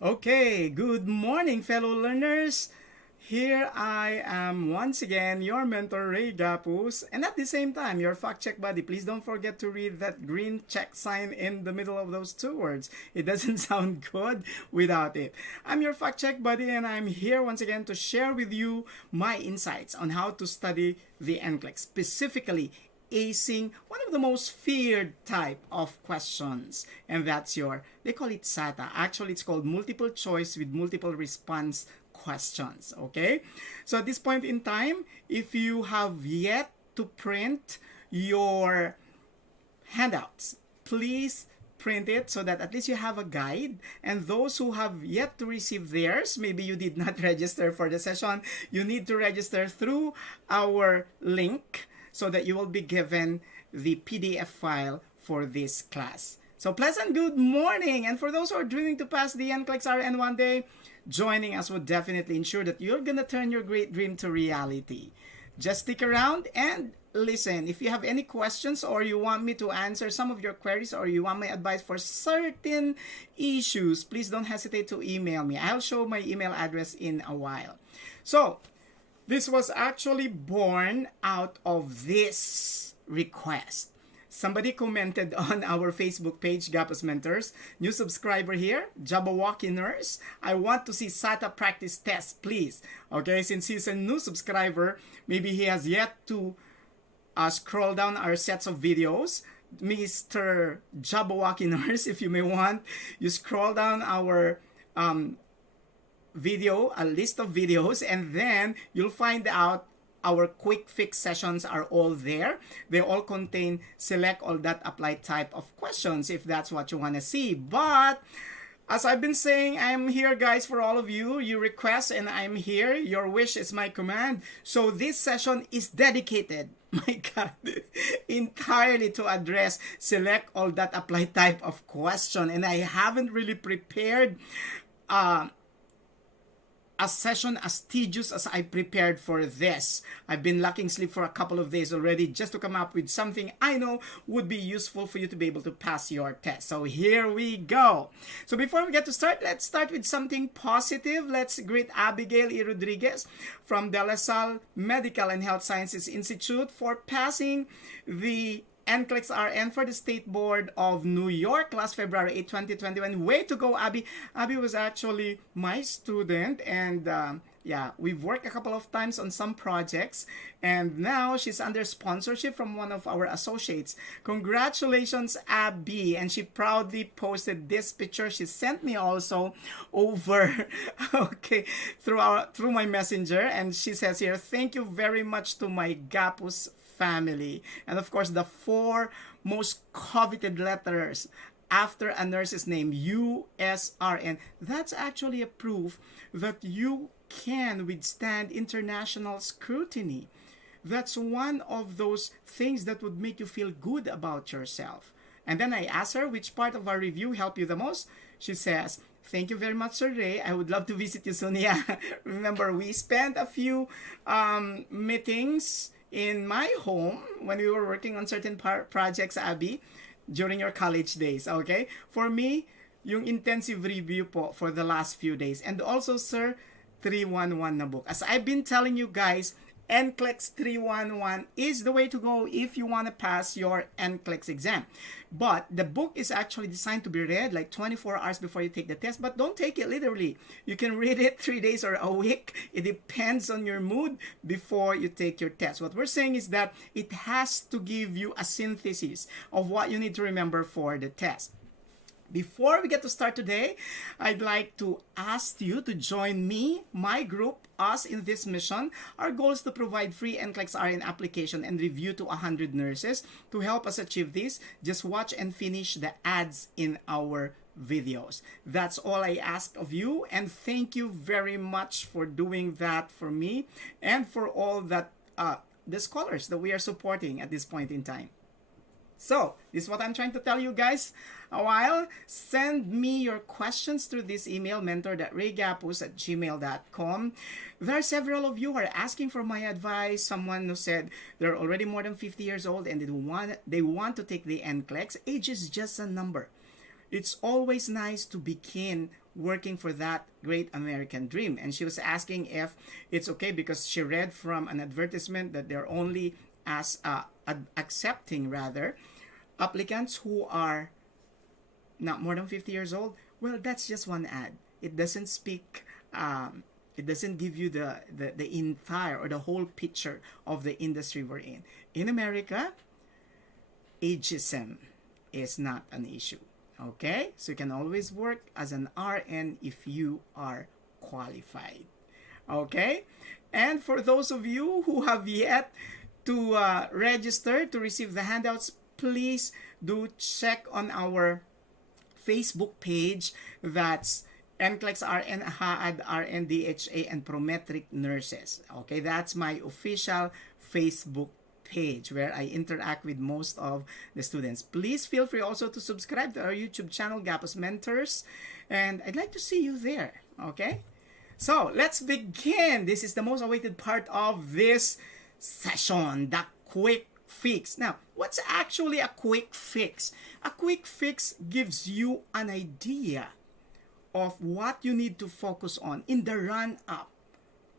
Okay, good morning, fellow learners. Here I am once again, your mentor Ray Gapuz, and at the same time, your fact check buddy. Please don't forget to read that green check sign in the middle of those two words. It doesn't sound good without it. I'm your fact check buddy, and I'm here once again to share with you my insights on how to study the NCLEX, specifically acing one of the most feared type of questions, and that's they call it SATA. Actually, it's called multiple choice with multiple response questions. Okay, so at this point in time, if you have yet to print your handouts, please print it so that at least you have a guide. And those who have yet to receive theirs, maybe you did not register for the session, you need to register through our link so that you will be given the PDF file for this class. So pleasant good morning, and for those who are dreaming to pass the NCLEX-RN one day, joining us would definitely ensure that you're gonna turn your great dream to reality. Just stick around and listen. If you have any questions or you want me to answer some of your queries or you want my advice for certain issues, please don't hesitate to email me. I'll show my email address in a while. So, this was actually born out of this request. Somebody commented on our Facebook page, Gapuz Mentors. New subscriber here, Jabberwocky Nurse. I want to see SATA practice test, please. Okay, since he's a new subscriber, maybe he has yet to scroll down our sets of videos. Mr. Jabberwocky Nurse, if you may want, you scroll down our a list of videos, and then you'll find out our QuickFix sessions are all there. They all contain select all that apply type of questions if that's what you want to see. But as I've been saying, I'm here, guys, for all of you. You request and I'm here. Your wish is my command. So this session is dedicated, my God, entirely to address select all that apply type of question. And I haven't really prepared a session as tedious as I prepared for this. I've been lacking sleep for a couple of days already just to come up with something I know would be useful for you to be able to pass your test. So here we go. So before we get to start, let's start with something positive. Let's greet Abigail E. Rodriguez from De La Salle Medical and Health Sciences Institute for passing the NCLEX-RN for the State Board of New York last February 8, 2021. Way to go, Abby. Abby was actually my student, and yeah, we've worked a couple of times on some projects, and now she's under sponsorship from one of our associates. Congratulations, Abby. And she proudly posted this picture. She sent me also over okay through my messenger, and she says here, thank you very much to my Gapuz family. And of course, the 4 most coveted letters after a nurse's name, USRN. That's actually a proof that you can withstand international scrutiny. That's one of those things that would make you feel good about yourself. And then I asked her which part of our review helped you the most. She says, thank you very much, Sir Ray. I would love to visit you soon. Yeah, remember, we spent a few meetings in my home when we were working on certain projects, Abby, during your college days, okay? For me, yung intensive review po for the last few days. And also, Sir, 311 na book. As I've been telling you guys, NCLEX 311 is the way to go if you want to pass your NCLEX exam. But the book is actually designed to be read like 24 hours before you take the test. But don't take it literally. You can read it 3 days or a week. It depends on your mood before you take your test. What we're saying is that it has to give you a synthesis of what you need to remember for the test. Before we get to start today, I'd like to ask you to join me, my group, us in this mission. Our goal is to provide free NCLEX-RN application and review to 100 nurses. To help us achieve this, just watch and finish the ads in our videos. That's all I ask of you, and thank you very much for doing that for me and for all that the scholars that we are supporting at this point in time. So, this is what I'm trying to tell you guys a while. Send me your questions through this email, mentor.raygapuz@gmail.com. There are several of you who are asking for my advice. Someone who said they're already more than 50 years old and they want to take the NCLEX. Age is just a number. It's always nice to begin working for that great American dream. And she was asking if it's okay because she read from an advertisement that they're only accepting rather applicants who are not more than 50 years old. Well, that's just one ad. It doesn't speak, it doesn't give you the entire or the whole picture of the industry we're in. In America, ageism is not an issue. Okay? So you can always work as an RN if you are qualified. Okay? And for those of you who have yet to register to receive the handouts, please do check on our Facebook page. That's NCLEX-RN, HAAD-RN, DHA, and Prometric nurses. Okay, that's my official Facebook page where I interact with most of the students. Please feel free also to subscribe to our YouTube channel, Gapuz Mentors, and I'd like to see you there. Okay, so let's begin. This is the most awaited part of this session, the quick fix. Now, what's actually a quick fix? A quick fix gives you an idea of what you need to focus on in the run-up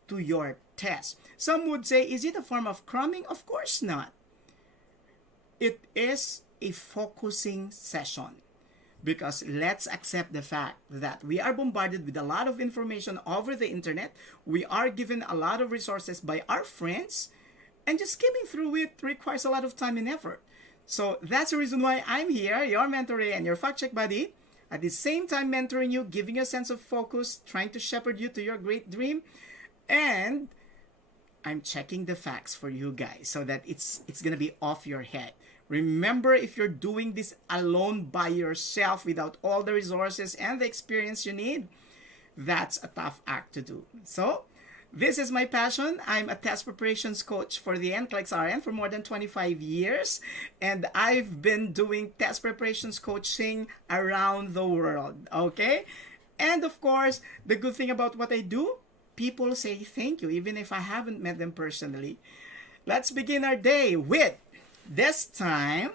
to your test. Some would say, is it a form of cramming? Of course not. It is a focusing session because let's accept the fact that we are bombarded with a lot of information over the internet. We are given a lot of resources by our friends, and just skimming through it requires a lot of time and effort. So that's the reason why I'm here, your mentor and your fact check buddy, at the same time mentoring you, giving you a sense of focus, trying to shepherd you to your great dream, and I'm checking the facts for you guys so that it's gonna be off your head. Remember, if you're doing this alone by yourself without all the resources and the experience you need, that's a tough act to do. So this is my passion. I'm a test preparations coach for the NCLEX-RN for more than 25 years. And I've been doing test preparations coaching around the world. Okay? And of course, the good thing about what I do, people say thank you, even if I haven't met them personally. Let's begin our day with, this time,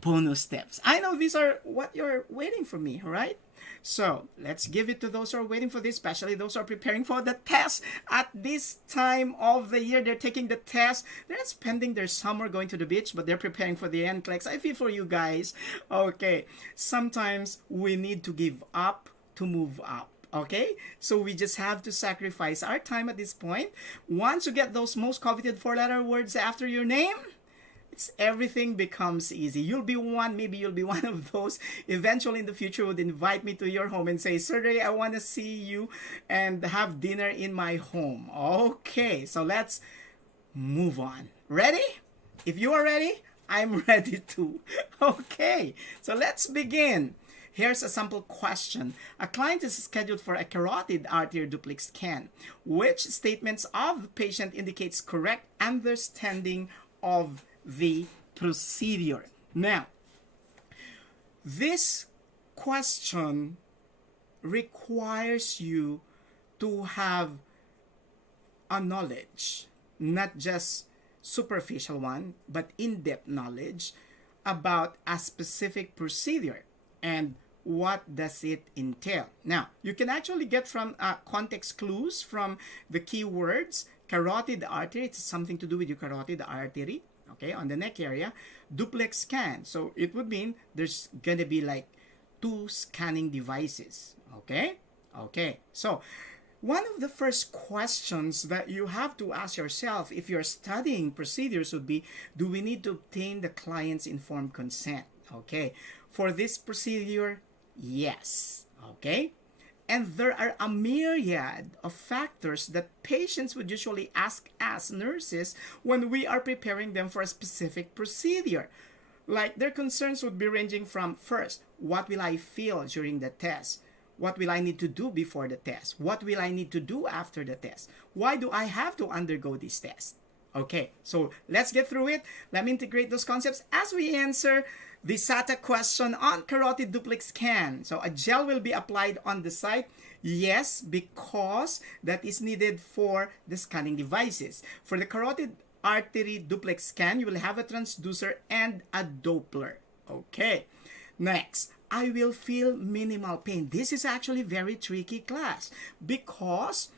bonus tips. I know these are what you're waiting for me, right? So let's give it to those who are waiting for this, especially those who are preparing for the test. At this time of the year, they're taking the test. They're not spending their summer going to the beach, but they're preparing for the NCLEX. I feel for you guys. Okay, sometimes we need to give up to move up. Okay, so we just have to sacrifice our time at this point. Once you get those most coveted four-letter words after your name, everything becomes easy. You'll be one, maybe you'll be one of those eventually in the future would invite me to your home and say, Sergey, I want to see you and have dinner in my home. Okay, so let's move on. Ready? If you are ready, I'm ready too. Okay, so let's begin. Here's a sample question. A client is scheduled for a carotid artery duplex scan. Which statements of the patient indicates correct understanding of the procedure? Now, this question requires you to have a knowledge, not just superficial one, but in-depth knowledge about a specific procedure and what does it entail. Now, you can actually get from context clues from the keywords. Carotid artery, it's something to do with your carotid artery, okay, on the neck area. Duplex scan, so it would mean there's gonna be like 2 scanning devices. Okay, so one of the first questions that you have to ask yourself if you're studying procedures would be, do we need to obtain the client's informed consent? Okay, for this procedure, yes. Okay, and there are a myriad of factors that patients would usually ask us nurses when we are preparing them for a specific procedure. Like, their concerns would be ranging from, first, what will I feel during the test? What will I need to do before the test? What will I need to do after the test? Why do I have to undergo this test? Okay, so let's get through it. Let me integrate those concepts as we answer the SATA question on carotid duplex scan. So a gel will be applied on the site. Yes, because that is needed for the scanning devices. For the carotid artery duplex scan, you will have a transducer and a Doppler. Okay. Next, I will feel minimal pain. This is actually very tricky, class, because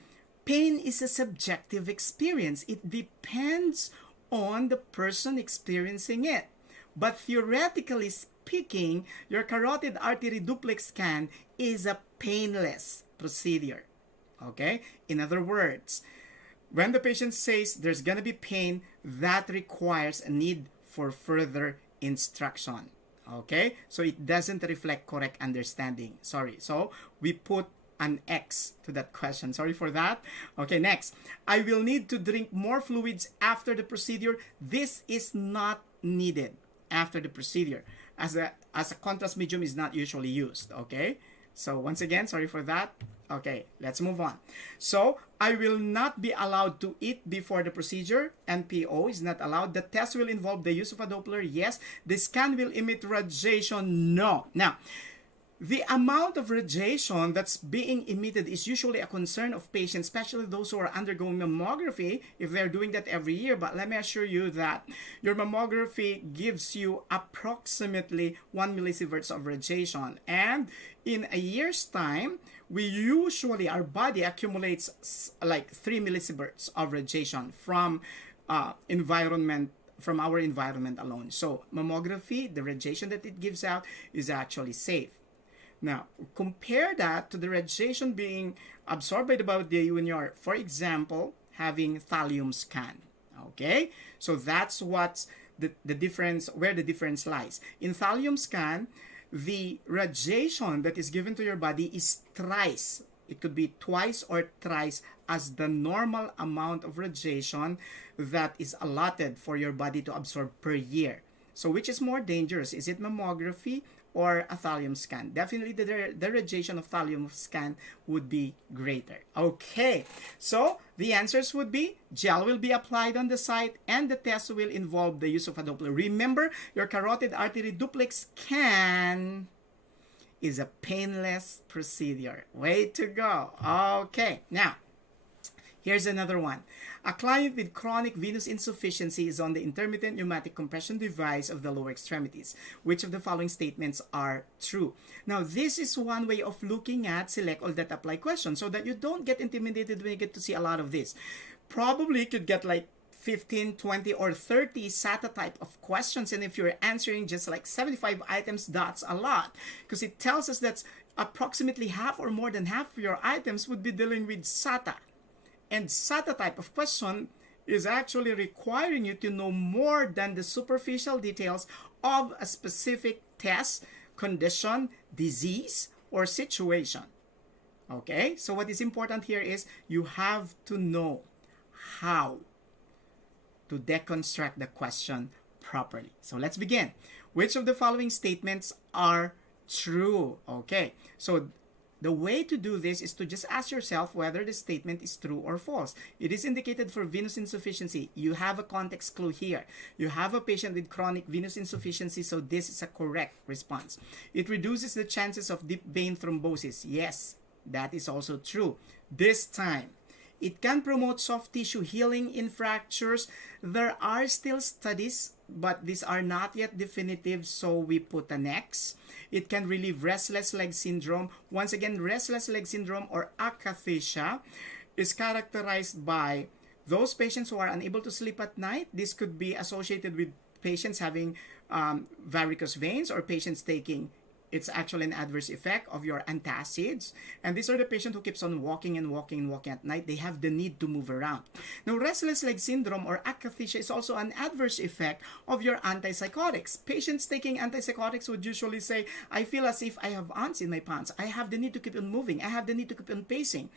pain is a subjective experience. It depends on the person experiencing it. But theoretically speaking, your carotid artery duplex scan is a painless procedure. Okay? In other words, when the patient says there's going to be pain, that requires a need for further instruction. Okay? So it doesn't reflect correct understanding. Sorry. So we put an X to that question. Sorry for that. Okay, next. I will need to drink more fluids after the procedure. This is not needed after the procedure, as a contrast medium is not usually used. Okay, so once again, sorry for that. Okay, let's move on. So I will not be allowed to eat before the procedure. NPO is not allowed. The test will involve the use of a Doppler. Yes. The scan will emit radiation. No. Now, the amount of radiation that's being emitted is usually a concern of patients, especially those who are undergoing mammography, if they're doing that every year. But let me assure you that your mammography gives you approximately 1 millisieverts of radiation. And in a year's time, our body accumulates like 3 millisieverts of radiation from our environment alone. So mammography, the radiation that it gives out is actually safe. Now, compare that to the radiation being absorbed by the body when you're, for example, having thallium scan. Okay? So that's what's the difference, where the difference lies. In thallium scan, the radiation that is given to your body is thrice. It could be twice or thrice as the normal amount of radiation that is allotted for your body to absorb per year. So which is more dangerous? Is it mammography or a thallium scan? Definitely the radiation of thallium scan would be greater. Okay, so the answers would be gel will be applied on the site and the test will involve the use of a Doppler. Remember, your carotid artery duplex scan is a painless procedure. Way to go. Okay, now here's another one. A client with chronic venous insufficiency is on the intermittent pneumatic compression device of the lower extremities. Which of the following statements are true? Now, this is one way of looking at select all that apply questions so that you don't get intimidated when you get to see a lot of this. Probably you could get like 15, 20, or 30 SATA type of questions, and if you're answering just like 75 items, that's a lot, because it tells us that approximately half or more than half of your items would be dealing with SATA. And SATA type of question is actually requiring you to know more than the superficial details of a specific test, condition, disease, or situation. Okay? So what is important here is you have to know how to deconstruct the question properly. So let's begin. Which of the following statements are true? Okay. So the way to do this is to just ask yourself whether the statement is true or false. It is indicated for venous insufficiency. You have a context clue here. You have a patient with chronic venous insufficiency, so this is a correct response. It reduces the chances of deep vein thrombosis. Yes, that is also true. This time, it can promote soft tissue healing in fractures. There are still studies, but these are not yet definitive, so we put an X. It can relieve restless leg syndrome. Once again, restless leg syndrome or akathisia is characterized by those patients who are unable to sleep at night. This could be associated with patients having varicose veins or patients taking, it's actually an adverse effect of your antacids. And these are the patient who keeps on walking and walking and walking at night. They have the need to move around. Now, restless leg syndrome or akathisia is also an adverse effect of your antipsychotics. Patients taking antipsychotics would usually say, I feel as if I have ants in my pants. I have the need to keep on moving. I have the need to keep on pacing.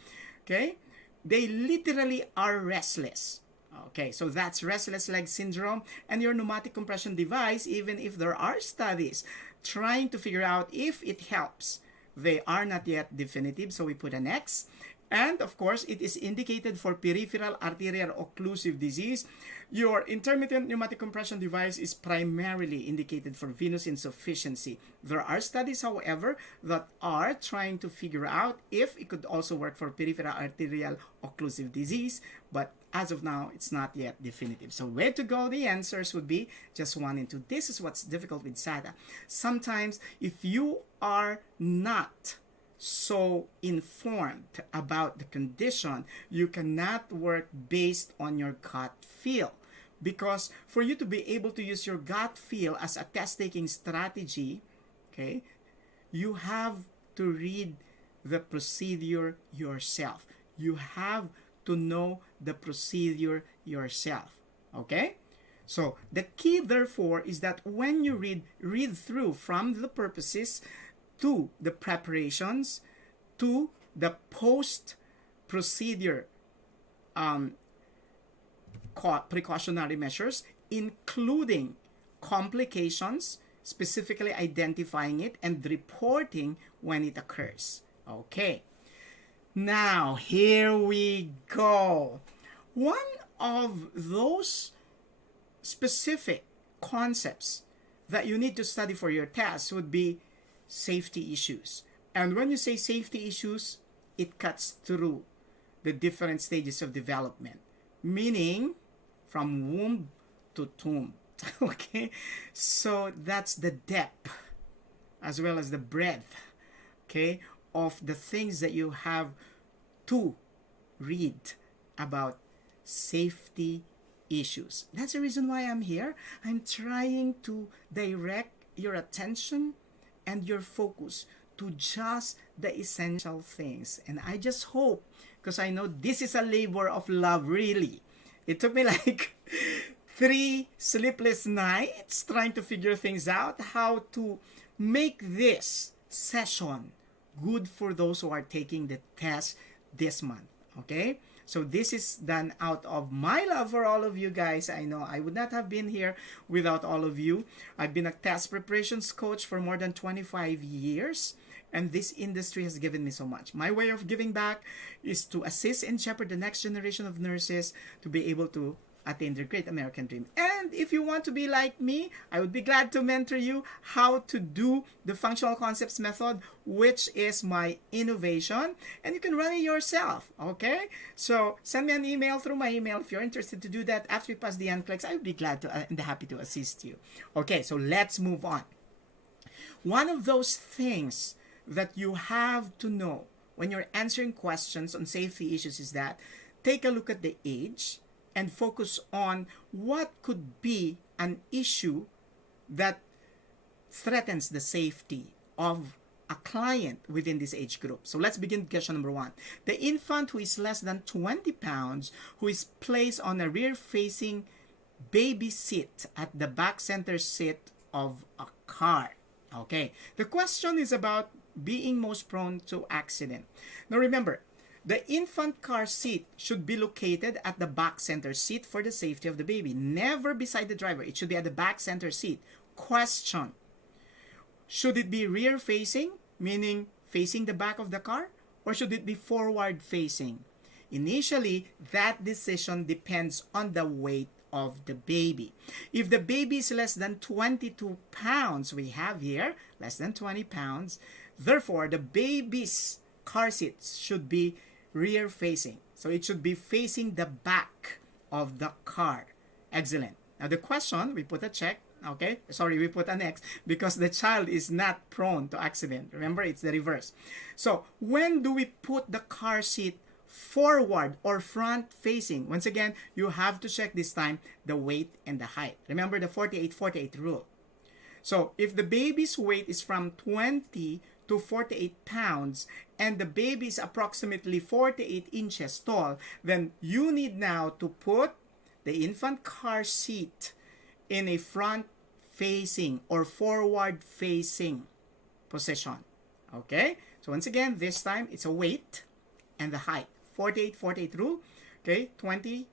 Okay? They literally are restless. Okay, so that's restless leg syndrome. And your pneumatic compression device, even if there are studies trying to figure out if it helps, they are not yet definitive, so we put an X. And of course, it is indicated for peripheral arterial occlusive disease. Your intermittent pneumatic compression device is primarily indicated for venous insufficiency. There are studies, however, that are trying to figure out if it could also work for peripheral arterial occlusive disease, but as of now, it's not yet definitive. So where to go? The answers would be just 1 and 2. This is what's difficult with SADA. Sometimes, if you are not so informed about the condition, you cannot work based on your gut feel. Because for you to be able to use your gut feel as a test-taking strategy, okay, you have to read the procedure yourself. You have to know the procedure yourself, okay? So the key, therefore, is that when you read through from the purposes to the preparations to the post-procedure precautionary measures, including complications, specifically identifying it and reporting when it occurs. Okay. Now, here we go. One of those specific concepts that you need to study for your test would be safety issues. And when you say safety issues, it cuts through the different stages of development, meaning from womb to tomb. Okay? So that's the depth as well as the breadth, okay, of the things that you have to read about safety issues. That's the reason why I'm here. I'm trying to direct your attention and your focus to just the essential things. And I just hope, because I know this is a labor of love, really. It took me like 3 sleepless nights trying to figure things out, how to make this session good for those who are taking the test this month. Okay? So this is done out of my love for all of you guys. I know I would not have been here without all of you. I've been a test preparations coach for more than 25 years. And this industry has given me so much. My way of giving back is to assist and shepherd the next generation of nurses to be able to attain their great American dream. And if you want to be like me, I would be glad to mentor you how to do the functional concepts method, which is my innovation, and you can run it yourself. Okay, so send me an email through my email if you're interested to do that. After you pass the NCLEX, I would be glad to and happy to assist you. Okay, so let's move on. One of those things that you have to know when you're answering questions on safety issues is that take a look at the age and focus on what could be an issue that threatens the safety of a client within this age group. So let's begin with question number 1. The infant who is less than 20 pounds, who is placed on a rear-facing baby seat at the back center seat of a car. Okay, the question is about being most prone to accident. Now remember, the infant car seat should be located at the back center seat for the safety of the baby. Never beside the driver. It should be at the back center seat. Question: should it be rear facing, meaning facing the back of the car, or should it be forward facing? Initially, that decision depends on the weight of the baby. If the baby is less than 22 pounds, we have here less than 20 pounds, therefore the baby's car seat should be rear facing. So it should be facing the back of the car. Excellent. Now the question, we put a check, okay? Sorry, we put an X because the child is not prone to accident. Remember, it's the reverse. So when do we put the car seat forward or front facing? Once again, you have to check this time the weight and the height. Remember the 48-48 rule. So if the baby's weight is from 20 to 48 pounds and the baby is approximately 48 inches tall, then you need now to put the infant car seat in a front facing or forward facing position. Okay? So once again, this time it's a weight and the height. 48-48 rule. Okay? 20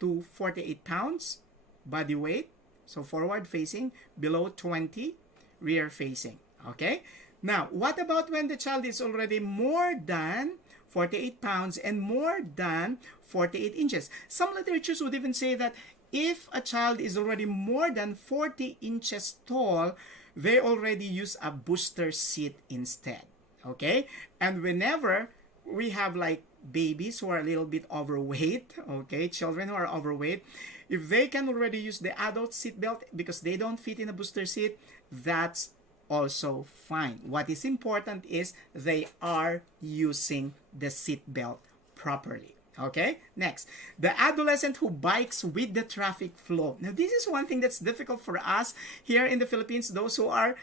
to 48 pounds body weight. So forward facing, below 20 rear facing. Okay? Now, what about when the child is already more than 48 pounds, and more than 48 inches. Some literatures would even say that if a child is already more than 40 inches tall, they already use a booster seat instead. Okay? And whenever we have like babies who are a little bit overweight, okay, children who are overweight, if they can already use the adult seat belt because they don't fit in a booster seat, that's also fine. What is important is they are using the seat belt properly. Okay, next, the adolescent who bikes with the traffic flow. Now, this is one thing that's difficult for us here in the Philippines, those who are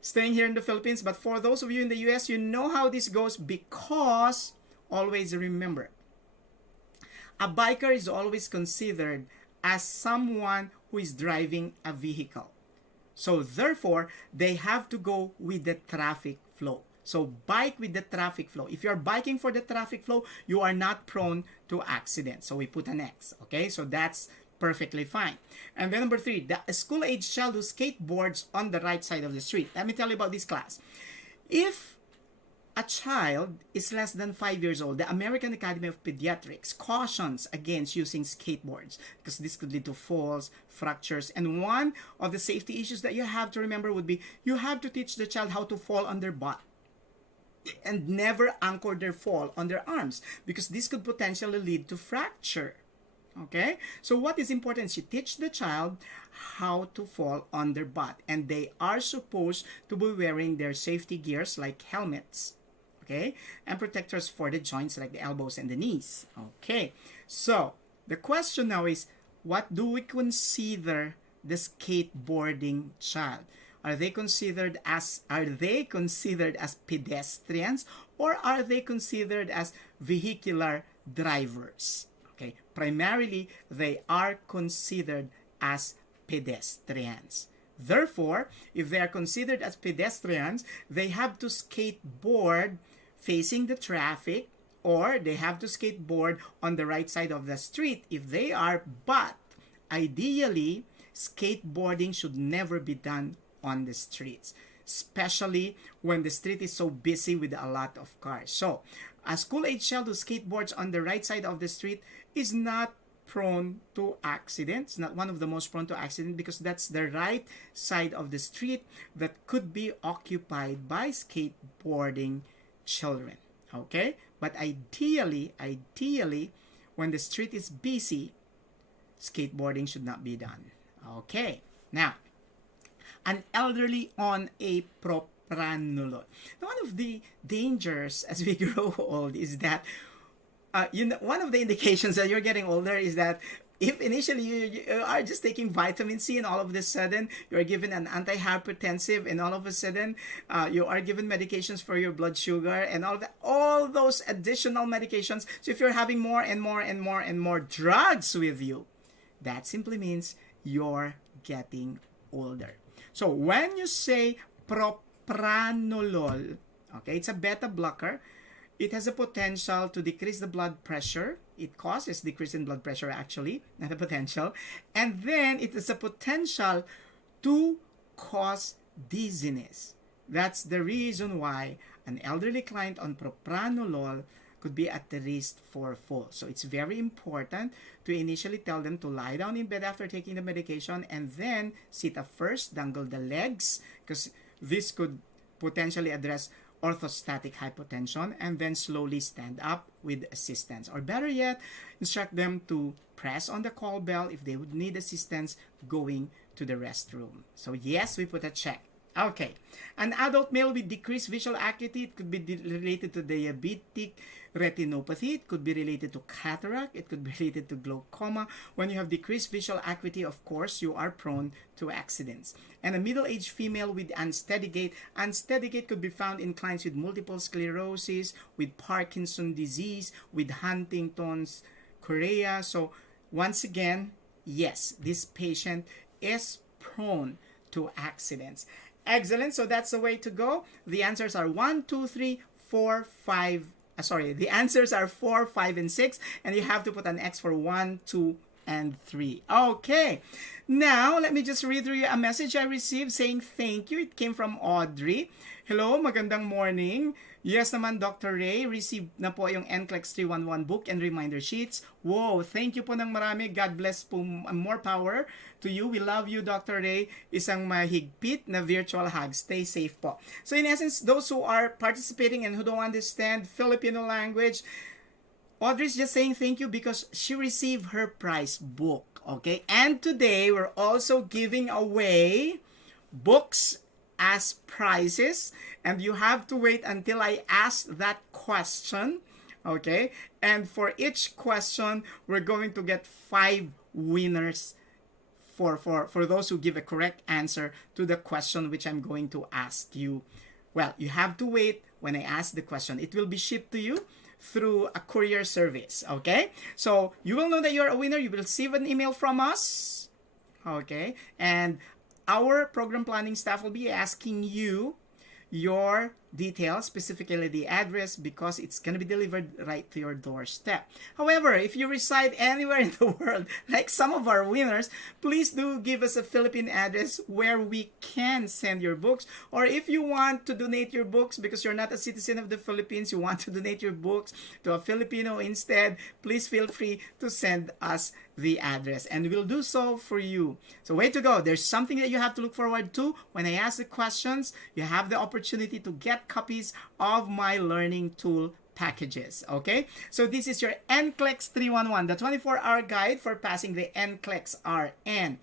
staying here in the Philippines. But for those of you in the US, you know how this goes, because always remember, a biker is always considered as someone who is driving a vehicle. So therefore, they have to go with the traffic flow. So bike with the traffic flow. If you're biking for the traffic flow, you are not prone to accidents. So we put an X. Okay, so that's perfectly fine. And then number 3, the school-age child who skateboards on the right side of the street. Let me tell you about this class. If a child is less than 5 years old, the American Academy of Pediatrics cautions against using skateboards because this could lead to falls, fractures, and one of the safety issues that you have to remember would be you have to teach the child how to fall on their butt and never anchor their fall on their arms, because this could potentially lead to fracture. Okay, so what is important is you teach the child how to fall on their butt, and they are supposed to be wearing their safety gears like helmets, okay, and protectors for the joints like the elbows and the knees. Okay, so the question now is, what do we consider the skateboarding child? Are they considered as pedestrians, or are they considered as vehicular drivers? Okay, primarily they are considered as pedestrians. Therefore, if they are considered as pedestrians, they have to skateboard facing the traffic, or they have to skateboard on the right side of the street if they are, but ideally, skateboarding should never be done on the streets, especially when the street is so busy with a lot of cars. So, a school-age child who skateboards on the right side of the street is not prone to accidents, not one of the most prone to accident, because that's the right side of the street that could be occupied by skateboarding children. Okay? But ideally, when the street is busy, skateboarding should not be done. Okay. Now, an elderly on a propranolol. Now, one of the dangers as we grow old is that one of the indications that you're getting older is that if initially you are just taking vitamin C and all of a sudden you're given an antihypertensive, and all of a sudden you are given medications for your blood sugar and all those additional medications. So if you're having more and more drugs with you, that simply means you're getting older. So when you say propranolol, okay, it's a beta blocker. It has a potential to decrease the blood pressure. It causes decrease in blood pressure, actually, not a potential. And then it is a potential to cause dizziness. That's the reason why an elderly client on propranolol could be at the risk for fall. So it's very important to initially tell them to lie down in bed after taking the medication, and then sit up first, dangle the legs, because this could potentially address orthostatic hypotension, and then slowly stand up with assistance. Or better yet, instruct them to press on the call bell if they would need assistance going to the restroom. So yes, we put a check. Okay, an adult male with decreased visual acuity, it could be related to diabetic retinopathy, it could be related to cataract, it could be related to glaucoma. When you have decreased visual acuity, of course, you are prone to accidents. And a middle-aged female with unsteady gait. Unsteady gait could be found in clients with multiple sclerosis, with Parkinson's disease, with Huntington's chorea. So once again, yes, this patient is prone to accidents. Excellent. So that's the way to go. The answers are 1, 2, 3, 4, 5. The answers are 4, 5, and 6. And you have to put an X for 1, 2, and 3. Okay. Now, let me just read through you a message I received saying thank you. It came from Audrey. Hello, magandang morning. Yes naman, Dr. Ray, received na po yung NCLEX-311 book and reminder sheets. Wow, thank you po ng marami. God bless po, more power to you. We love you, Dr. Ray. Isang mahigpit na virtual hug. Stay safe po. So in essence, those who are participating and who don't understand Filipino language, Audrey's just saying thank you because she received her prize book. Okay, and today we're also giving away books as prizes, and you have to wait until I ask that question. Okay, and for each question we're going to get 5 winners for those who give a correct answer to the question which I'm going to ask you. Well, you have to wait when I ask the question. It will be shipped to you through a courier service. Okay, so you will know that you're a winner. You will receive an email from us. Okay, and our program planning staff will be asking you your details, specifically the address, because it's going to be delivered right to your doorstep. However, if you reside anywhere in the world, like some of our winners, please do give us a Philippine address where we can send your books. Or if you want to donate your books because you're not a citizen of the Philippines, you want to donate your books to a Filipino instead, please feel free to send us the address and we'll do so for you. So way to go. There's something that you have to look forward to. When I ask the questions, you have the opportunity to get copies of my learning tool packages. Okay, so this is your NCLEX 311, the 24-hour guide for passing the NCLEX-RN.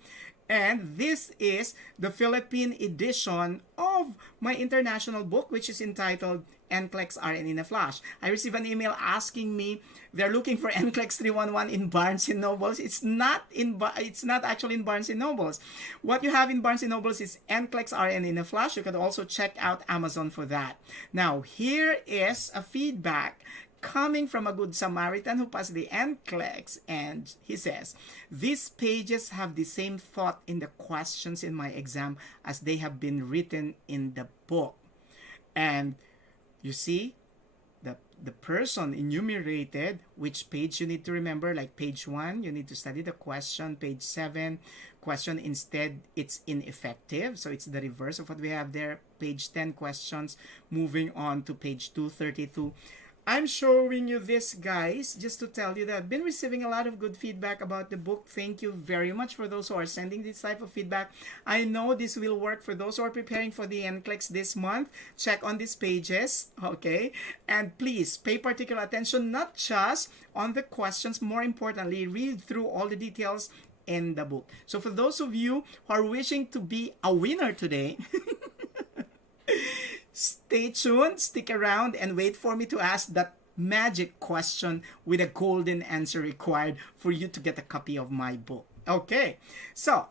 And this is the Philippine edition of my international book, which is entitled NCLEX-RN in a Flash. I received an email asking me they're looking for NCLEX 311 in Barnes and Nobles. It's not actually in Barnes and Nobles. What you have in Barnes and Nobles is NCLEX-RN in a Flash. You can also check out Amazon for that. Now, here is a feedback coming from a good Samaritan who passed the NCLEX, and he says, these pages have the same thought in the questions in my exam as they have been written in the book. And you see, the person enumerated which page you need to remember, like page 1, you need to study the question, page 7, question instead, it's ineffective. So it's the reverse of what we have there. Page 10, questions, moving on to page 232. I'm showing you this, guys, just to tell you that I've been receiving a lot of good feedback about the book. Thank you very much for those who are sending this type of feedback. I know this will work for those who are preparing for the NCLEX this month. Check on these pages, okay? And please pay particular attention, not just on the questions. More importantly, read through all the details in the book. So for those of you who are wishing to be a winner today, stay tuned, stick around, and wait for me to ask that magic question with a golden answer required for you to get a copy of my book. Okay, so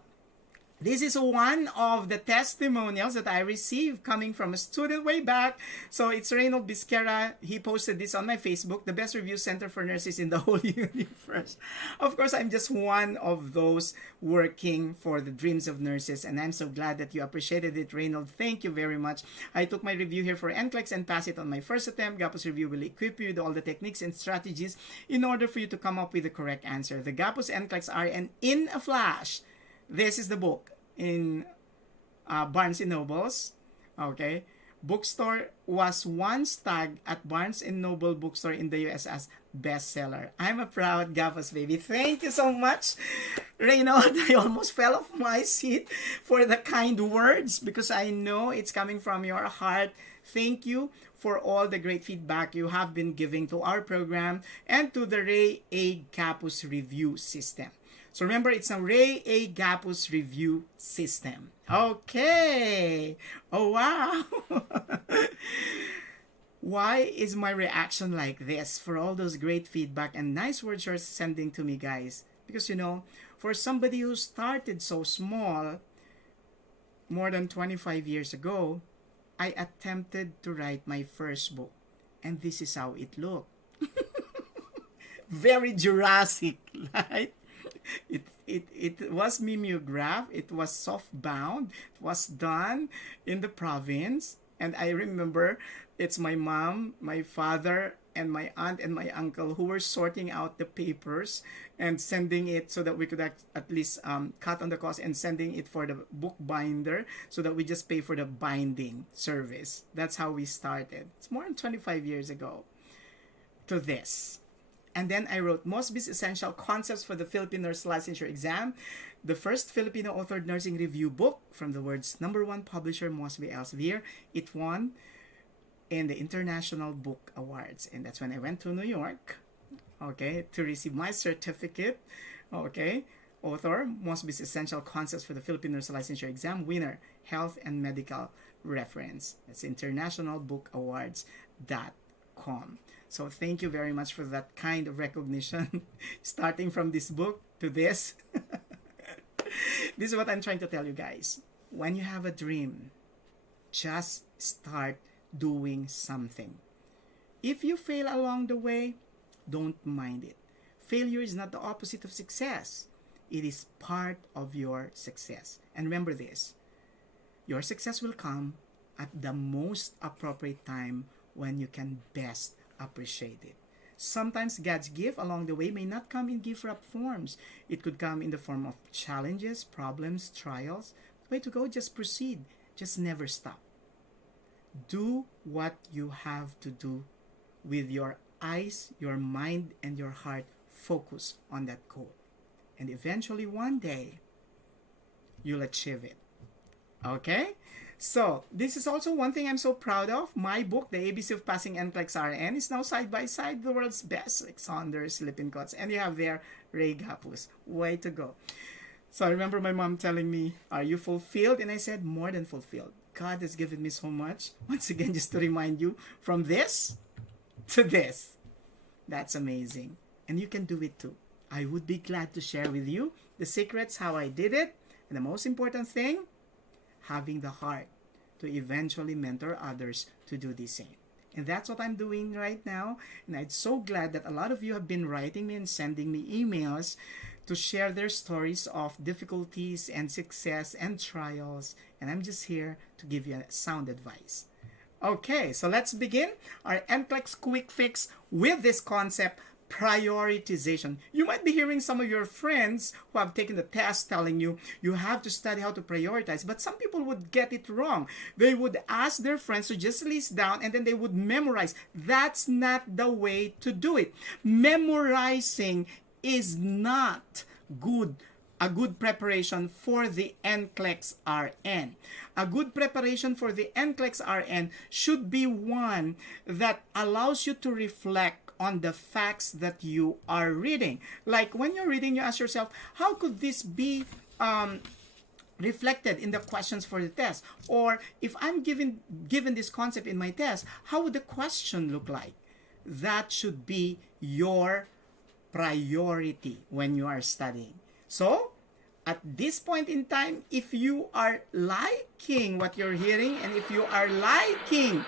this is one of the testimonials that I received coming from a student way back. So it's Reynold Bisquera. He posted this on my Facebook, the best review center for nurses in the whole universe. Of course, I'm just one of those working for the dreams of nurses, and I'm so glad that you appreciated it, Reynold. Thank you very much. I took my review here for NCLEX and passed it on my first attempt. Gapuz review will equip you with all the techniques and strategies in order for you to come up with the correct answer. The Gapuz NCLEX-RN in a Flash. This is the book in Barnes and Nobles. Okay, bookstore was once tagged at Barnes and Noble bookstore in the US as bestseller. I'm a proud Gapuz baby. Thank you so much, Reynold. I almost fell off my seat for the kind words because I know it's coming from your heart. Thank you for all the great feedback you have been giving to our program and to the Ray A. Gapuz review system. So remember, it's a Ray A. Gapuz review system. Okay. Oh, wow. Why is my reaction like this for all those great feedback and nice words you're sending to me, guys? Because, you know, for somebody who started so small, more than 25 years ago, I attempted to write my first book. And this is how it looked. Very Jurassic, right? It was mimeograph, it was soft bound, it was done in the province, and I remember it's my mom, my father, and my aunt and my uncle who were sorting out the papers and sending it so that we could at least cut on the cost and sending it for the book binder so that we just pay for the binding service. That's how we started. It's more than 25 years ago to this. And then I wrote Mosby's Essential Concepts for the Philippine Nurse Licensure Exam, the first Filipino authored nursing review book from the world's #1 publisher, Mosby Elsevier. It won in the International Book Awards. And that's when I went to New York, okay, to receive my certificate, okay. Author, Mosby's Essential Concepts for the Philippine Nurse Licensure Exam, winner, Health and Medical Reference. That's internationalbookawards.com. So thank you very much for that kind of recognition, starting from this book to this. This is what I'm trying to tell you guys. When you have a dream, just start doing something. If you fail along the way, don't mind it. Failure is not the opposite of success. It is part of your success. And remember this, your success will come at the most appropriate time when you can best appreciate it. Sometimes God's gift along the way may not come in gift-wrapped forms. It could come in the form of challenges, problems, trials. The way to go, just proceed. Just never stop. Do what you have to do with your eyes, your mind, and your heart. Focus on that goal. And eventually, one day, you'll achieve it. Okay? So, this is also one thing I'm so proud of. My book, The ABC of Passing NCLEX-RN, is now side by side the world's best Alexander sleeping coats. And you have there Ray Gapuz. Way to go. So, I remember my mom telling me, are you fulfilled? And I said, more than fulfilled. God has given me so much. Once again, just to remind you, from this to this. That's amazing. And you can do it too. I would be glad to share with you the secrets, how I did it. And the most important thing, having the heart to eventually mentor others to do the same. And that's what I'm doing right now. And I'm so glad that a lot of you have been writing me and sending me emails to share their stories of difficulties and success and trials. And I'm just here to give you sound advice. Okay, so let's begin our NCLEX Quick Fix with this concept, prioritization. You might be hearing some of your friends who have taken the test telling you you have to study how to prioritize, but some people would get it wrong. They would ask their friends to just list down and then they would memorize. That's not the way to do it. Memorizing is not a good preparation for the NCLEX-RN. A good preparation for the NCLEX-RN should be one that allows you to reflect on the facts that you are reading. Like when you're reading, you ask yourself, how could this be reflected in the questions for the test? Or if I'm given this concept in my test, how would the question look like? That should be your priority when you are studying. So, at this point in time, if you are liking what you're hearing and if you are liking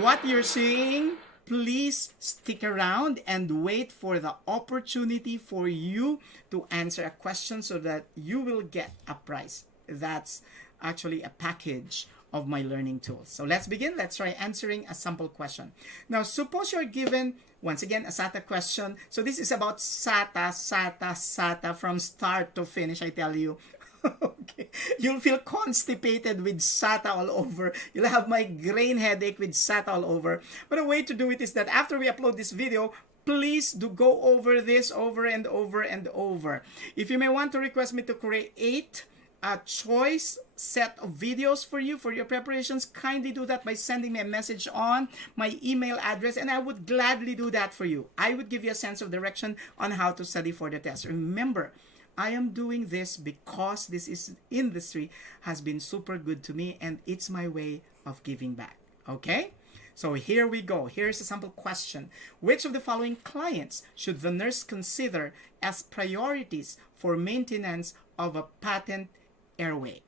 what you're seeing, please stick around and wait for the opportunity for you to answer a question so that you will get a prize. That's actually a package of my learning tools. So let's begin. Let's try answering a sample question. Now, suppose you're given, once again, a SATA question. So this is about SATA from start to finish, I tell you. Okay. You'll feel constipated with SATA all over. You'll have migraine headache with SATA all over. But a way to do it is that after we upload this video, please do go over this over and over and over. If you may want to request me to create a choice set of videos for you for your preparations, kindly do that by sending me a message on my email address, and I would gladly do that for you. I would give you a sense of direction on how to study for the test. Remember, I am doing this because this industry has been super good to me and it's my way of giving back. Okay? So here we go. Here's a sample question. Which of the following clients should the nurse consider as priorities for maintenance of a patent airway?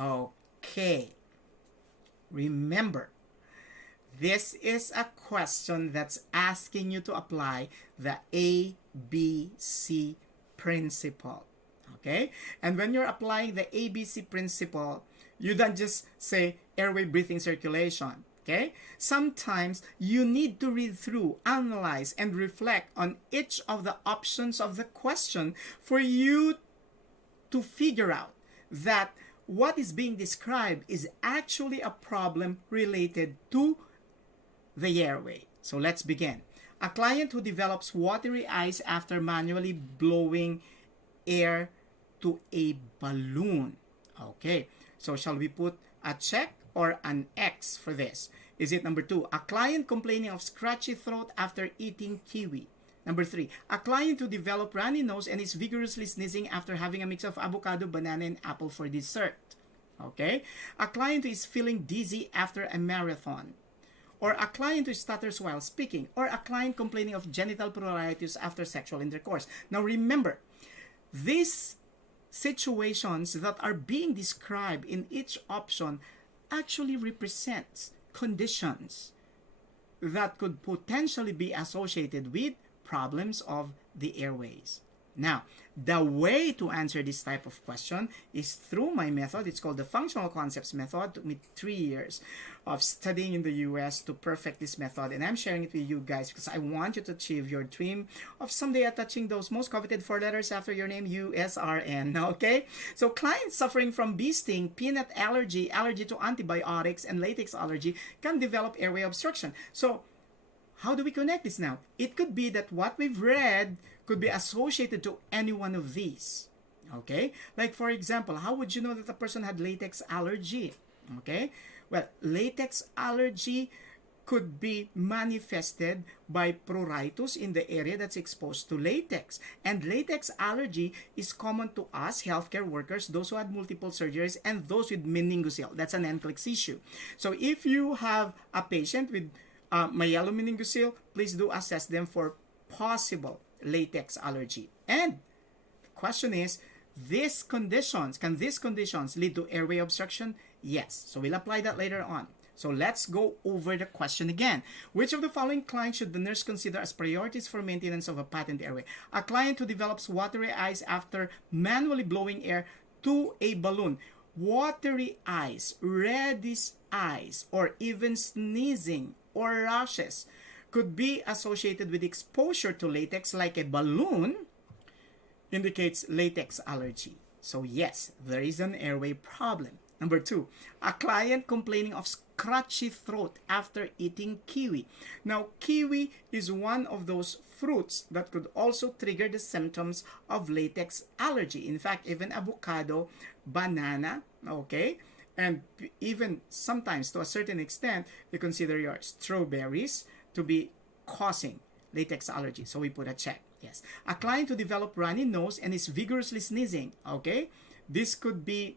Okay. Remember, this is a question that's asking you to apply the ABC principle. Okay? And when you're applying the ABC principle, you don't just say airway, breathing, circulation. Okay? Sometimes you need to read through, analyze, and reflect on each of the options of the question for you to figure out that what is being described is actually a problem related to the airway. So let's begin. A client who develops watery eyes after manually blowing air to a balloon. Okay, so shall we put a check or an X for this? Is it number 2, a client complaining of scratchy throat after eating kiwi? Number 3, a client who developed runny nose and is vigorously sneezing after having a mix of avocado, banana, and apple for dessert. Okay, a client who is feeling dizzy after a marathon, or a client who stutters while speaking, or a client complaining of genital pruritus after sexual intercourse. Now remember, these situations that are being described in each option actually represents conditions that could potentially be associated with problems of the airways. Now, the way to answer this type of question is through my method. It's called the Functional Concepts Method. It took me 3 years of studying in the US to perfect this method, and I'm sharing it with you guys because I want you to achieve your dream of someday attaching those most coveted 4 letters after your name, USRN. Okay? So clients suffering from bee sting, peanut allergy, allergy to antibiotics, and latex allergy can develop airway obstruction. So how do we connect this now? It could be that what we've read could be associated to any one of these. Okay? Like for example, how would you know that a person had latex allergy? Okay? Well, latex allergy could be manifested by pruritus in the area that's exposed to latex. And latex allergy is common to us, healthcare workers, those who had multiple surgeries, and those with meningocele. That's an NCLEX issue. So if you have a patient with myelomeningocele, please do assess them for possible latex allergy. And the question is, can these conditions lead to airway obstruction? Yes. So we'll apply that later on. So let's go over the question again. Which of the following clients should the nurse consider as priorities for maintenance of a patent airway? A client who develops watery eyes after manually blowing air to a balloon. Watery eyes, reddish eyes, or even sneezing or rashes could be associated with exposure to latex, like a balloon indicates latex allergy. So yes, there is an airway problem. Number 2, a client complaining of scratchy throat after eating kiwi. Now, kiwi is one of those fruits that could also trigger the symptoms of latex allergy. In fact, even avocado, banana, okay, and even sometimes to a certain extent, you consider your strawberries to be causing latex allergy. So we put a check. Yes. A client who developed runny nose and is vigorously sneezing. Okay. This could be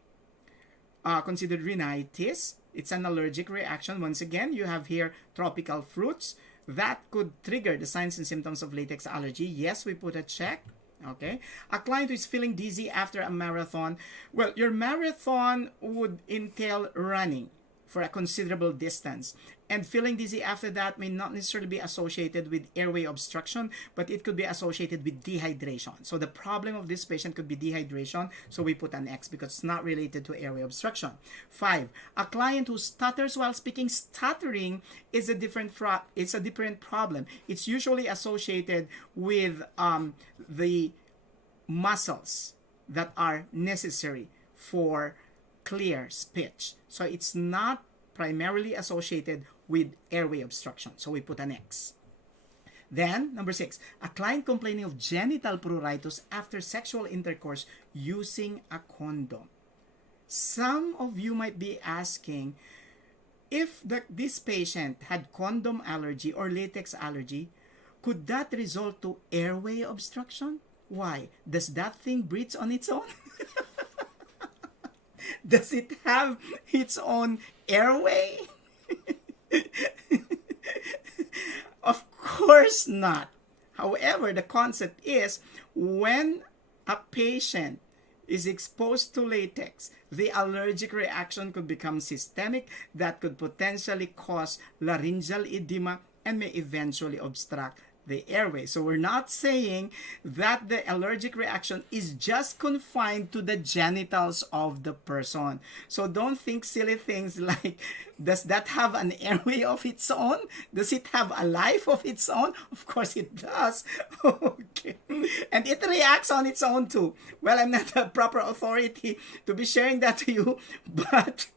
considered rhinitis. It's an allergic reaction. Once again, you have here tropical fruits that could trigger the signs and symptoms of latex allergy. Yes, we put a check. Okay. A client who is feeling dizzy after a marathon. Well, your marathon would entail running for a considerable distance. And feeling dizzy after that may not necessarily be associated with airway obstruction, but it could be associated with dehydration. So the problem of this patient could be dehydration, so we put an X because it's not related to airway obstruction. 5, a client who stutters while speaking. Stuttering is a different problem. It's usually associated with the muscles that are necessary for clear speech. So it's not primarily associated with airway obstruction. So we put an X. Then, number 6, a client complaining of genital pruritus after sexual intercourse using a condom. Some of you might be asking, if this patient had condom allergy or latex allergy, could that result to airway obstruction? Why? Does that thing breathe on its own? Does it have its own airway? Of course not. However, the concept is when a patient is exposed to latex, the allergic reaction could become systemic that could potentially cause laryngeal edema and may eventually obstruct the airway. So we're not saying that the allergic reaction is just confined to the genitals of the person. So don't think silly things like, does that have an airway of its own? Does it have a life of its own? Of course it does. Okay. And it reacts on its own too. Well, I'm not a proper authority to be sharing that to you, but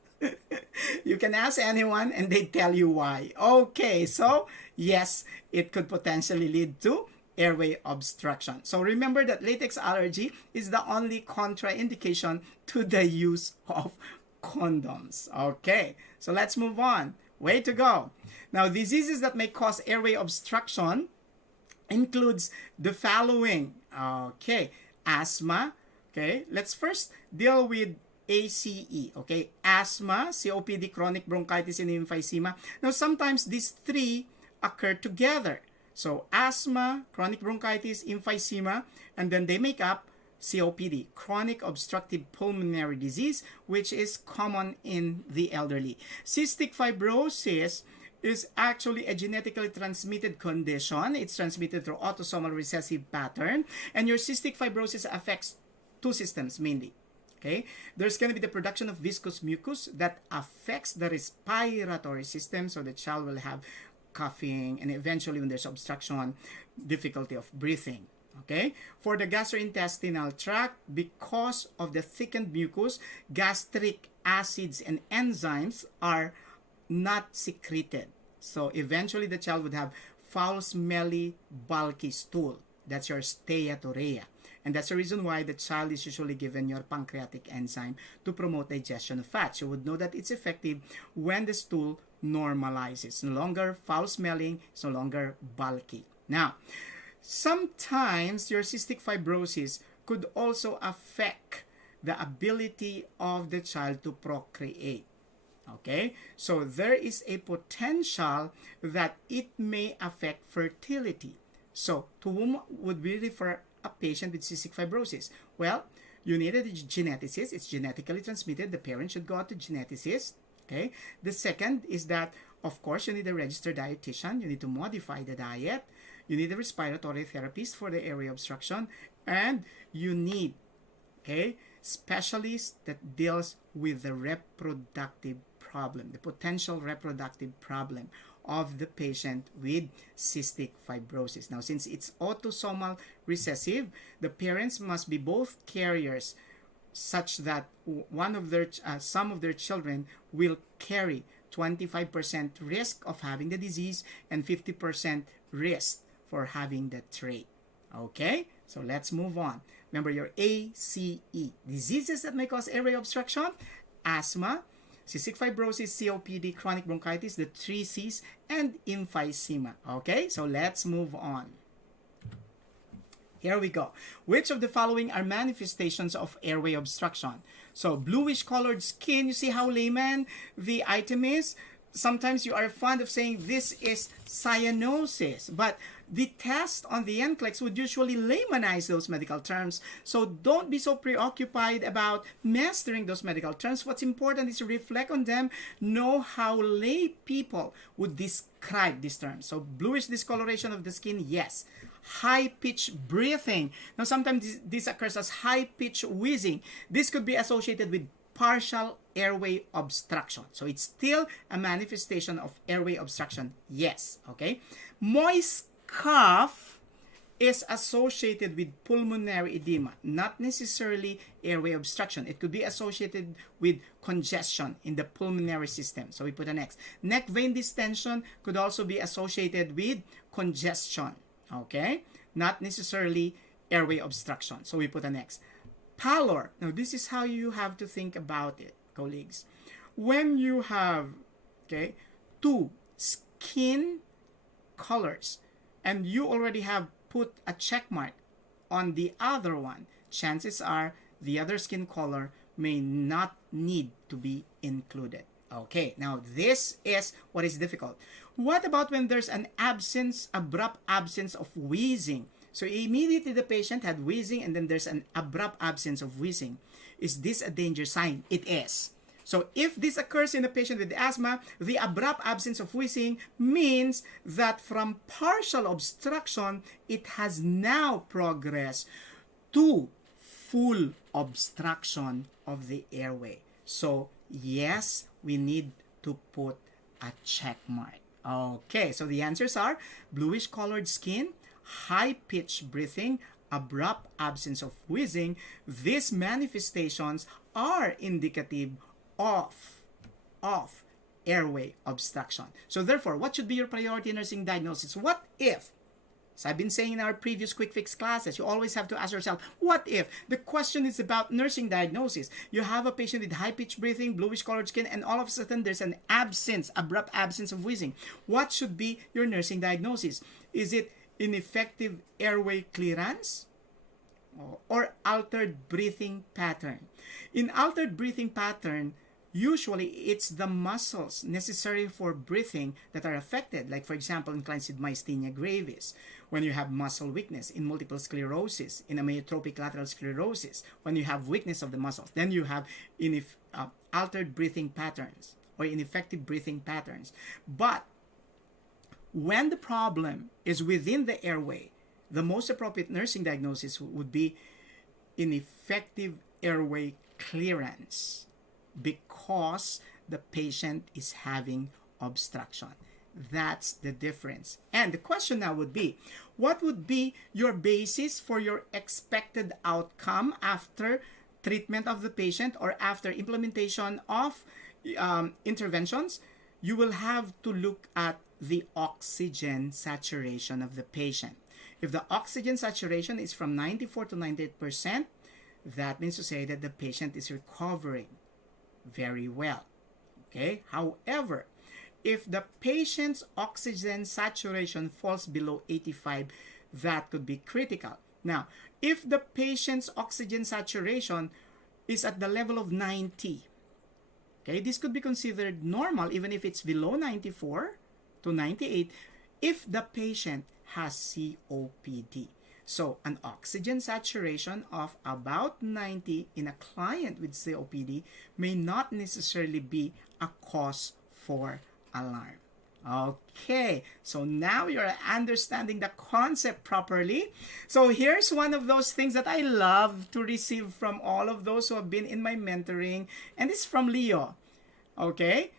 you can ask anyone and they tell you why. Okay, so yes, it could potentially lead to airway obstruction. So remember that latex allergy is the only contraindication to the use of condoms. Okay, so let's move on. Way to go. Now, diseases that may cause airway obstruction includes the following. Okay, asthma. Okay, let's first deal with ACE, okay, asthma, COPD, chronic bronchitis, and emphysema. Now, sometimes these three occur together. So, asthma, chronic bronchitis, emphysema, and then they make up COPD, chronic obstructive pulmonary disease, which is common in the elderly. Cystic fibrosis is actually a genetically transmitted condition. It's transmitted through autosomal recessive pattern, and your cystic fibrosis affects two systems mainly. Okay, there's going to be the production of viscous mucus that affects the respiratory system, so the child will have coughing, and eventually when there's obstruction, difficulty of breathing. Okay, for the gastrointestinal tract, because of the thickened mucus, gastric acids and enzymes are not secreted. So eventually the child would have foul, smelly, bulky stool. That's your steatorrhea. And that's the reason why the child is usually given your pancreatic enzyme to promote digestion of fats. You would know that it's effective when the stool normalizes. It's no longer foul smelling, it's no longer bulky. Now, sometimes your cystic fibrosis could also affect the ability of the child to procreate. Okay, so there is a potential that it may affect fertility. So, to whom would we refer a patient with cystic fibrosis? Well, you need a geneticist. It's genetically transmitted. The parent should go out to geneticist. Okay. The second is that, of course, you need a registered dietitian. You need to modify the diet. You need a respiratory therapist for the airway obstruction, and you need, okay, specialist that deals with the reproductive problem, the potential reproductive problem of the patient with cystic fibrosis. Now, since it's autosomal recessive, the parents must be both carriers, such that some of their children will carry 25% risk of having the disease and 50% risk for having the trait. Okay, so let's move on. Remember your ACE, diseases that may cause airway obstruction: asthma, cystic fibrosis, COPD, chronic bronchitis, the 3 C's, and emphysema. Okay, so let's move on. Here we go. Which of the following are manifestations of airway obstruction? So, bluish colored skin. You see how layman the item is? Sometimes you are fond of saying this is cyanosis, but the test on the NCLEX would usually laymanize those medical terms. So don't be so preoccupied about mastering those medical terms. What's important is to reflect on them, know how lay people would describe these terms. So bluish discoloration of the skin, yes. High-pitched breathing. Now sometimes this occurs as high-pitched wheezing. This could be associated with partial airway obstruction. So it's still a manifestation of airway obstruction, yes. Okay. Moist cough is associated with pulmonary edema, not necessarily airway obstruction. It could be associated with congestion in the pulmonary system. So we put an X. Neck vein distension could also be associated with congestion. Okay, not necessarily airway obstruction. So we put an X. Pallor. Now this is how you have to think about it, colleagues. When you have, okay, two skin colors and you already have put a check mark on the other one, chances are the other skin color may not need to be included. Okay, now this is what is difficult. What about when there's an absence, abrupt absence of wheezing? So immediately the patient had wheezing and then there's an abrupt absence of wheezing. Is this a danger sign? It is. So if this occurs in a patient with asthma, the abrupt absence of wheezing means that from partial obstruction, it has now progressed to full obstruction of the airway. So yes, we need to put a check mark. Okay, so the answers are bluish colored skin, high-pitched breathing, abrupt absence of wheezing. These manifestations are indicative of airway obstruction. So therefore, what should be your priority nursing diagnosis? What if, as I've been saying in our previous QuickFix classes, you always have to ask yourself, what if? The question is about nursing diagnosis. You have a patient with high-pitched breathing, bluish-colored skin, and all of a sudden there's an abrupt absence of wheezing. What should be your nursing diagnosis? Is it ineffective airway clearance or altered breathing pattern? In altered breathing pattern, usually it's the muscles necessary for breathing that are affected. Like for example, in clients with myasthenia gravis, when you have muscle weakness, in multiple sclerosis, in amyotrophic lateral sclerosis, when you have weakness of the muscles, then you have altered breathing patterns or ineffective breathing patterns. But when the problem is within the airway, the most appropriate nursing diagnosis would be ineffective airway clearance because the patient is having obstruction. That's the difference. And the question now would be, what would be your basis for your expected outcome after treatment of the patient or after implementation of interventions? You will have to look at the oxygen saturation of the patient. If the oxygen saturation is from 94 to 98%, that means to say that the patient is recovering very well. Okay? However, if the patient's oxygen saturation falls below 85, that could be critical. Now, if the patient's oxygen saturation is at the level of 90, okay, this could be considered normal even if it's below 94 to 98 if the patient has COPD. So an oxygen saturation of about 90 in a client with COPD may not necessarily be a cause for alarm. Okay, so now you're understanding the concept properly. So here's one of those things that I love to receive from all of those who have been in my mentoring, and it's from Leo. Okay,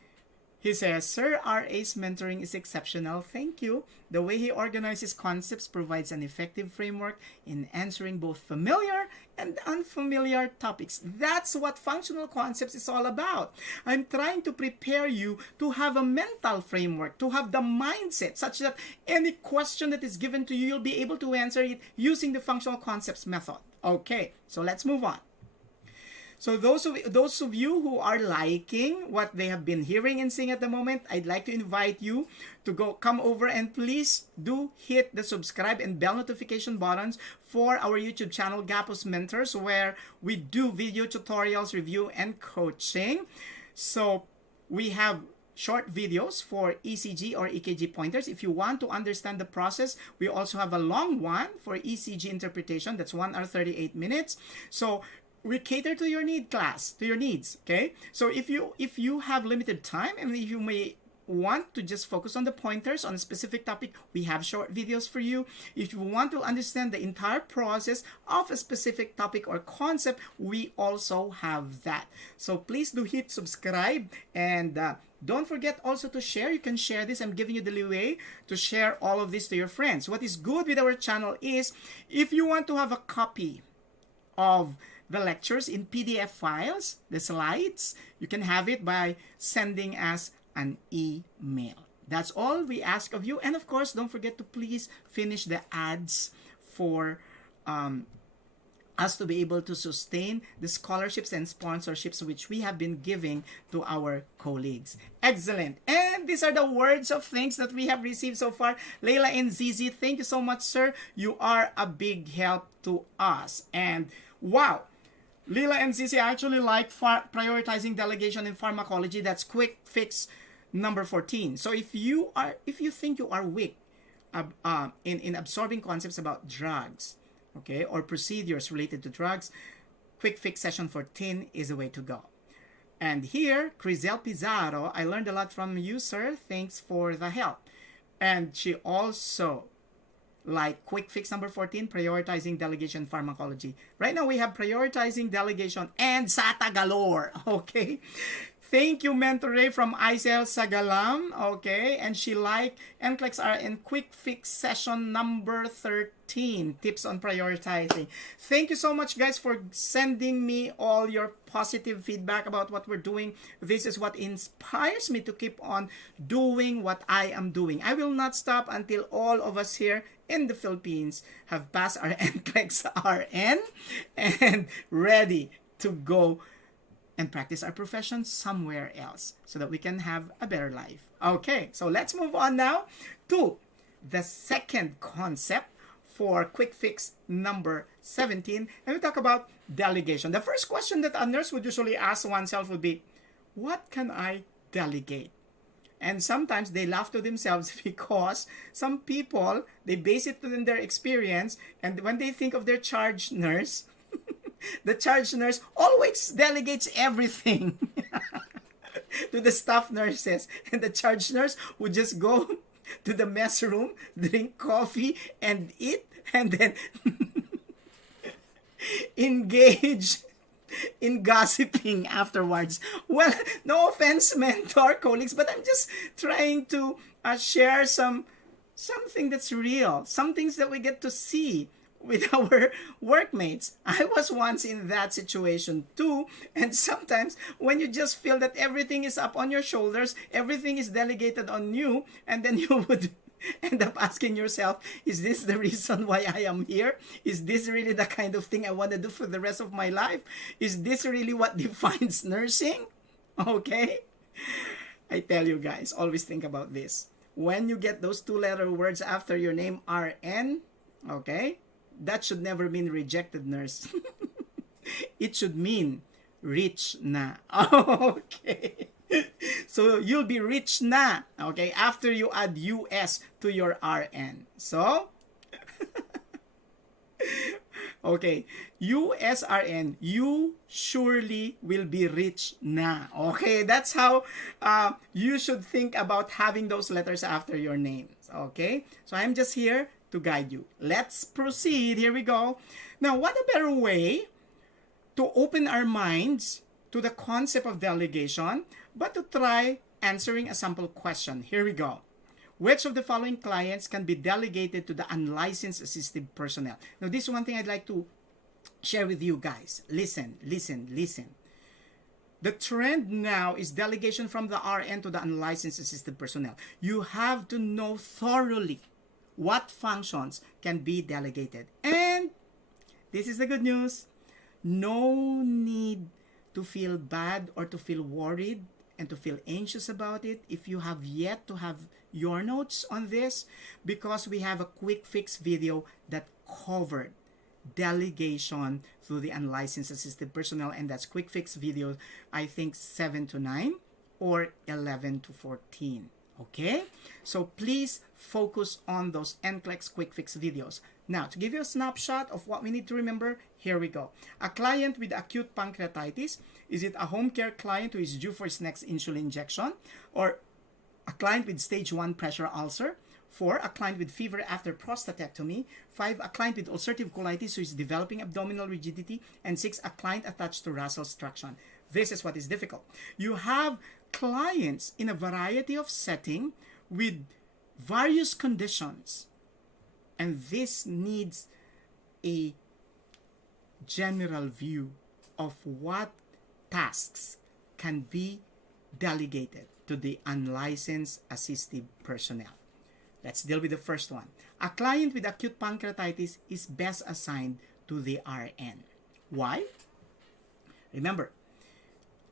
he says, Sir, RA's mentoring is exceptional. Thank you. The way he organizes concepts provides an effective framework in answering both familiar and unfamiliar topics. That's what functional concepts is all about. I'm trying to prepare you to have a mental framework, to have the mindset such that any question that is given to you, you'll be able to answer it using the functional concepts method. Okay, so let's move on. So those of you who are liking what they have been hearing and seeing at the moment, I'd like to invite you to come over and please do hit the subscribe and bell notification buttons for our YouTube channel, Gapuz Mentors, where we do video tutorials, review, and coaching. So we have short videos for ECG or EKG pointers. If you want to understand the process, we also have a long one for ECG interpretation. That's 1 hour 38 minutes. So we cater to your needs, okay? So if you have limited time and if you may want to just focus on the pointers on a specific topic, we have short videos for you. If you want to understand the entire process of a specific topic or concept, we also have that. So please do hit subscribe and don't forget also to share. You can share this. I'm giving you the leeway to share all of this to your friends. What is good with our channel is if you want to have a copy of the lectures in PDF files, the slides, you can have it by sending us an email. That's all we ask of you. And of course, don't forget to please finish the ads for us to be able to sustain the scholarships and sponsorships which we have been giving to our colleagues. Excellent. And these are the words of thanks that we have received so far. Leila and Zizi, thank you so much, sir. You are a big help to us. And wow, Leila and Zizi actually like prioritizing delegation in pharmacology. That's QuickFix number 14. So if you think you are weak in absorbing concepts about drugs, okay, or procedures related to drugs, QuickFix session 14 is the way to go. And here, Crizel Pizarro, I learned a lot from you, sir. Thanks for the help. And she also, like QuickFix number 14, prioritizing delegation pharmacology. Right now, we have prioritizing delegation and SATA galore. Okay. Thank you, Mentor Ray from ICL Sagalam. Okay. And she liked NCLEX-RN QuickFix session number 13, tips on prioritizing. Thank you so much, guys, for sending me all your positive feedback about what we're doing. This is what inspires me to keep on doing what I am doing. I will not stop until all of us here in the Philippines have passed our NCLEX-RN and ready to go and practice our profession somewhere else so that we can have a better life. Okay, so let's move on now to the second concept for QuickFix number 17, and we talk about delegation. The first question that a nurse would usually ask oneself would be, what can I delegate? And sometimes they laugh to themselves because some people, they base it on their experience, and when they think of their charge nurse, the charge nurse always delegates everything to the staff nurses. And the charge nurse would just go to the mess room, drink coffee, and eat, and then engage in gossiping afterwards. Well, no offense, mentor colleagues, but I'm just trying to share something that's real, some things that we get to see with our workmates. I was once in that situation too, and sometimes when you just feel that everything is up on your shoulders, everything is delegated on you, and then you would end up asking yourself, is this the reason why I am here? Is this really the kind of thing I want to do for the rest of my life? Is this really what defines nursing? Okay? I tell you guys, always think about this. When you get those two-letter words after your name, RN, okay? That should never mean rejected nurse. It should mean rich na. Okay. So you'll be rich na, okay, after you add US to your RN. So, okay, USRN, you surely will be rich na. Okay, that's how you should think about having those letters after your names. Okay, so I'm just here to guide you. Let's proceed. Here we go. Now, what a better way to open our minds to the concept of delegation, but to try answering a sample question. Here we go. Which of the following clients can be delegated to the unlicensed assistive personnel? Now, this is one thing I'd like to share with you guys. Listen, listen, listen. The trend now is delegation from the RN to the unlicensed assistive personnel. You have to know thoroughly what functions can be delegated. And this is the good news. No need to feel bad or to feel worried and to feel anxious about it if you have yet to have your notes on this, because we have a quick fix video that covered delegation through the unlicensed assistive personnel, and that's quick fix video, I think 7 to 9 or 11 to 14. Okay, so please focus on those NCLEX quick fix videos. Now, to give you a snapshot of what we need to remember, here we go. A client with acute pancreatitis, is it a home care client who is due for his next insulin injection? Or a client with stage 1 pressure ulcer? 4, a client with fever after prostatectomy. 5, a client with ulcerative colitis who is developing abdominal rigidity. And 6, a client attached to Russell's traction. This is what is difficult. You have clients in a variety of setting with various conditions, and this needs a general view of what tasks can be delegated to the unlicensed assistive personnel. Let's deal with the first one. A client with acute pancreatitis is best assigned to the RN. Why? Remember,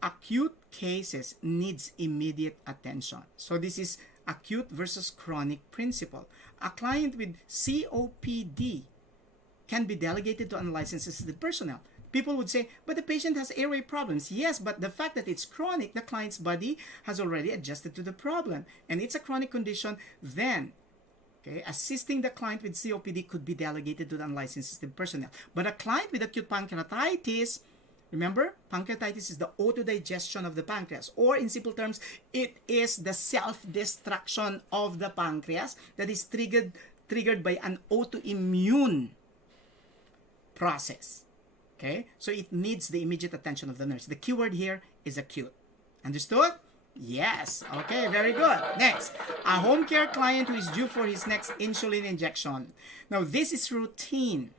acute cases needs immediate attention. So this is acute versus chronic principle. A client with COPD can be delegated to unlicensed assistive personnel. People would say, but the patient has airway problems. Yes, but the fact that it's chronic, the client's body has already adjusted to the problem, and it's a chronic condition, then assisting the client with COPD could be delegated to the unlicensed assistive personnel. But a client with acute pancreatitis, Remember, pancreatitis is the autodigestion of the pancreas, or in simple terms, it is the self-destruction of the pancreas that is triggered by an autoimmune process. Okay, so it needs the immediate attention of the nurse. The keyword here is acute. Understood? Yes. Okay, very good. Next, a home care client who is due for his next insulin injection. Now, this is routine.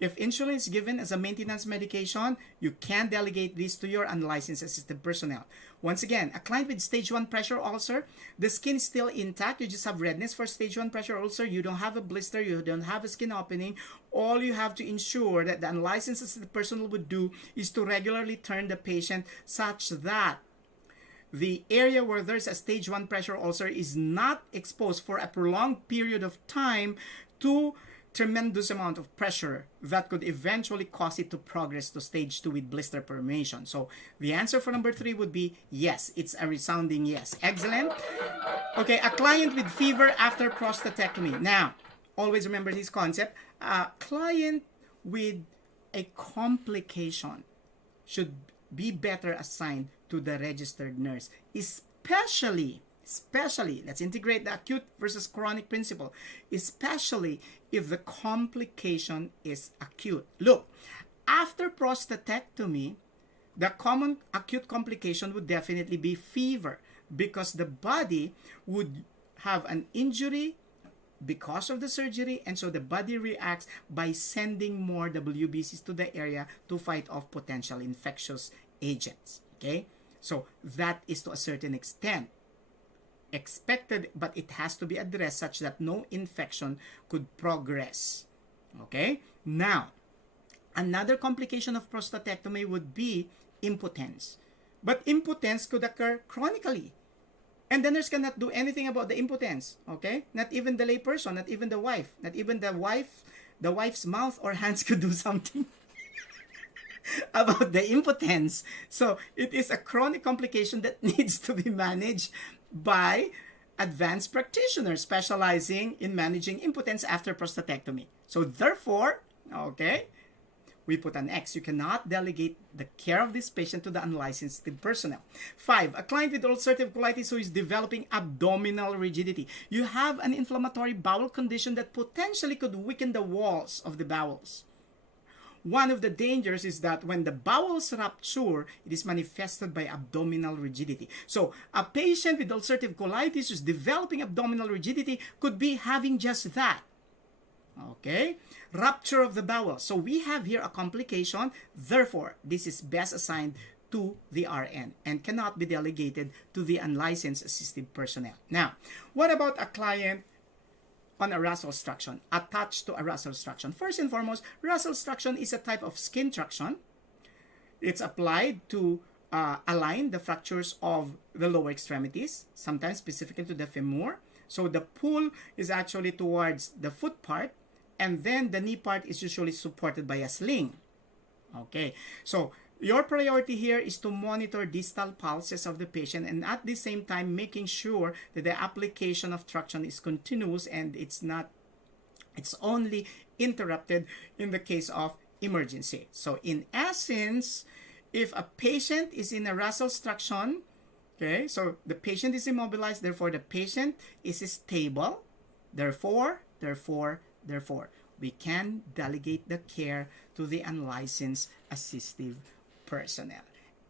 If insulin is given as a maintenance medication, you can delegate this to your unlicensed assistive personnel. Once again, a client with stage 1 pressure ulcer, the skin is still intact. You just have redness for stage 1 pressure ulcer. You don't have a blister. You don't have a skin opening. All you have to ensure that the unlicensed assistive personnel would do is to regularly turn the patient such that the area where there's a stage 1 pressure ulcer is not exposed for a prolonged period of time to tremendous amount of pressure that could eventually cause it to progress to stage 2 with blister formation. So the answer for number 3 would be yes. It's a resounding yes. Excellent. Okay, a client with fever after prostatectomy. Now, always remember this concept. A client with a complication should be better assigned to the registered nurse, especially, let's integrate the acute versus chronic principle, especially if the complication is acute. Look, after prostatectomy, the common acute complication would definitely be fever, because the body would have an injury because of the surgery, and so the body reacts by sending more WBCs to the area to fight off potential infectious agents. Okay, so that is to a certain extent expected, but it has to be addressed such that no infection could progress. Okay, now another complication of prostatectomy would be impotence, but impotence could occur chronically, and the nurse cannot do anything about the impotence. Okay, not even the layperson, not even the wife, not even the wife's mouth or hands could do something about the impotence. So it is a chronic complication that needs to be managed by advanced practitioners specializing in managing impotence after prostatectomy. So therefore, okay, we put an X. You cannot delegate the care of this patient to the unlicensed personnel. 5, a client with ulcerative colitis who is developing abdominal rigidity. You have an inflammatory bowel condition that potentially could weaken the walls of the bowels. One of the dangers is that when the bowels rupture, it is manifested by abdominal rigidity. So a patient with ulcerative colitis who's developing abdominal rigidity could be having just that. Okay, rupture of the bowel. So we have here a complication. Therefore, this is best assigned to the RN and cannot be delegated to the unlicensed assistive personnel. Now, what about a client on a Russell traction, attached to a Russell traction? First and foremost, Russell traction is a type of skin traction. It's applied to align the fractures of the lower extremities, sometimes specifically to the femur. So the pull is actually towards the foot part, and then the knee part is usually supported by a sling. Okay, so your priority here is to monitor distal pulses of the patient, and at the same time making sure that the application of traction is continuous and it's only interrupted in the case of emergency. So in essence, if a patient is in a Russell traction, okay, so the patient is immobilized, therefore the patient is stable, therefore we can delegate the care to the unlicensed assistive personnel.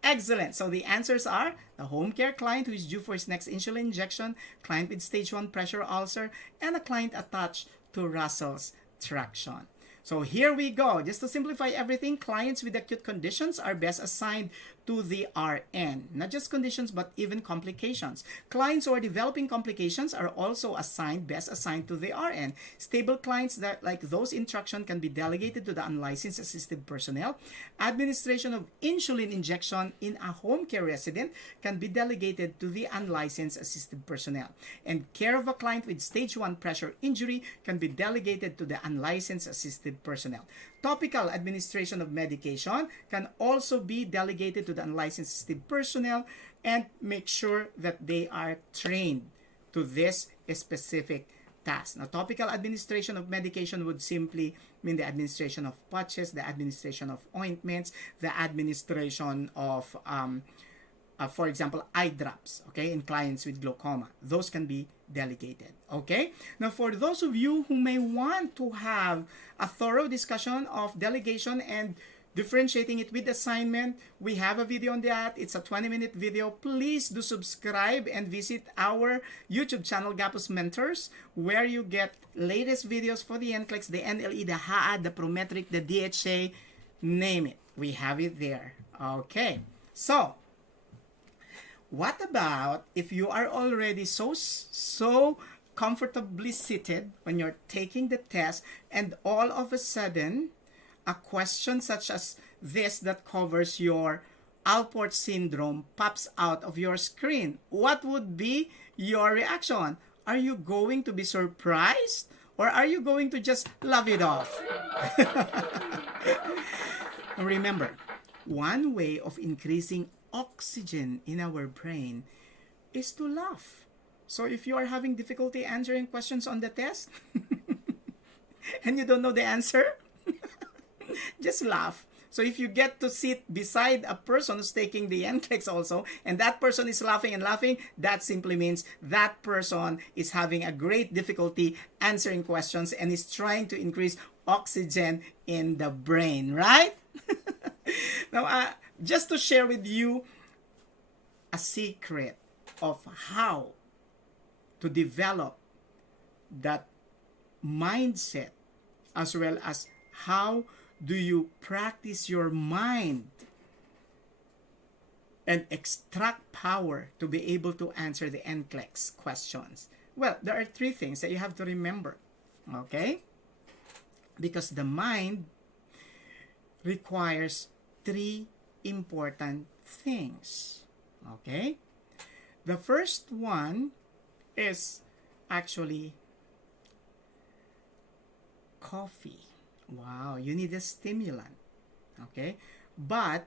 Excellent. So the answers are the home care client who is due for his next insulin injection, client with stage 1 pressure ulcer, and a client attached to Russell's traction. So here we go. Just to simplify everything, clients with acute conditions are best assigned to the RN. Not just conditions, but even complications. Clients who are developing complications are also best assigned to the RN. Stable clients that, like those in traction, can be delegated to the unlicensed assistive personnel. Administration of insulin injection in a home care resident can be delegated to the unlicensed assistive personnel. And care of a client with stage 1 pressure injury can be delegated to the unlicensed assistive personnel. Topical administration of medication can also be delegated to the unlicensed assistive personnel, and make sure that they are trained to this specific task. Now, topical administration of medication would simply mean the administration of patches, the administration of ointments, the administration of, for example, eye drops, okay, in clients with glaucoma. Those can be delegated, okay? Now, for those of you who may want to have a thorough discussion of delegation and differentiating it with assignment, we have a video on that. It's a 20-minute video. Please do subscribe and visit our YouTube channel, Gapuz Mentors, where you get latest videos for the NCLEX, the NLE, the HAAD, the Prometric, the DHA, name it. We have it there. Okay. So, what about if you are already so comfortably seated when you're taking the test and all of a sudden a question such as this that covers your Alport syndrome pops out of your screen? What would be your reaction? Are you going to be surprised or are you going to just laugh it off? Remember, one way of increasing oxygen in our brain is to laugh. So if you are having difficulty answering questions on the test and you don't know the answer, just laugh. So if you get to sit beside a person who's taking the NCLEX also, and that person is laughing and laughing, that simply means that person is having a great difficulty answering questions and is trying to increase oxygen in the brain, right? Now, just to share with you a secret of how to develop that mindset, as well as how do you practice your mind and extract power to be able to answer the NCLEX questions? Well, there are three things that you have to remember, okay? Because the mind requires three important things, okay? The first one is actually coffee. Wow, you need a stimulant, okay? But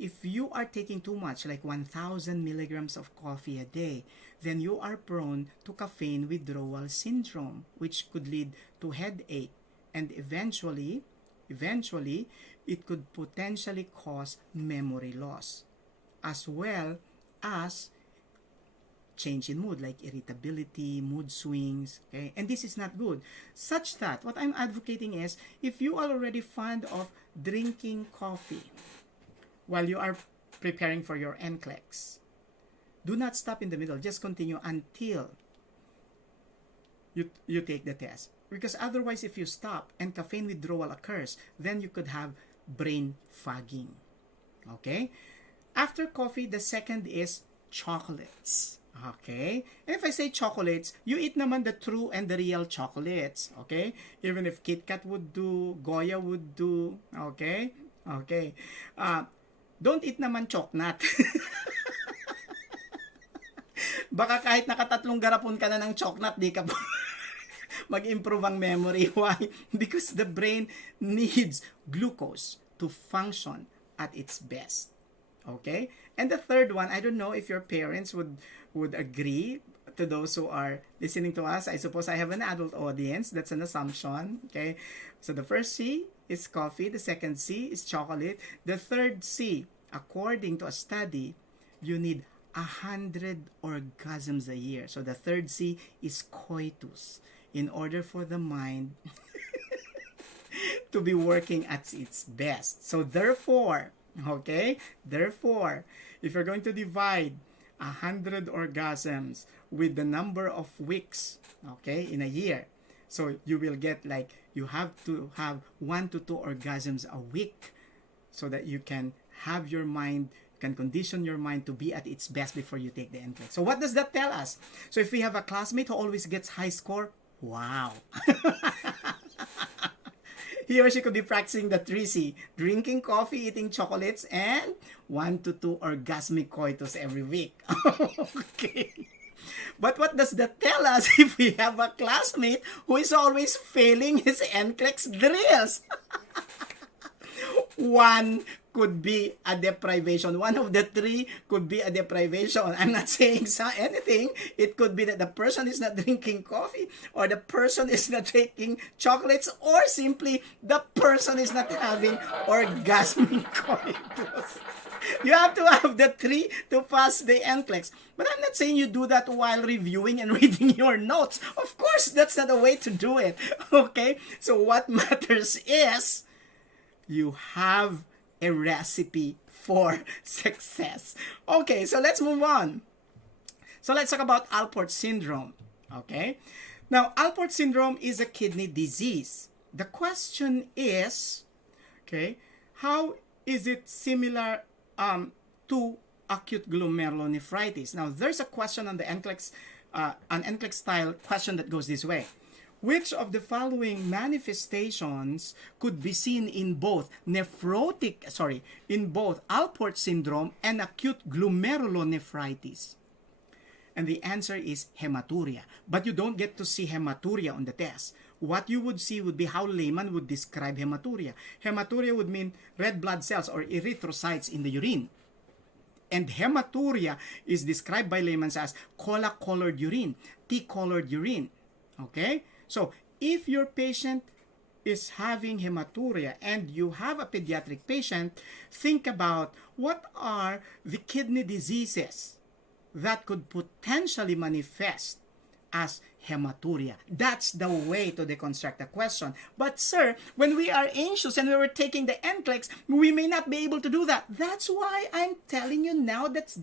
if you are taking too much, like 1,000 milligrams of coffee a day, then you are prone to caffeine withdrawal syndrome, which could lead to headache, and eventually, it could potentially cause memory loss, as well as change in mood, like irritability, mood swings, okay? And this is not good. Such that, what I'm advocating is, if you are already fond of drinking coffee while you are preparing for your NCLEX, do not stop in the middle. Just continue until you take the test. Because otherwise, if you stop and caffeine withdrawal occurs, then you could have brain fogging, okay? After coffee, the second is chocolates. Okay? And if I say chocolates, you eat naman the true and the real chocolates. Okay? Even if Kit Kat would do, Goya would do. Okay? Okay. Don't eat naman choknat. Baka kahit nakatatlong garapon ka na ng choknat, di ka mag-improve ang memory. Why? Because the brain needs glucose to function at its best. Okay? And the third one, I don't know if your parents would agree to those who are listening to us. I suppose I have an adult audience. That's an assumption. Okay? So the first C is coffee. The second C is chocolate. The third C, according to a study, you need 100 orgasms a year. So the third C is coitus, in order for the mind to be working at its best. So therefore, okay, therefore, if you're going to divide 100 orgasms with the number of weeks, okay, in a year, so you will get like, you have to have 1 to 2 orgasms a week so that you can have your mind, you can condition your mind to be at its best before you take the NCLEX. So what does that tell us? So if we have a classmate who always gets high score, wow. He or she could be practicing the 3C, drinking coffee, eating chocolates, and 1 to 2 orgasmic coitus every week. Okay. But what does that tell us if we have a classmate who is always failing his NCLEX drills? 1 could be a deprivation. One of the three could be a deprivation. I'm not saying anything. It could be that the person is not drinking coffee, or the person is not taking chocolates, or simply the person is not having orgasmic coitus. You have to have the three to pass the NCLEX. But I'm not saying you do that while reviewing and reading your notes. Of course, that's not a way to do it. Okay? So what matters is you have a recipe for success. Okay, so let's move on. So let's talk about Alport syndrome. Okay? Now, Alport syndrome is a kidney disease. The question is, okay, how is it similar to acute glomerulonephritis? Now, there's a question on the NCLEX, an NCLEX style question that goes this way. Which of the following manifestations could be seen in both Alport syndrome and acute glomerulonephritis? And the answer is hematuria. But you don't get to see hematuria on the test. What you would see would be how layman would describe hematuria. Hematuria would mean red blood cells or erythrocytes in the urine. And hematuria is described by laymen as cola-colored urine, tea-colored urine. Okay? So, if your patient is having hematuria and you have a pediatric patient, think about what are the kidney diseases that could potentially manifest as hematuria. That's the way to deconstruct the question. But sir, when we are anxious and we were taking the NCLEX, we may not be able to do that. That's why I'm telling you now that's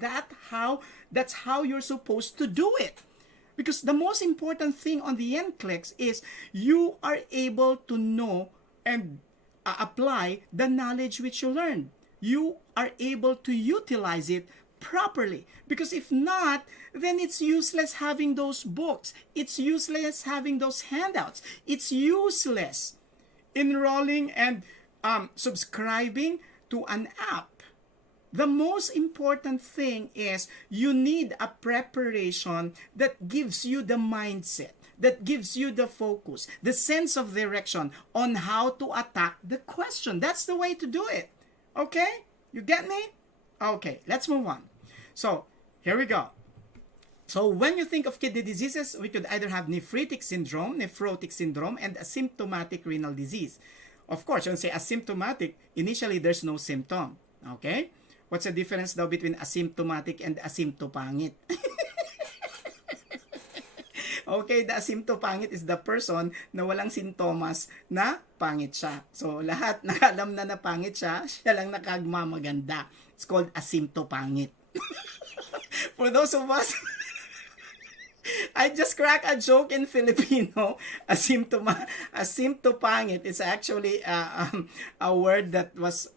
how you're supposed to do it. Because the most important thing on the NCLEX is you are able to know and apply the knowledge which you learned. You are able to utilize it properly. Because if not, then it's useless having those books. It's useless having those handouts. It's useless enrolling and subscribing to an app. The most important thing is you need a preparation that gives you the mindset, that gives you the focus, the sense of direction on how to attack the question. That's the way to do it. Okay? You get me? Okay, let's move on. So, here we go. So, when you think of kidney diseases, we could either have nephritic syndrome, nephrotic syndrome, and asymptomatic renal disease. Of course, when you say asymptomatic, initially there's no symptom. Okay? What's the difference daw between asymptomatic and asymptopangit? Okay, the asymptopangit is the person na walang sintomas na pangit siya. So, lahat nakalam na pangit siya, siya lang nakagmamaganda. It's called asymptopangit. For those of us, I just crack a joke in Filipino. Asymptopangit is actually a word that was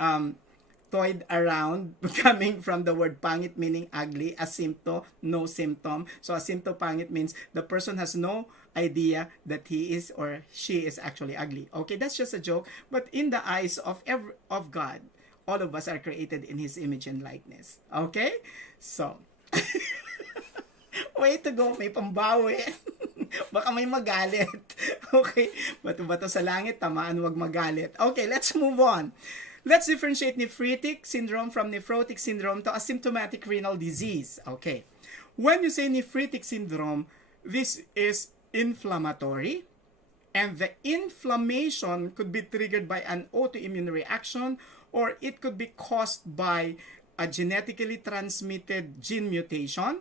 toyed around, coming from the word pangit, meaning ugly. Asympto, no symptom. So asymptopangit means the person has no idea that he is or she is actually ugly. Okay, that's just a joke. But in the eyes of God, all of us are created in His image and likeness. Okay? So, way to go. May pambawi. Baka may magalit. Okay? Bato-bato sa langit, tamaan, wag magalit. Okay, let's move on. Let's differentiate nephritic syndrome from nephrotic syndrome to asymptomatic renal disease. Okay. When you say nephritic syndrome, this is inflammatory, and the inflammation could be triggered by an autoimmune reaction, or it could be caused by a genetically transmitted gene mutation,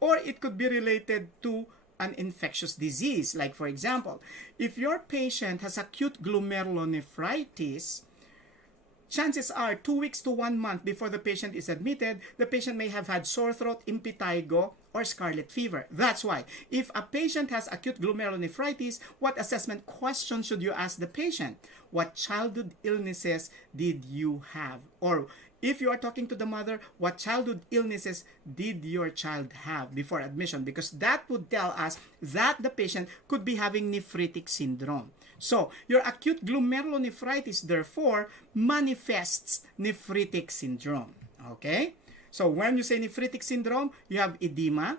or it could be related to an infectious disease. Like, for example, if your patient has acute glomerulonephritis, chances are 2 weeks to 1 month before the patient is admitted, the patient may have had sore throat, impetigo, or scarlet fever. That's why, if a patient has acute glomerulonephritis, what assessment question should you ask the patient? What childhood illnesses did you have? Or if you are talking to the mother, what childhood illnesses did your child have before admission? Because that would tell us that the patient could be having nephritic syndrome. So, your acute glomerulonephritis, therefore, manifests nephritic syndrome. Okay? So, when you say nephritic syndrome, you have edema,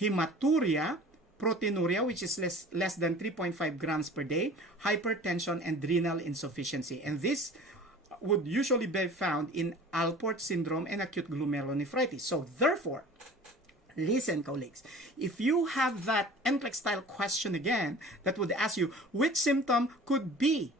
hematuria, proteinuria, which is less than 3.5 grams per day, hypertension, and renal insufficiency. And these would usually be found in Alport syndrome and acute glomerulonephritis. So therefore, listen, colleagues, if you have that NCLEX style question again that would ask you which symptom could be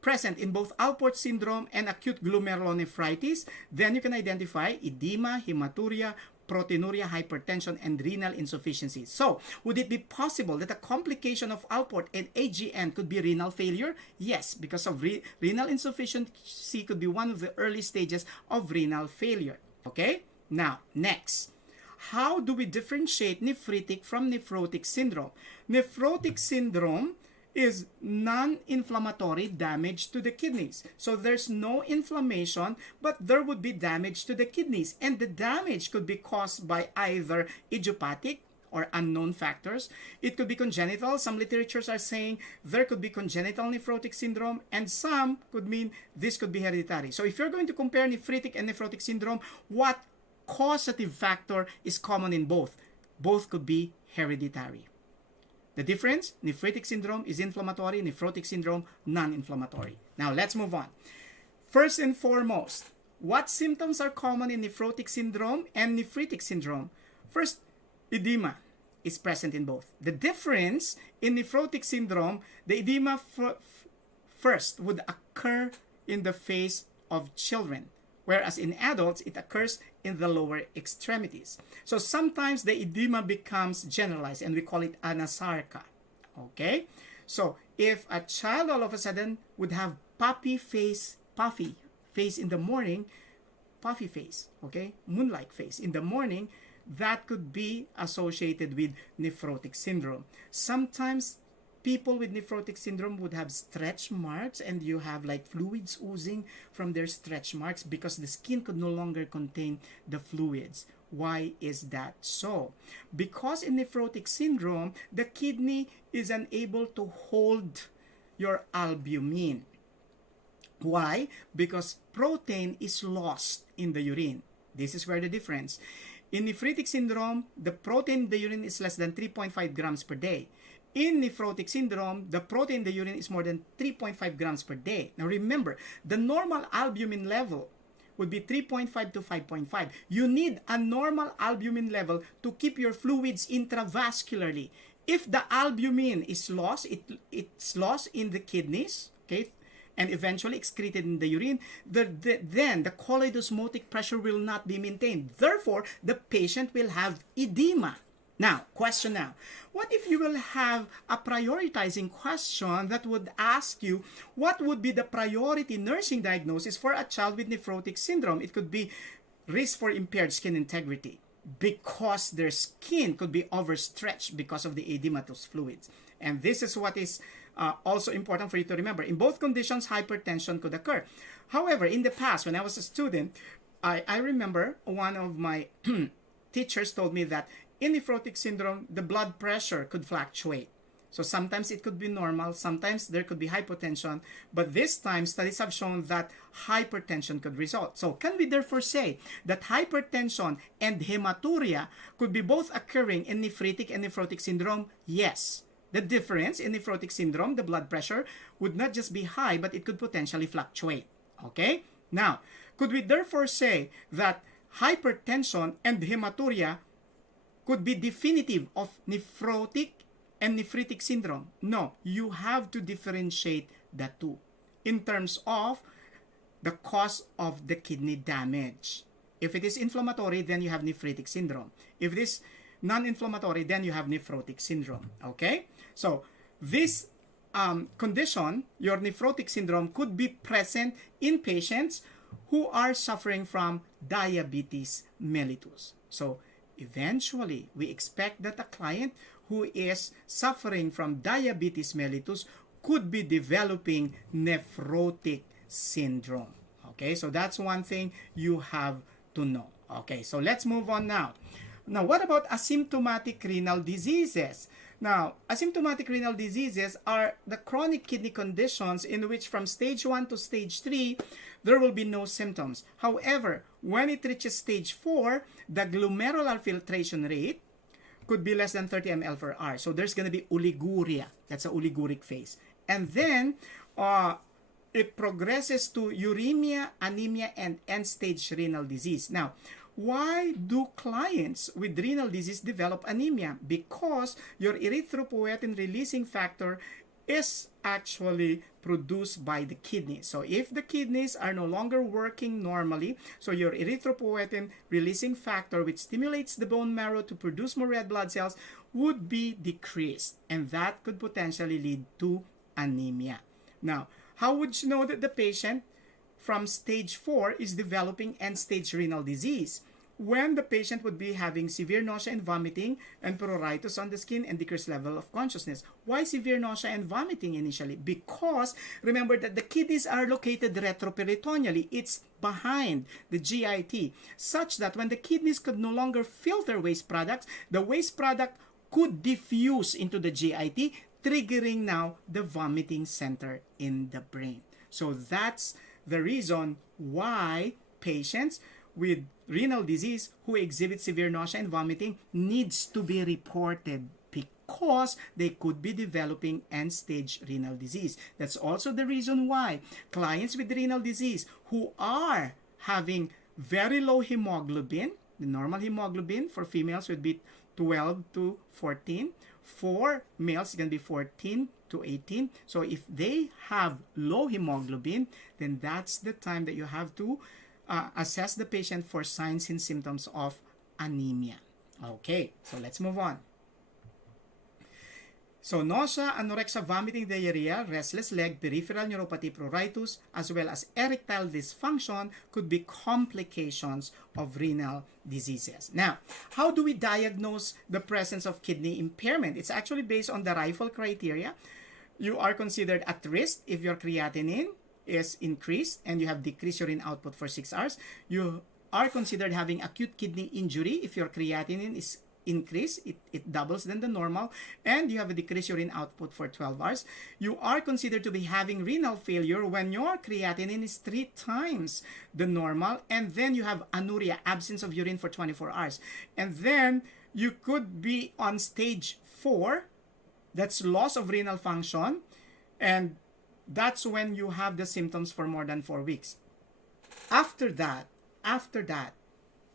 present in both Alport syndrome and acute glomerulonephritis, then you can identify edema, hematuria, proteinuria, hypertension, and renal insufficiency. So, would it be possible that a complication of Alport and AGN could be renal failure? Yes, because of renal insufficiency could be one of the early stages of renal failure. Okay? Now, next. How do we differentiate nephritic from nephrotic syndrome? Nephrotic syndrome is non-inflammatory damage to the kidneys. So there's no inflammation, but there would be damage to the kidneys. And the damage could be caused by either idiopathic or unknown factors. It could be congenital. Some literatures are saying there could be congenital nephrotic syndrome, and some could mean this could be hereditary. So if you're going to compare nephritic and nephrotic syndrome, what causative factor is common in both? Both could be hereditary. The difference, nephritic syndrome is inflammatory, nephrotic syndrome, non-inflammatory. Now, let's move on. First and foremost, what symptoms are common in nephrotic syndrome and nephritic syndrome? First, edema is present in both. The difference in nephrotic syndrome, the edema first would occur in the face of children, whereas in adults, it occurs in the lower extremities. So sometimes the edema becomes generalized, and we call it anasarca. Okay? So if a child all of a sudden would have puffy face in the morning, puffy face, okay? Moon-like face in the morning, that could be associated with nephrotic syndrome. Sometimes people with nephrotic syndrome would have stretch marks, and you have like fluids oozing from their stretch marks because the skin could no longer contain the fluids. Why is that so? Because in nephrotic syndrome, the kidney is unable to hold your albumin. Why? Because protein is lost in the urine. This is where the difference. In nephritic syndrome, the protein in the urine is less than 3.5 grams per day. In nephrotic syndrome, the protein in the urine is more than 3.5 grams per day. Now remember, the normal albumin level would be 3.5 to 5.5. You need a normal albumin level to keep your fluids intravascularly. If the albumin is lost, it's lost in the kidneys, okay, and eventually excreted in the urine, then the colloidosmotic pressure will not be maintained. Therefore, the patient will have edema. Now, question now. What if you will have a prioritizing question that would ask you, what would be the priority nursing diagnosis for a child with nephrotic syndrome? It could be risk for impaired skin integrity because their skin could be overstretched because of the edematous fluids. And this is what is also important for you to remember. In both conditions, hypertension could occur. However, in the past, when I was a student, I remember one of my teachers told me that in nephrotic syndrome, the blood pressure could fluctuate. So sometimes it could be normal, sometimes there could be hypotension, but this time studies have shown that hypertension could result. So can we therefore say that hypertension and hematuria could be both occurring in nephritic and nephrotic syndrome? Yes. The difference in nephrotic syndrome, the blood pressure would not just be high, but it could potentially fluctuate. Okay? Now, could we therefore say that hypertension and hematuria could be definitive of nephrotic and nephritic syndrome? No, you have to differentiate the two in terms of the cause of the kidney damage. If it is inflammatory, then you have nephritic syndrome. If it is non-inflammatory, then you have nephrotic syndrome. Okay? So, this condition, your nephrotic syndrome, could be present in patients who are suffering from diabetes mellitus. So, eventually, we expect that a client who is suffering from diabetes mellitus could be developing nephrotic syndrome. Okay, so that's one thing you have to know. Okay, so let's move on now. Now, what about asymptomatic renal diseases? Now, asymptomatic renal diseases are the chronic kidney conditions in which from stage 1 to stage 3, there will be no symptoms. However, when it reaches stage 4, the glomerular filtration rate could be less than 30 ml per hour. So there's going to be oliguria. That's an oliguric phase. And then it progresses to uremia, anemia, and end-stage renal disease. Now, why do clients with renal disease develop anemia? Because your erythropoietin-releasing factor is actually produced by the kidneys. So if the kidneys are no longer working normally, so your erythropoietin releasing factor, which stimulates the bone marrow to produce more red blood cells, would be decreased, and that could potentially lead to anemia. Now, how would you know that the patient from stage 4 is developing end-stage renal disease? When the patient would be having severe nausea and vomiting and pruritus on the skin and decreased level of consciousness. Why severe nausea and vomiting initially? Because remember that the kidneys are located retroperitoneally. It's behind the GIT, such that when the kidneys could no longer filter waste products, the waste product could diffuse into the GIT, triggering now the vomiting center in the brain. So that's the reason why patients with renal disease who exhibit severe nausea and vomiting needs to be reported, because they could be developing end-stage renal disease. That's also the reason why clients with renal disease who are having very low hemoglobin, the normal hemoglobin for females would be 12 to 14. For males, it's going to be 14 to 18. So if they have low hemoglobin, then that's the time that you have to assess the patient for signs and symptoms of anemia. Okay, so let's move on. So nausea, anorexia, vomiting, diarrhea, restless leg, peripheral neuropathy, pruritus, as well as erectile dysfunction could be complications of renal diseases. Now, how do we diagnose the presence of kidney impairment? It's actually based on the Rifle criteria. You are considered at risk if your creatinine is increased and you have decreased urine output for 6 hours. You are considered having acute kidney injury if your creatinine is increased, it doubles than the normal, and you have a decreased urine output for 12 hours. You are considered to be having renal failure when your creatinine is 3 times the normal, and then you have anuria, absence of urine for 24 hours. And then you could be on stage 4, that's loss of renal function, and that's when you have the symptoms for more than 4 weeks. After that,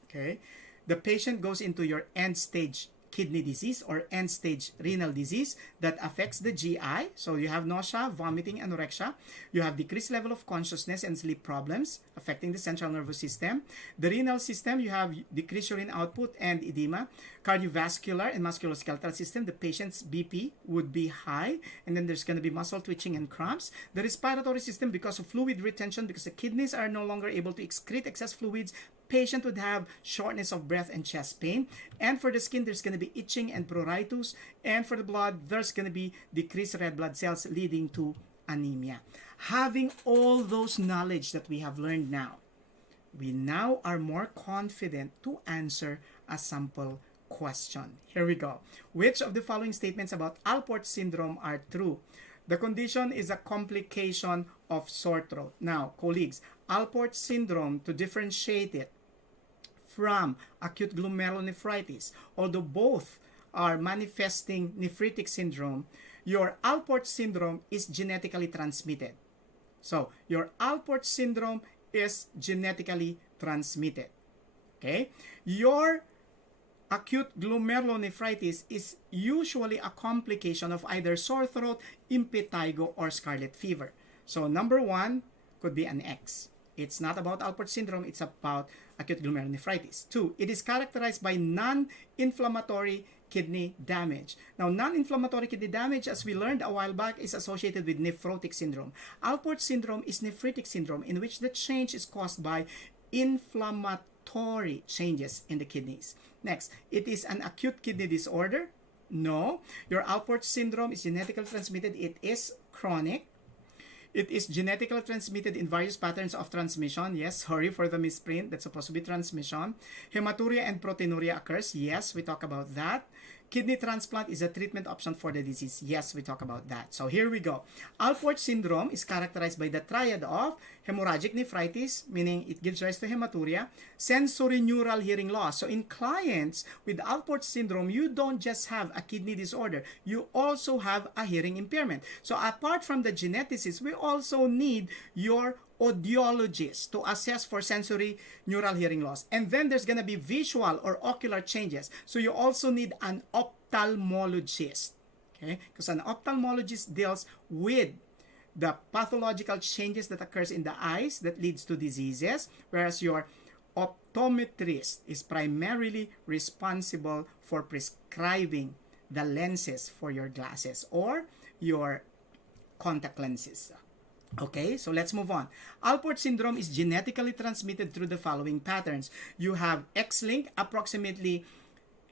okay, the patient goes into your end-stage kidney disease or end-stage renal disease that affects the GI. So you have nausea, vomiting, anorexia. You have decreased level of consciousness and sleep problems affecting the central nervous system. The renal system, you have decreased urine output and edema. Cardiovascular and musculoskeletal system, the patient's BP would be high, and then there's going to be muscle twitching and cramps. The respiratory system, because of fluid retention, because the kidneys are no longer able to excrete excess fluids, patient would have shortness of breath and chest pain. And for the skin, there's going to be itching and pruritus. And for the blood, there's going to be decreased red blood cells leading to anemia. Having all those knowledge that we have learned now, we now are more confident to answer a sample question. Here we go. Which of the following statements about Alport syndrome are true? The condition is a complication of sore throat. Now, colleagues, Alport syndrome, to differentiate it from acute glomerulonephritis, although both are manifesting nephritic syndrome, your Alport syndrome is genetically transmitted. So, your Alport syndrome is genetically transmitted. Okay? Your acute glomerulonephritis is usually a complication of either sore throat, impetigo, or scarlet fever. So, number 1 could be an X. It's not about Alport syndrome, it's about acute glomerulonephritis. 2, it is characterized by non-inflammatory kidney damage. Now, non-inflammatory kidney damage, as we learned a while back, is associated with nephrotic syndrome. Alport syndrome is nephritic syndrome, in which the change is caused by inflammatory changes in the kidneys. Next, it is an acute kidney disorder. No. Your Alport syndrome is genetically transmitted. It is chronic. It is genetically transmitted in various patterns of transmission. Yes, sorry for the misprint. That's supposed to be transmission. Hematuria and proteinuria occurs. Yes, we talk about that. kidney transplant is a treatment option for the disease. Yes, we talk about that. So here we go. Alport syndrome is characterized by the triad of hemorrhagic nephritis, meaning it gives rise to hematuria, sensory neural hearing loss. So in clients with Alport syndrome, you don't just have a kidney disorder, you also have a hearing impairment. So apart from the geneticist, we also need your audiologist to assess for sensory neural hearing loss. And then there's going to be visual or ocular changes. So you also need an ophthalmologist, okay? Because an ophthalmologist deals with the pathological changes that occurs in the eyes that leads to diseases, whereas your optometrist is primarily responsible for prescribing the lenses for your glasses or your contact lenses. Okay, so let's move on. Alport syndrome is genetically transmitted through the following patterns. You have X-linked, approximately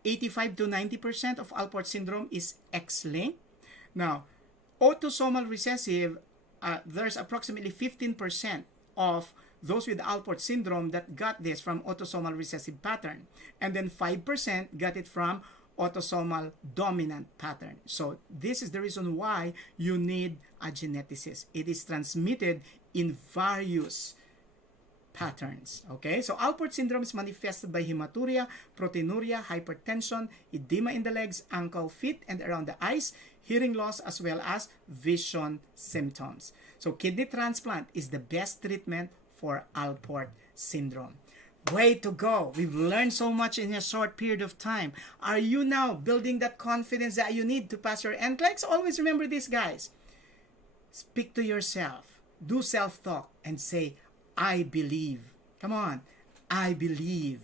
85 to 90% of Alport syndrome is X-linked. Now, autosomal recessive, there's approximately 15% of those with Alport syndrome that got this from autosomal recessive pattern. And then 5% got it from autosomal dominant pattern. So this is the reason why you need a geneticist. It is transmitted in various patterns. Okay, so Alport syndrome is manifested by hematuria, proteinuria, hypertension, edema in the legs, ankle, feet, and around the eyes, hearing loss, as well as vision symptoms. So kidney transplant is the best treatment for Alport syndrome. Way to go! We've learned so much in a short period of time. Are you now building that confidence that you need to pass your NCLEX? Always remember this, guys. Speak to yourself. Do self-talk and say, I believe. Come on. I believe.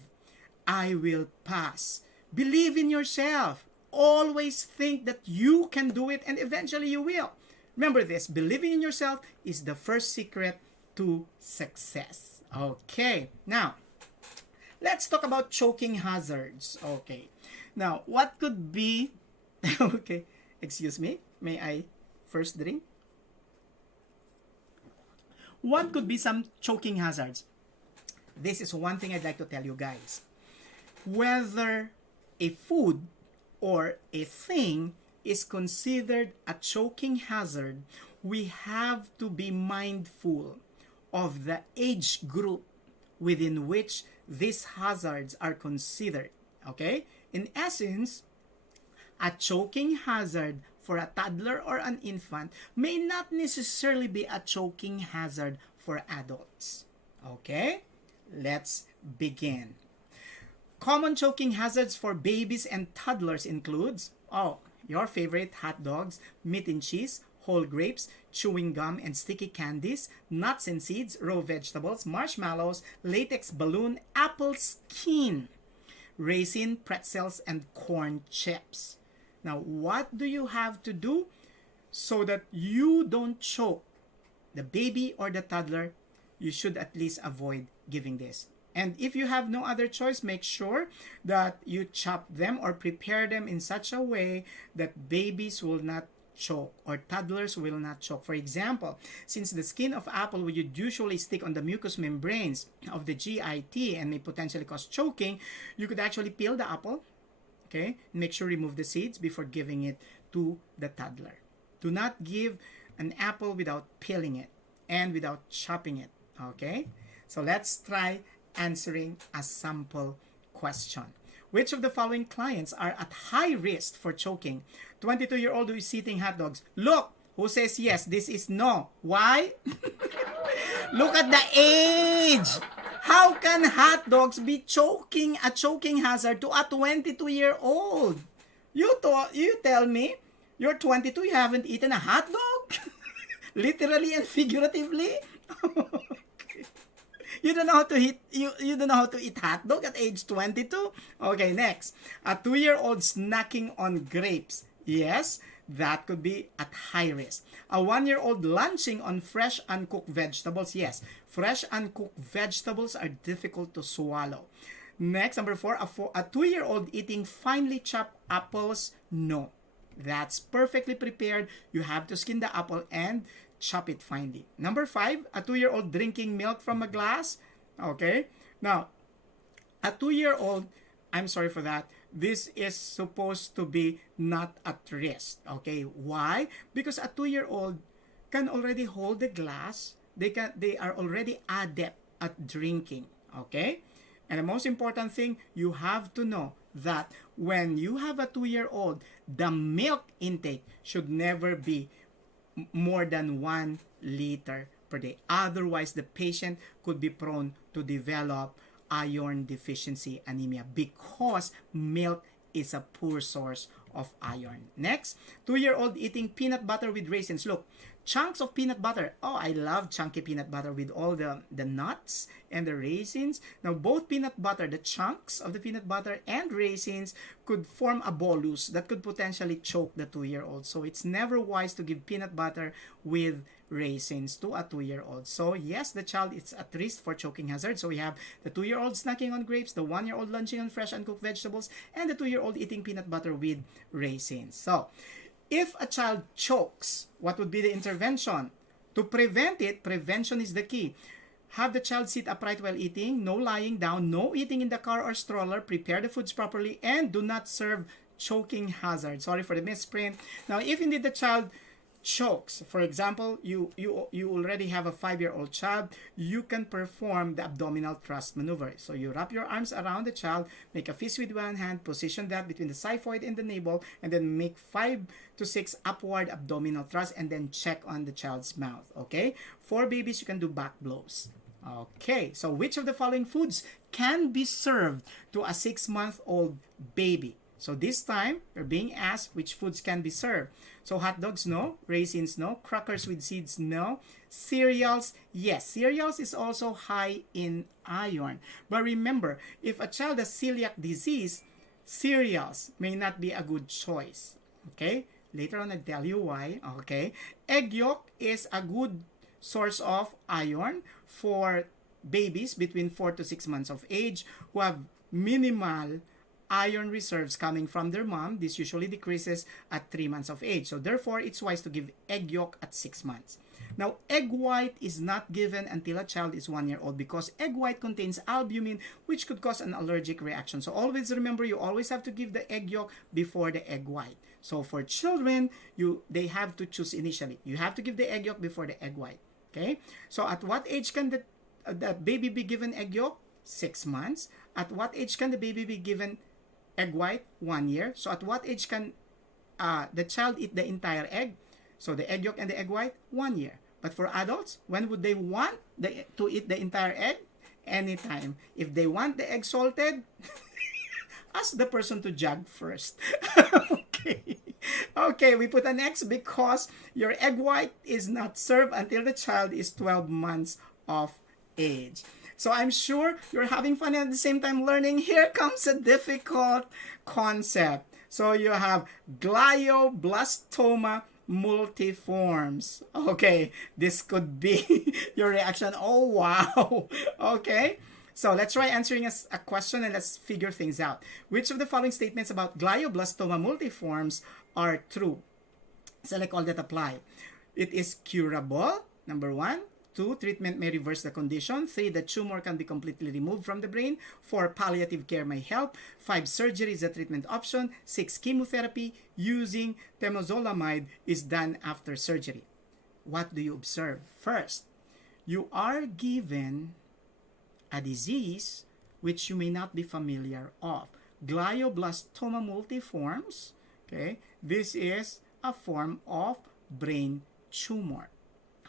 I will pass. Believe in yourself. Always think that you can do it and eventually you will. Remember this, believing in yourself is the first secret to success. Okay, now, let's talk about choking hazards. Okay. Now, what could be... okay. Excuse me. May I first drink? What could be some choking hazards? This is one thing I'd like to tell you guys. Whether a food or a thing is considered a choking hazard, we have to be mindful of the age group within which these hazards are considered. Okay? In essence, a choking hazard for a toddler or an infant may not necessarily be a choking hazard for adults. Okay? Let's begin. Common choking hazards for babies and toddlers includes, your favorite hot dogs, meat and cheese, whole grapes, chewing gum and sticky candies, nuts and seeds, raw vegetables, marshmallows, latex balloon, apple skin, raisin, pretzels, and corn chips. Now, what do you have to do so that you don't choke the baby or the toddler? You should at least avoid giving this. And if you have no other choice, make sure that you chop them or prepare them in such a way that babies will not choke or toddlers will not choke. For example, since the skin of apple would usually stick on the mucous membranes of the GIT and may potentially cause choking, you could actually peel the apple, okay? Make sure you remove the seeds before giving it to the toddler. Do not give an apple without peeling it and without chopping it, okay? So let's try answering a sample question. Which of the following clients are at high risk for choking? 22-year-old who is eating hot dogs. Look, who says yes? This is no. Why? Look at the age. How can hot dogs be a choking hazard to a 22-year-old? You tell me, you're 22, you haven't eaten a hot dog? Literally and figuratively? You don't know how to eat you don't know how to eat hot dog at age 22? Okay, next. A 2-year-old snacking on grapes. Yes, that could be at high risk. A 1-year-old lunching on fresh uncooked vegetables. Yes, fresh uncooked vegetables are difficult to swallow. Next, number 4, a 2-year-old eating finely chopped apples. No, that's perfectly prepared. You have to skin the apple and chop it finely. Number 5, a 2-year-old drinking milk from a glass. Okay. Now, a 2-year-old, I'm sorry for that, this is supposed to be not at risk. Okay, why? Because a 2-year-old can already hold the glass. They are already adept at drinking. Okay, and the most important thing, you have to know that when you have a 2-year-old, the milk intake should never be more than 1 liter per day. Otherwise, the patient could be prone to develop iron deficiency anemia because milk is a poor source of iron. Next, 2-year-old eating peanut butter with raisins. Look, chunks of peanut butter. Oh, I love chunky peanut butter with all the nuts and the raisins. Now, both peanut butter, the chunks of the peanut butter and raisins could form a bolus that could potentially choke the 2-year-old. So it's never wise to give peanut butter with raisins to a 2-year-old. So yes, the child is at risk for choking hazard. So we have the 2-year-old snacking on grapes, the 1-year-old lunching on fresh uncooked vegetables, and the 2-year-old eating peanut butter with raisins. So if a child chokes, what would be the intervention? To prevent it, prevention is the key. Have the child sit upright while eating, no lying down, no eating in the car or stroller, prepare the foods properly, and do not serve choking hazard. Sorry for the misprint. Now, if indeed the child chokes, for example, you already have a 5-year-old child, you can perform the abdominal thrust maneuver. So you wrap your arms around the child, make a fist with one hand, position that between the xiphoid and the navel, and then make 5 to 6 upward abdominal thrusts, and then check on the child's mouth. Okay, for babies, you can do back blows. Okay, so which of the following foods can be served to a 6-month-old baby? So this time, you're being asked which foods can be served. So hot dogs, no. Raisins, no. Crackers with seeds, no. Cereals, yes. Cereals is also high in iron. But remember, if a child has celiac disease, cereals may not be a good choice. Okay? Later on, I'll tell you why. Okay? Egg yolk is a good source of iron for babies between 4 to 6 months of age who have minimal iron reserves coming from their mom. This usually decreases at 3 months of age. So therefore, it's wise to give egg yolk at 6 months. Now, egg white is not given until a child is 1 year old because egg white contains albumin, which could cause an allergic reaction. So always remember, you always have to give the egg yolk before the egg white. So for children, they have to choose initially. You have to give the egg yolk before the egg white. Okay? So at what age can the baby be given egg yolk? 6 months. At what age can the baby be given egg white? 1 year. So at what age can the child eat the entire egg? So the egg yolk and the egg white, 1 year. But for adults, when would they want to eat the entire egg? Anytime. If they want the egg salted, ask the person to jog first. Okay. Okay, we put an X because your egg white is not served until the child is 12 months of age. So I'm sure you're having fun and at the same time learning. Here comes a difficult concept. So you have glioblastoma multiformes. Okay, this could be your reaction. Oh, wow. Okay, so let's try answering a question and let's figure things out. Which of the following statements about glioblastoma multiformes are true? Select all that apply. It is curable, number 1. 2, treatment may reverse the condition. 3, the tumor can be completely removed from the brain. 4, palliative care may help. 5, surgery is a treatment option. 6, chemotherapy using temozolomide is done after surgery. What do you observe? First, you are given a disease which you may not be familiar of. Glioblastoma multiformes, okay, this is a form of brain tumor.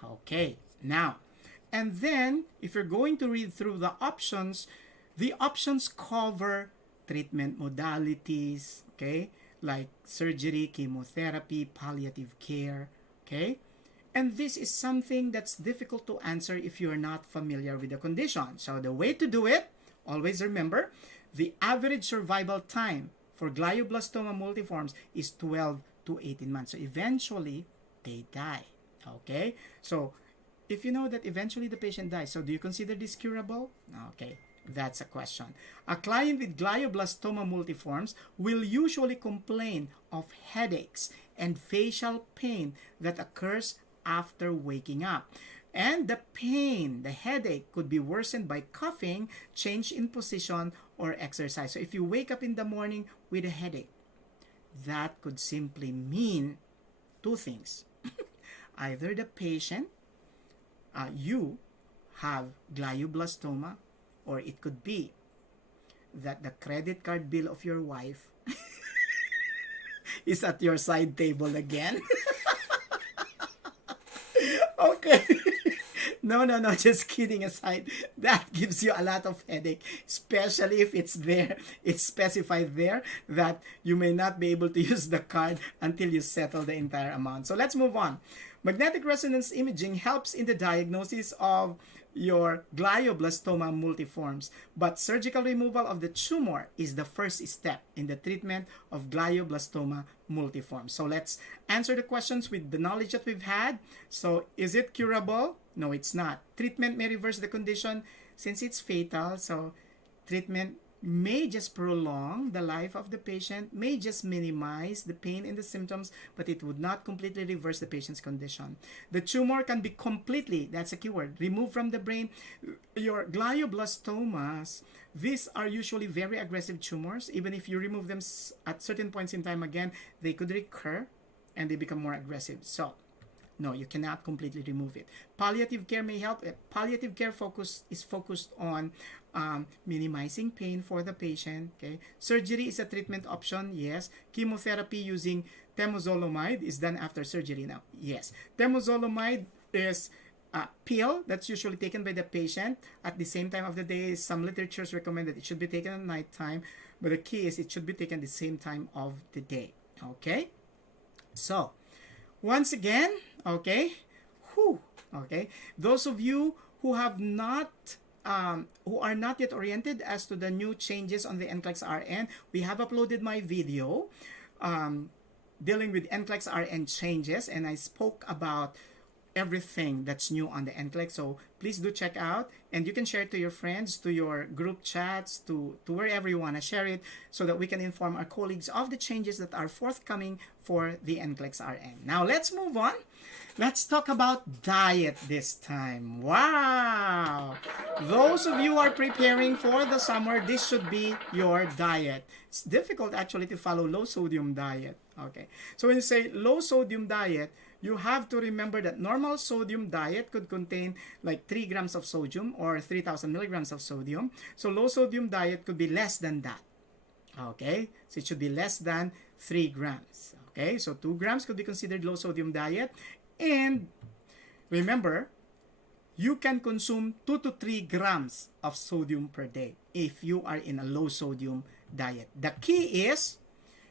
Okay. Now, and then, if you're going to read through the options cover treatment modalities, okay, like surgery, chemotherapy, palliative care, okay? And this is something that's difficult to answer if you're not familiar with the condition. So the way to do it, always remember, the average survival time for glioblastoma multiformes is 12 to 18 months. So eventually, they die, okay? So if you know that eventually the patient dies, so do you consider this curable? Okay, that's a question. A client with glioblastoma multiformes will usually complain of headaches and facial pain that occurs after waking up. And the pain, the headache could be worsened by coughing, change in position, or exercise. So if you wake up in the morning with a headache, that could simply mean two things. Either the patient, you have glioblastoma, or it could be that the credit card bill of your wife is at your side table again. Okay. No, just kidding aside. That gives you a lot of headache, especially if it's there, it's specified there that you may not be able to use the card until you settle the entire amount. So let's move on. Magnetic resonance imaging helps in the diagnosis of your glioblastoma multiformes, but surgical removal of the tumor is the first step in the treatment of glioblastoma multiforme. So let's answer the questions with the knowledge that we've had. So is it curable? No, it's not. Treatment may reverse the condition since it's fatal. So treatment may just prolong the life of the patient, may just minimize the pain and the symptoms, but it would not completely reverse the patient's condition. The tumor can be completely, that's a keyword, removed from the brain. Your glioblastomas, these are usually very aggressive tumors. Even if you remove them at certain points in time again, they could recur and they become more aggressive. So no, you cannot completely remove it. Palliative care may help. Palliative care is focused on minimizing pain for the patient. Okay, surgery is a treatment option. Yes, chemotherapy using temozolomide is done after surgery. Now, yes, temozolomide is a pill that's usually taken by the patient at the same time of the day. Some literatures recommend that it should be taken at night time, but the key is it should be taken at the same time of the day. Okay, so once again, okay, those of you who have not who are not yet oriented as to the new changes on the NCLEX-RN, we have uploaded my video dealing with NCLEX-RN changes, and I spoke about everything that's new on the NCLEX. So please do check out, and you can share it to your friends, to your group chats, to wherever you want to share it, so that we can inform our colleagues of the changes that are forthcoming for the NCLEX-RN. Now let's move on. Let's talk about diet this time. Wow! Those of you who are preparing for the summer, this should be your diet. It's difficult actually to follow low sodium diet. Okay, so when you say low sodium diet, you have to remember that normal sodium diet could contain like 3 grams of sodium or 3,000 milligrams of sodium. So low sodium diet could be less than that. Okay, so it should be less than 3 grams. Okay, so 2 grams could be considered low sodium diet. And remember, you can consume 2 to 3 grams of sodium per day if you are in a low sodium diet. The key is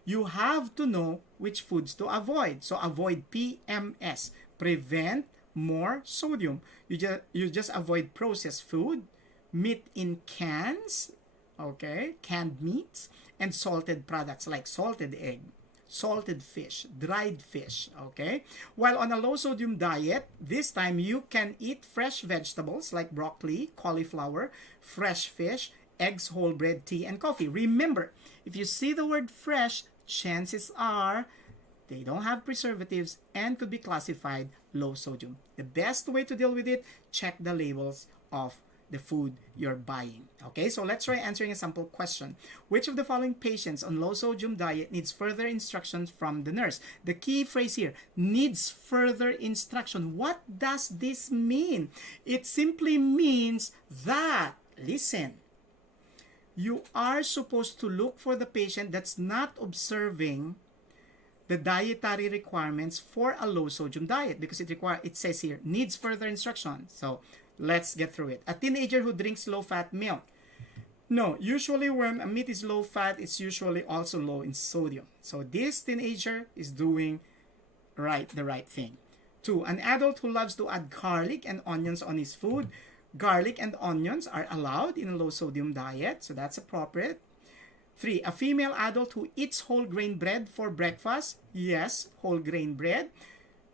you have to know which foods to avoid. So avoid PMS, prevent more sodium. You just avoid processed food, meat in cans, okay, canned meats, and salted products like salted egg, salted fish, dried fish, okay? While on a low sodium diet, this time you can eat fresh vegetables like broccoli, cauliflower, fresh fish, eggs, whole bread, tea, and coffee. Remember, if you see the word fresh, chances are they don't have preservatives and could be classified low sodium. The best way to deal with it, check the labels of the food you're buying. Okay, so let's try answering a sample question. Which of the following patients on low sodium diet needs further instructions from the nurse? The key phrase here, needs further instruction. What does this mean? It simply means that, listen, you are supposed to look for the patient that's not observing the dietary requirements for a low sodium diet, because it says here needs further instruction. So let's get through it. A teenager who drinks low fat milk. No, usually when a meat is low fat, it's usually also low in sodium. So this teenager is doing the right thing. 2, an adult who loves to add garlic and onions on his food. Garlic and onions are allowed in a low sodium diet, so that's appropriate. 3, a female adult who eats whole grain bread for breakfast. Yes, whole grain bread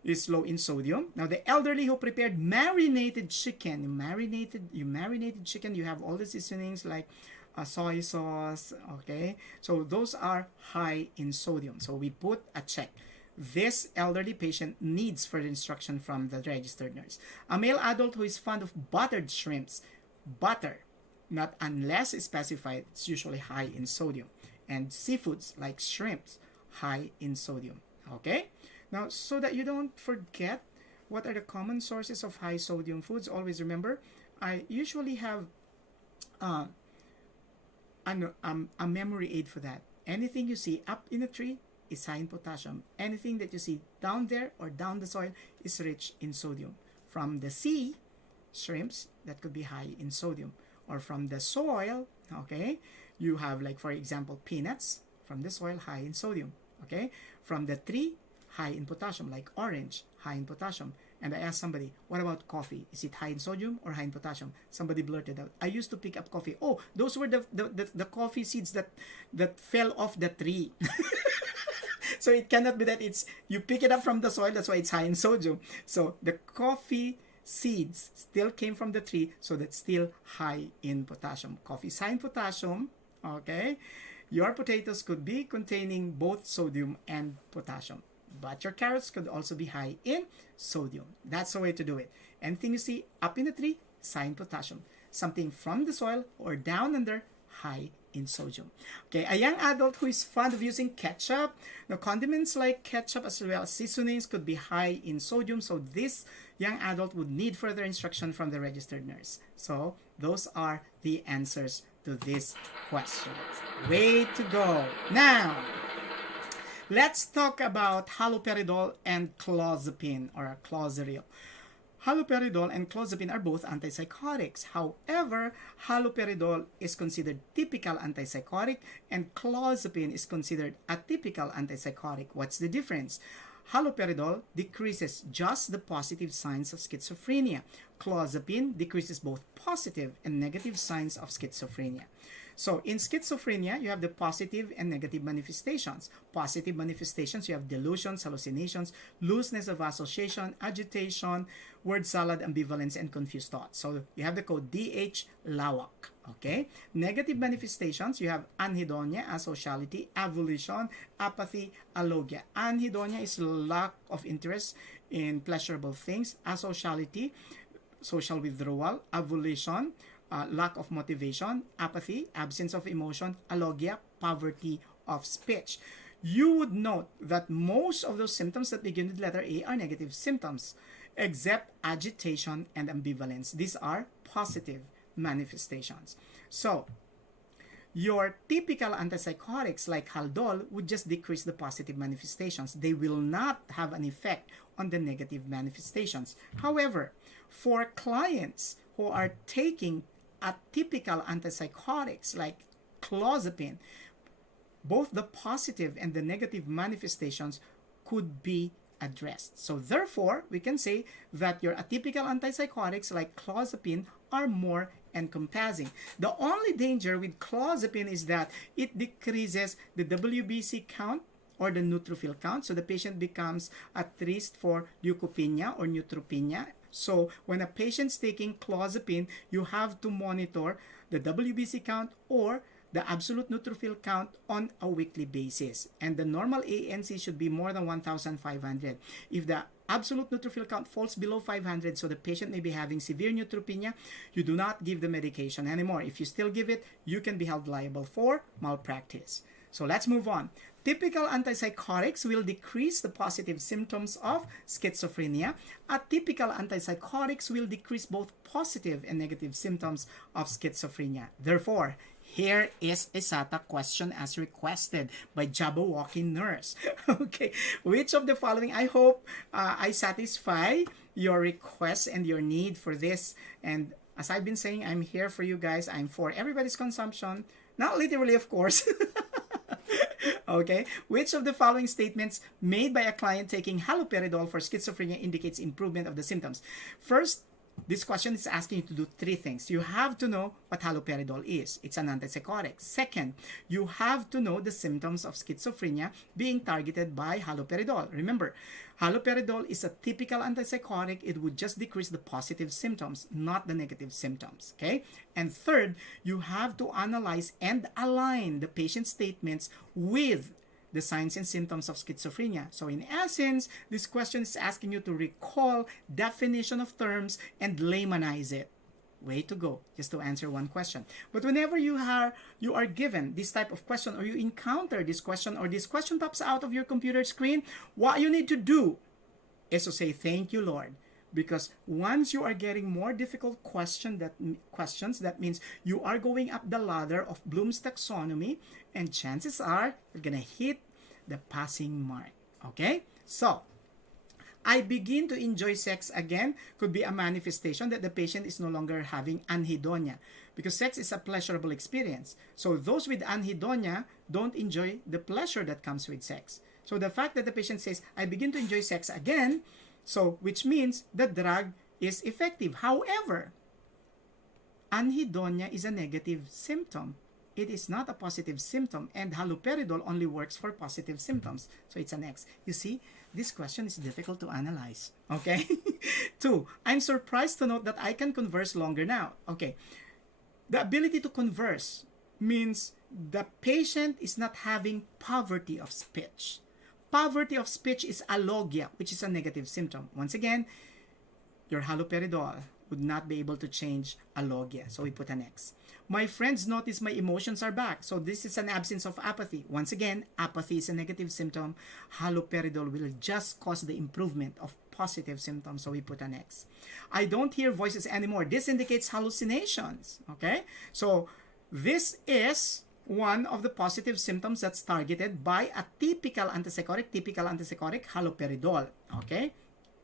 is low in sodium. Now, the elderly who prepared marinated chicken. You marinated chicken, you have all the seasonings like soy sauce, okay? So those are high in sodium. So we put a check. this elderly patient needs further instruction from the registered nurse. A male adult who is fond of buttered shrimps, butter, not unless specified, it's usually high in sodium. And seafoods like shrimps, high in sodium. Okay? Now, so that you don't forget what are the common sources of high sodium foods, always remember, I usually have a memory aid for that. Anything you see up in a tree is high in potassium. Anything that you see down there or down the soil is rich in sodium. From the sea, shrimps, that could be high in sodium. Or from the soil, okay, you have, like, for example, peanuts from the soil, high in sodium. Okay, from the tree, high in potassium, like orange, high in potassium. And I asked somebody, what about coffee? Is it high in sodium or high in potassium? Somebody blurted out, I used to pick up coffee. Oh, those were the coffee seeds that fell off the tree. So it cannot be that it's, you pick it up from the soil, that's why it's high in sodium. So the coffee seeds still came from the tree, so that's still high in potassium. Coffee is high in potassium, okay? Your potatoes could be containing both sodium and potassium. But your carrots could also be high in sodium. That's the way to do it. Anything you see up in the tree is high in potassium. Something from the soil or down under, high in sodium. Okay, a young adult who is fond of using ketchup. Now, condiments like ketchup as well as seasonings could be high in sodium. So this young adult would need further instruction from the registered nurse. So those are the answers to this question. Way to go. Now, let's talk about haloperidol and clozapine or clozaril. Haloperidol and clozapine are both antipsychotics. However, haloperidol is considered typical antipsychotic and clozapine is considered atypical antipsychotic. What's the difference? Haloperidol decreases just the positive signs of schizophrenia. Clozapine decreases both positive and negative signs of schizophrenia. So in schizophrenia, you have the positive and negative manifestations. Positive manifestations, you have delusions, hallucinations, looseness of association, agitation, word salad, ambivalence, and confused thoughts. So you have the code DH-LAWAK. Okay? Negative manifestations, you have anhedonia, asociality, avolition, apathy, alogia. Anhedonia is lack of interest in pleasurable things. Asociality, social withdrawal. Avolition, lack of motivation. Apathy, absence of emotion. Alogia, poverty of speech. You would note that most of those symptoms that begin with letter A are negative symptoms, except agitation and ambivalence. These are positive manifestations. So, your typical antipsychotics like Haldol would just decrease the positive manifestations. They will not have an effect on the negative manifestations. However, for clients who are taking atypical antipsychotics like clozapine, both the positive and the negative manifestations could be addressed. So therefore, we can say that your atypical antipsychotics like clozapine are more encompassing. The only danger with clozapine is that it decreases the WBC count or the neutrophil count. So the patient becomes at risk for leukopenia or neutropenia. So when a patient's taking clozapine, you have to monitor the WBC count or the absolute neutrophil count on a weekly basis. And the normal ANC should be more than 1,500. If the absolute neutrophil count falls below 500, so the patient may be having severe neutropenia, you do not give the medication anymore. If you still give it, you can be held liable for malpractice. So let's move on. Typical antipsychotics will decrease the positive symptoms of schizophrenia. Atypical antipsychotics will decrease both positive and negative symptoms of schizophrenia. Therefore, here is a SATA question as requested by Jabberwocky Nurse. Okay, which of the following, I hope I satisfy your request and your need for this. And as I've been saying, I'm here for you guys. I'm for everybody's consumption. Not literally, of course. Okay, which of the following statements made by a client taking haloperidol for schizophrenia indicates improvement of the symptoms? First, this question is asking you to do three things. You have to know what haloperidol is. It's an antipsychotic. Second, you have to know the symptoms of schizophrenia being targeted by haloperidol. Remember, haloperidol is a typical antipsychotic. It would just decrease the positive symptoms, not the negative symptoms. Okay? And third, you have to analyze and align the patient's statements with the signs and symptoms of schizophrenia. So in essence, this question is asking you to recall definition of terms and laymanize it. Way to go, just to answer one question. But whenever you are given this type of question, or you encounter this question, or this question pops out of your computer screen, what you need to do is to say, thank you, Lord. Because once you are getting more difficult questions, that means you are going up the ladder of Bloom's taxonomy, and chances are you're gonna hit the passing mark. Okay? So, I begin to enjoy sex again could be a manifestation that the patient is no longer having anhedonia, because sex is a pleasurable experience. So those with anhedonia don't enjoy the pleasure that comes with sex. So the fact that the patient says, I begin to enjoy sex again, so which means the drug is effective. However, anhedonia is a negative symptom. It is not a positive symptom, and haloperidol only works for positive symptoms. So it's an X. You see, this question is difficult to analyze. Okay? 2, I'm surprised to note that I can converse longer now. Okay. The ability to converse means the patient is not having poverty of speech. Poverty of speech is alogia, which is a negative symptom. Once again, your haloperidol would not be able to change alogia. So we put an X. My friends notice my emotions are back. So this is an absence of apathy. Once again, apathy is a negative symptom. Haloperidol will just cause the improvement of positive symptoms. So we put an X. I don't hear voices anymore. This indicates hallucinations. Okay? So this is one of the positive symptoms that's targeted by a typical antipsychotic, haloperidol. Okay?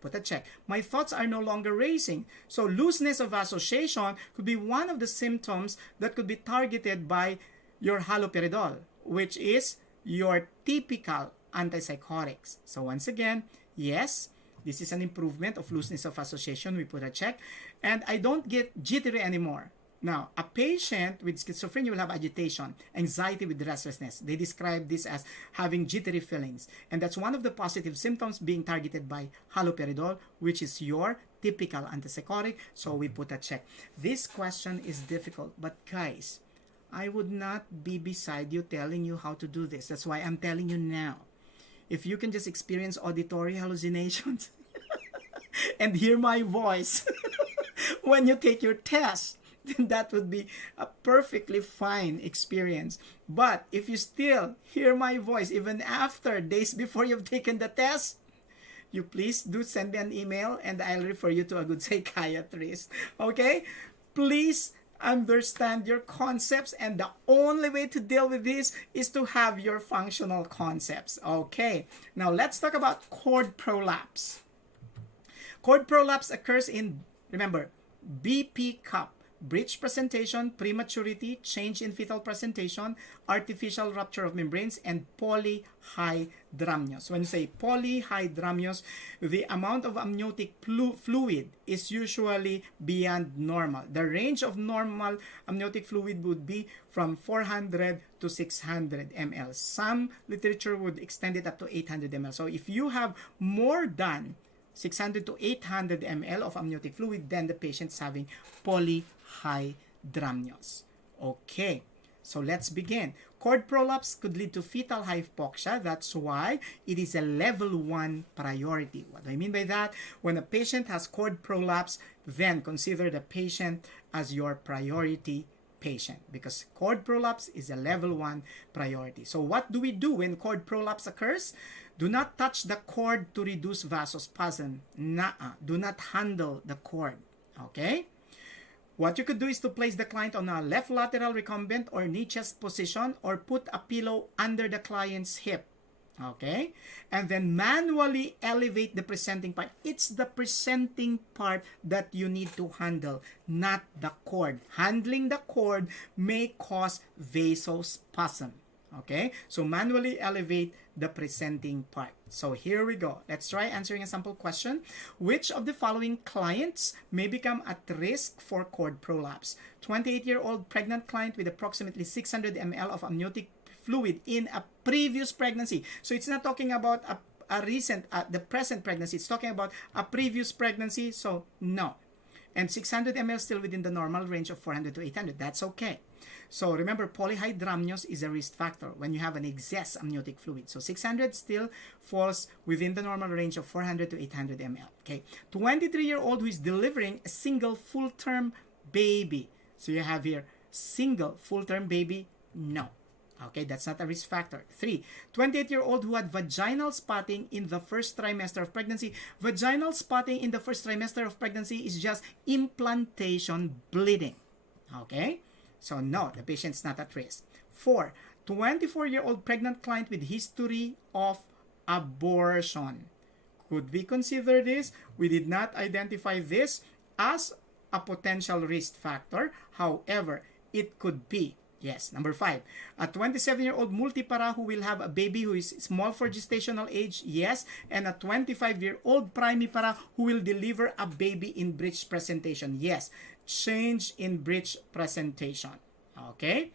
Put a check. My thoughts are no longer racing. So looseness of association could be one of the symptoms that could be targeted by your haloperidol, which is your typical antipsychotics. So once again, yes, this is an improvement of looseness of association. We put a check. And I don't get jittery anymore. Now, a patient with schizophrenia will have agitation, anxiety with restlessness. They describe this as having jittery feelings. And that's one of the positive symptoms being targeted by haloperidol, which is your typical antipsychotic. So we put a check. This question is difficult, but guys, I would not be beside you telling you how to do this. That's why I'm telling you now. If you can just experience auditory hallucinations and hear my voice when you take your test, then that would be a perfectly fine experience. But if you still hear my voice even after days before you've taken the test, you please do send me an email and I'll refer you to a good psychiatrist. Okay? Please understand your concepts, and the only way to deal with this is to have your functional concepts. Okay? Now let's talk about cord prolapse. Cord prolapse occurs in, remember, BP cup. Breech presentation, prematurity, change in fetal presentation, artificial rupture of membranes, and polyhydramnios. When you say polyhydramnios, the amount of amniotic fluid is usually beyond normal. The range of normal amniotic fluid would be from 400 to 600 ml. Some literature would extend it up to 800 ml. So if you have more than 600 to 800 ml of amniotic fluid, then the patient's having polyhydramnios. Okay, so let's begin. Cord prolapse could lead to fetal hypoxia. That's why it is a level 1 priority. What do I mean by that? When a patient has cord prolapse, then consider the patient as your priority patient, because cord prolapse is a level 1 priority. So what do we do when cord prolapse occurs? Do not touch the cord to reduce vasospasm. Do not handle the cord. Okay? What you could do is to place the client on a left lateral recumbent or knee chest position, or put a pillow under the client's hip. Okay? And then manually elevate the presenting part. It's the presenting part that you need to handle, not the cord. Handling the cord may cause vasospasm. Okay? So manually elevate the presenting part. So here we go. Let's try answering a sample question. Which of the following clients may become at risk for cord prolapse? 28-year-old pregnant client with approximately 600 ml of amniotic fluid in a previous pregnancy. So it's not talking about the present pregnancy. It's talking about a previous pregnancy. So no. And 600 ml still within the normal range of 400 to 800. That's okay. So remember, polyhydramnios is a risk factor when you have an excess amniotic fluid. So 600 still falls within the normal range of 400 to 800 ml. Okay, 23-year-old who is delivering a single full-term baby. So you have here single full-term baby, no. Okay, that's not a risk factor. 3, 28-year-old who had vaginal spotting in the first trimester of pregnancy. Vaginal spotting in the first trimester of pregnancy is just implantation bleeding. Okay, so no, the patient's not at risk. 4, 24-year-old pregnant client with history of abortion. Could we consider this? We did not identify this as a potential risk factor. However, it could be. Yes. Number 5, a 27-year-old multipara who will have a baby who is small for gestational age. Yes. And a 25-year-old primipara who will deliver a baby in breech presentation. Yes. Change in breech presentation. Okay.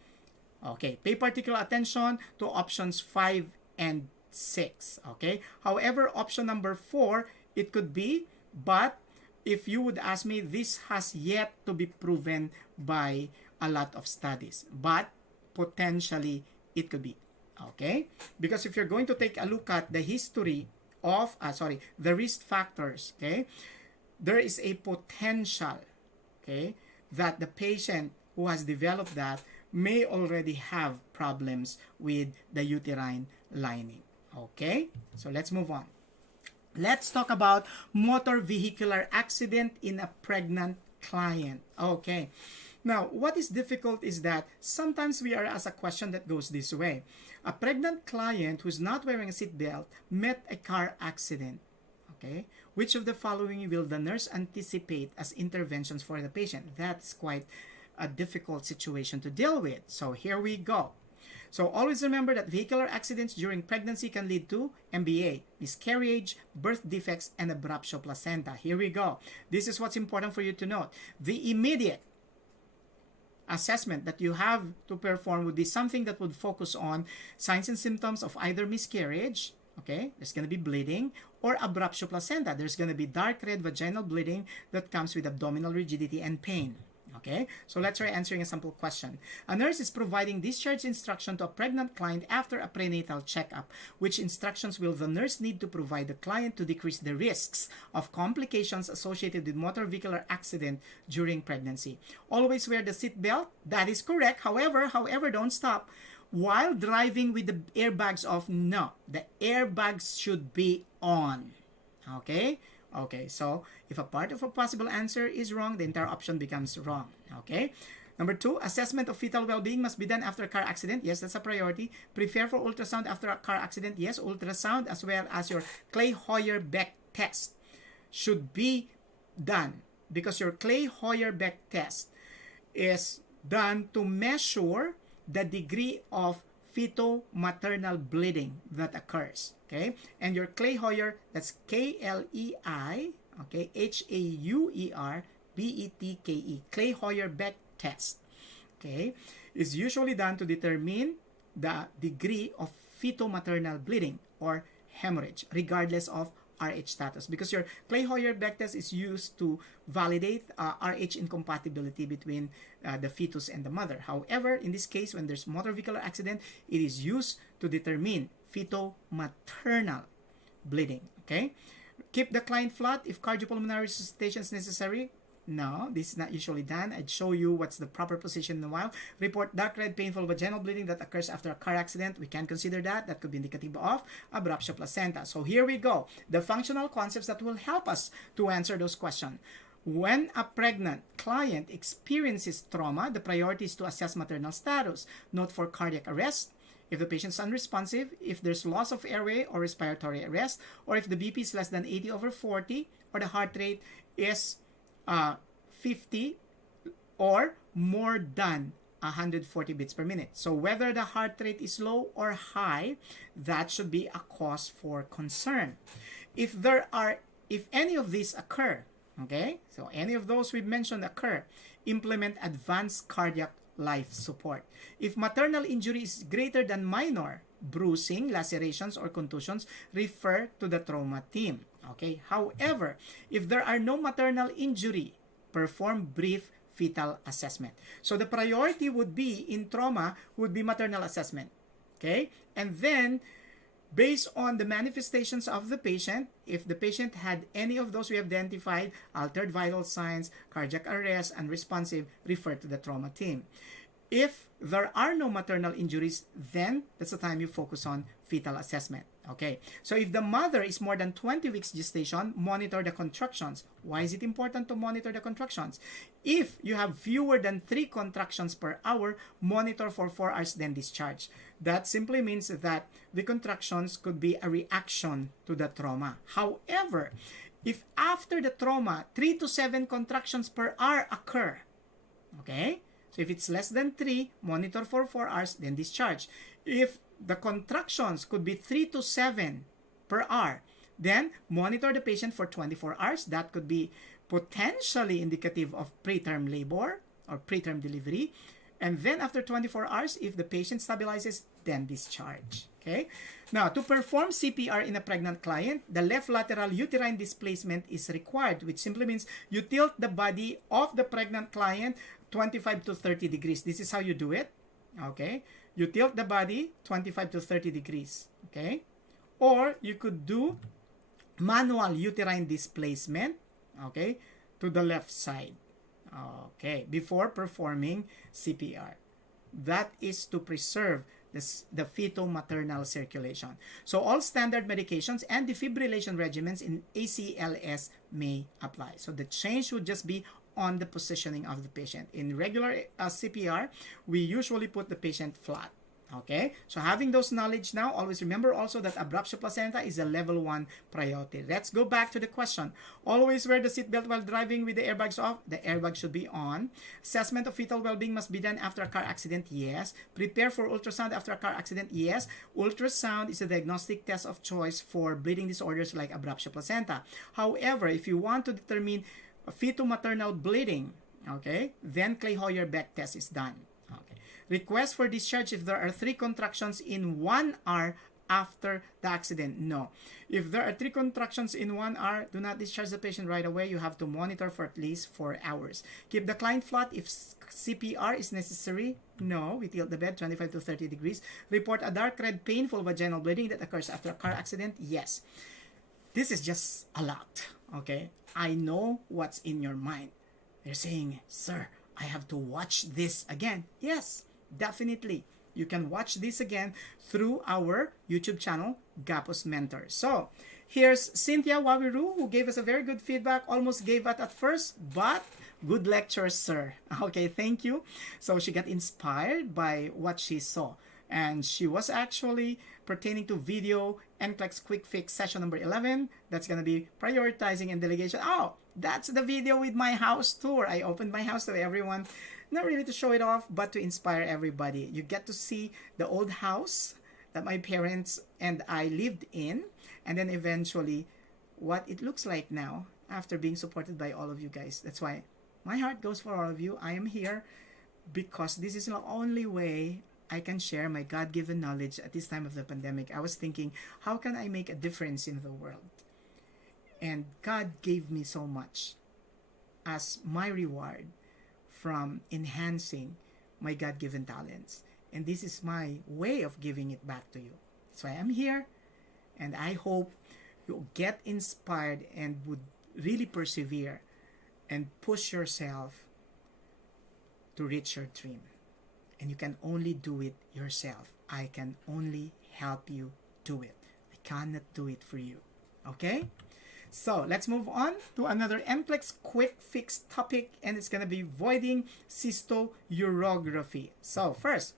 Okay. Pay particular attention to options 5 and 6. Okay. However, option number 4, it could be, but if you would ask me, this has yet to be proven by a lot of studies, but potentially it could be. Okay, because if you're going to take a look at the history of the risk factors, okay, there is a potential, okay, that the patient who has developed that may already have problems with the uterine lining. Okay, so let's move on. Let's talk about motor vehicular accident in a pregnant client. Okay. Now, what is difficult is that sometimes we are asked a question that goes this way. A pregnant client who's not wearing a seatbelt met a car accident. Okay. Which of the following will the nurse anticipate as interventions for the patient? That's quite a difficult situation to deal with. So here we go. So always remember that vehicular accidents during pregnancy can lead to MBA, miscarriage, birth defects, and abruptio placenta. Here we go. This is what's important for you to note. The immediate assessment that you have to perform would be something that would focus on signs and symptoms of either miscarriage, okay, there's going to be bleeding, or abruptio placenta. There's going to be dark red vaginal bleeding that comes with abdominal rigidity and pain. Okay, so let's try answering a simple question. A nurse is providing discharge instruction to a pregnant client after a prenatal checkup. Which instructions will the nurse need to provide the client to decrease the risks of complications associated with motor vehicular accident during pregnancy? Always wear the seat belt. That is correct. However, don't stop. While driving with the airbags off, no. The airbags should be on. Okay? Okay, so if a part of a possible answer is wrong, the entire option becomes wrong. Okay. Number 2, assessment of fetal well-being must be done after a car accident. Yes, that's a priority. Prepare for ultrasound after a car accident. Yes, ultrasound as well as your Clay-Hoyer-Beck test should be done, because your Clay-Hoyer-Beck test is done to measure the degree of feto-maternal bleeding that occurs. Okay, and your Clay-Hoyer, that's K-L-E-I, okay, H-A-U-E-R-B-E-T-K-E, Clay-Hoyer-Beck test, okay, is usually done to determine the degree of feto-maternal bleeding or hemorrhage, regardless of RH status, because your Clay-Hoyer-Beck test is used to validate RH incompatibility between the fetus and the mother. However, in this case, when there's motor vehicular accident, it is used to determine feto-maternal bleeding. Okay, keep the client flat if cardiopulmonary resuscitation is necessary. No, this is not usually done. I'd show you what's the proper position in a while. Report dark red painful vaginal bleeding that occurs after a car accident. We can consider that. That could be indicative of abruptio placenta. So here we go. The functional concepts that will help us to answer those questions. When a pregnant client experiences trauma, the priority is to assess maternal status. Note for cardiac arrest, if the patient is unresponsive, if there's loss of airway or respiratory arrest, or if the BP is less than 80/40, or the heart rate is 50 or more than 140 beats per minute. So whether the heart rate is low or high, that should be a cause for concern. If any of these occur, okay, so any of those we mentioned occur, implement advanced cardiac life support. If maternal injury is greater than minor, bruising, lacerations, or contusions, refer to the trauma team. Okay. However, if there are no maternal injury, perform brief fetal assessment. So the priority would be in trauma would be maternal assessment. Okay? And then based on the manifestations of the patient, if the patient had any of those we identified, altered vital signs, cardiac arrest, unresponsive, refer to the trauma team. If there are no maternal injuries, then that's the time you focus on fetal assessment. Okay, so if the mother is more than 20 weeks gestation, monitor the contractions. Why is it important to monitor the contractions? If you have fewer than 3 contractions per hour, monitor for 4 hours, then discharge. That simply means that the contractions could be a reaction to the trauma. However, if after the trauma, 3 to 7 contractions per hour occur, okay, so if it's less than 3, monitor for 4 hours, then discharge. If the contractions could be 3 to 7 per hour, then monitor the patient for 24 hours. That could be potentially indicative of preterm labor or preterm delivery. And then after 24 hours, if the patient stabilizes, then discharge. Okay. Now, to perform CPR in a pregnant client, the left lateral uterine displacement is required, which simply means you tilt the body of the pregnant client 25 to 30 degrees. This is how you do it. Okay. You tilt the body 25 to 30 degrees. Okay. Or you could do manual uterine displacement. Okay. To the left side. Okay. Before performing CPR. That is to preserve the fetal-maternal circulation. So all standard medications and defibrillation regimens in ACLS may apply. So the change would just be on the positioning of the patient. In regular CPR, we usually put the patient flat. Okay, so having those knowledge now, always remember also that abruptio placenta is a level 1 priority. Let's go back to the question. Always wear the seatbelt while driving with the airbags off. The airbag should be on. Assessment of fetal well-being must be done after a car accident. Yes. Prepare for ultrasound after a car accident. Yes. Ultrasound is a diagnostic test of choice for bleeding disorders like abruptio placenta. However, if you want to determine fetal-maternal bleeding, okay, then Clay-Hoyer-Beck test is done. Okay. Request for discharge if there are 3 contractions in 1 hour after the accident. No. If there are 3 contractions in 1 hour, do not discharge the patient right away. You have to monitor for at least 4 hours. Keep the client flat if CPR is necessary. No. We tilt the bed 25 to 30 degrees. Report a dark red painful vaginal bleeding that occurs after a car accident. Yes. This is just a lot. Okay. I know what's in your mind. You're saying, sir, I have to watch this again. Yes, definitely. You can watch this again through our YouTube channel, Gapuz Mentor. So, here's Cynthia Wawiru, who gave us a very good feedback. Almost gave up at first, but good lecture, sir. Okay, thank you. So, she got inspired by what she saw. And she was actually pertaining to video NCLEX QuickFix session number 11. That's going to be prioritizing and delegation. Oh, that's the video with my house tour. I opened my house to everyone. Not really to show it off, but to inspire everybody. You get to see the old house that my parents and I lived in. And then eventually what it looks like now after being supported by all of you guys. That's why my heart goes for all of you. I am here because this is the only way I can share my God-given knowledge at this time of the pandemic. I was thinking, how can I make a difference in the world? And God gave me so much as my reward from enhancing my God-given talents. And this is my way of giving it back to you. That's why I'm here. And I hope you'll get inspired and would really persevere and push yourself to reach your dream. And you can only do it yourself. I can only help you do it. I cannot do it for you. Okay? So, let's move on to another NCLEX QuickFix topic, and it's going to be voiding cystourography. So, first,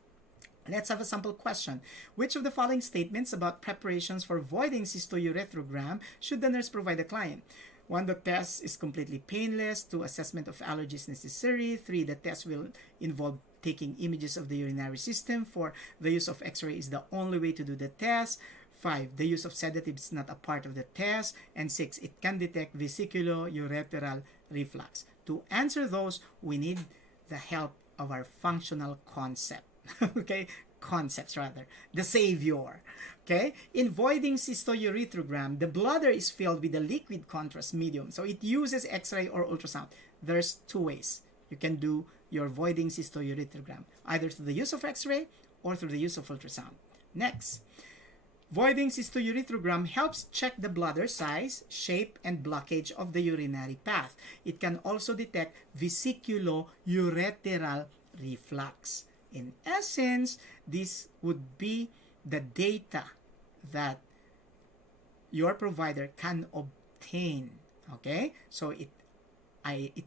let's have a sample question. Which of the following statements about preparations for voiding cystourethrogram should the nurse provide the client? 1, the test is completely painless. 2, assessment of allergies necessary. 3, the test will involve taking images of the urinary system. 4, the use of x-ray is the only way to do the test. 5, the use of sedatives is not a part of the test. And 6, it can detect vesiculo-ureteral reflux. To answer those, we need the help of our functional concept. Okay? Concepts rather. The savior. Okay? In voiding cystourethrogram, the bladder is filled with a liquid contrast medium. So it uses x-ray or ultrasound. there's two ways you can do your voiding cystourethrogram, either through the use of X-ray or through the use of ultrasound. Next, voiding cystourethrogram helps check the bladder size, shape, and blockage of the urinary path. It can also detect vesiculo-urethral reflux. In essence, this would be the data that your provider can obtain. Okay, so it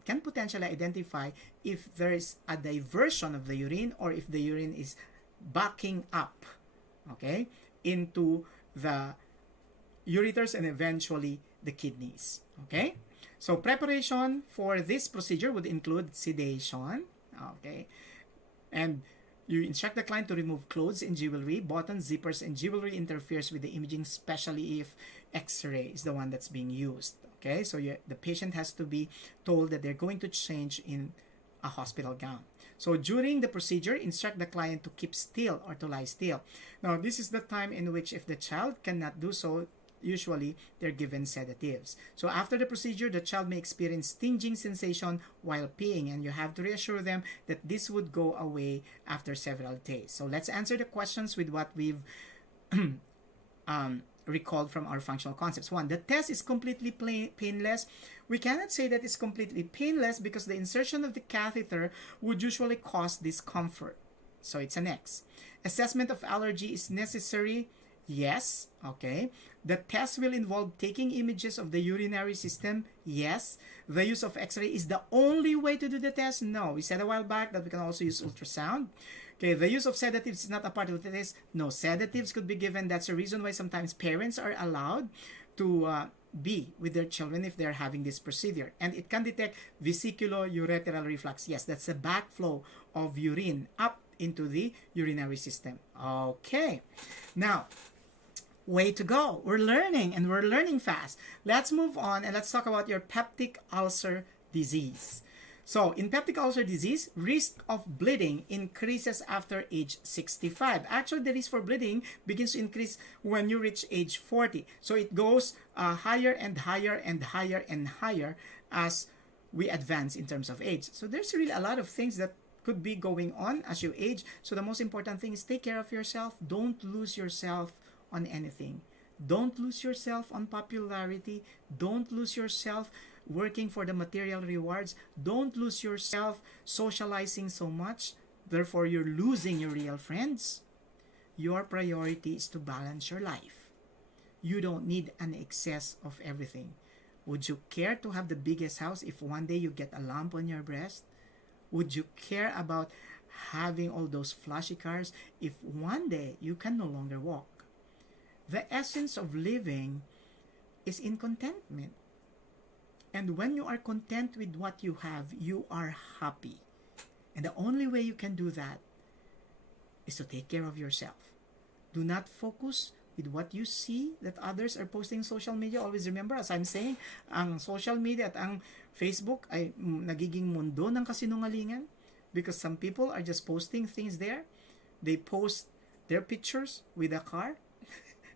can potentially identify if there is a diversion of the urine or if the urine is backing up, okay, into the ureters and eventually the kidneys. Okay, so preparation for this procedure would include sedation, okay, and you instruct the client to remove clothes and jewelry. Buttons, zippers, and jewelry interferes with the imaging, especially if X-ray is the one that's being used. Okay, so the patient has to be told that they're going to change in a hospital gown. So during the procedure, instruct the client to keep still or to lie still. Now, this is the time in which if the child cannot do so, usually they're given sedatives. So after the procedure, the child may experience stinging sensation while peeing, and you have to reassure them that this would go away after several days. So let's answer the questions with what we've recalled from our functional concepts. One, the test is completely painless. We cannot say that it's completely painless because the insertion of the catheter would usually cause discomfort. So it's an X. Assessment of allergy is necessary. Yes. Okay. The test will involve taking images of the urinary system. Yes. The use of X-ray is the only way to do the test. No. We said a while back that we can also use ultrasound. Okay, the use of sedatives is not a part of the test. No, sedatives could be given. That's the reason why sometimes parents are allowed to be with their children if they're having this procedure. And it can detect vesiculo-urethral reflux. Yes, that's the backflow of urine up into the urinary system. Okay, now, way to go. We're learning, and we're learning fast. Let's move on and let's talk about your peptic ulcer disease. So, in peptic ulcer disease, risk of bleeding increases after age 65. Actually, the risk for bleeding begins to increase when you reach age 40. So, it goes higher and higher and higher and higher as we advance in terms of age. So, there's really a lot of things that could be going on as you age. So, the most important thing is take care of yourself. Don't lose yourself on anything. Don't lose yourself on popularity. Don't lose yourself working for the material rewards. Don't lose yourself socializing so much. Therefore, you're losing your real friends. Your priority is to balance your life. You don't need an excess of everything. Would you care to have the biggest house if one day you get a lump on your breast? Would you care about having all those flashy cars if one day you can no longer walk? The essence of living is in contentment. And when you are content with what you have, you are happy. And the only way you can do that is to take care of yourself. Do not focus with what you see that others are posting on social media. Always remember, as I'm saying, ang social media at ang Facebook ay nagiging mundo ng kasinungalingan because some people are just posting things there. They post their pictures with a car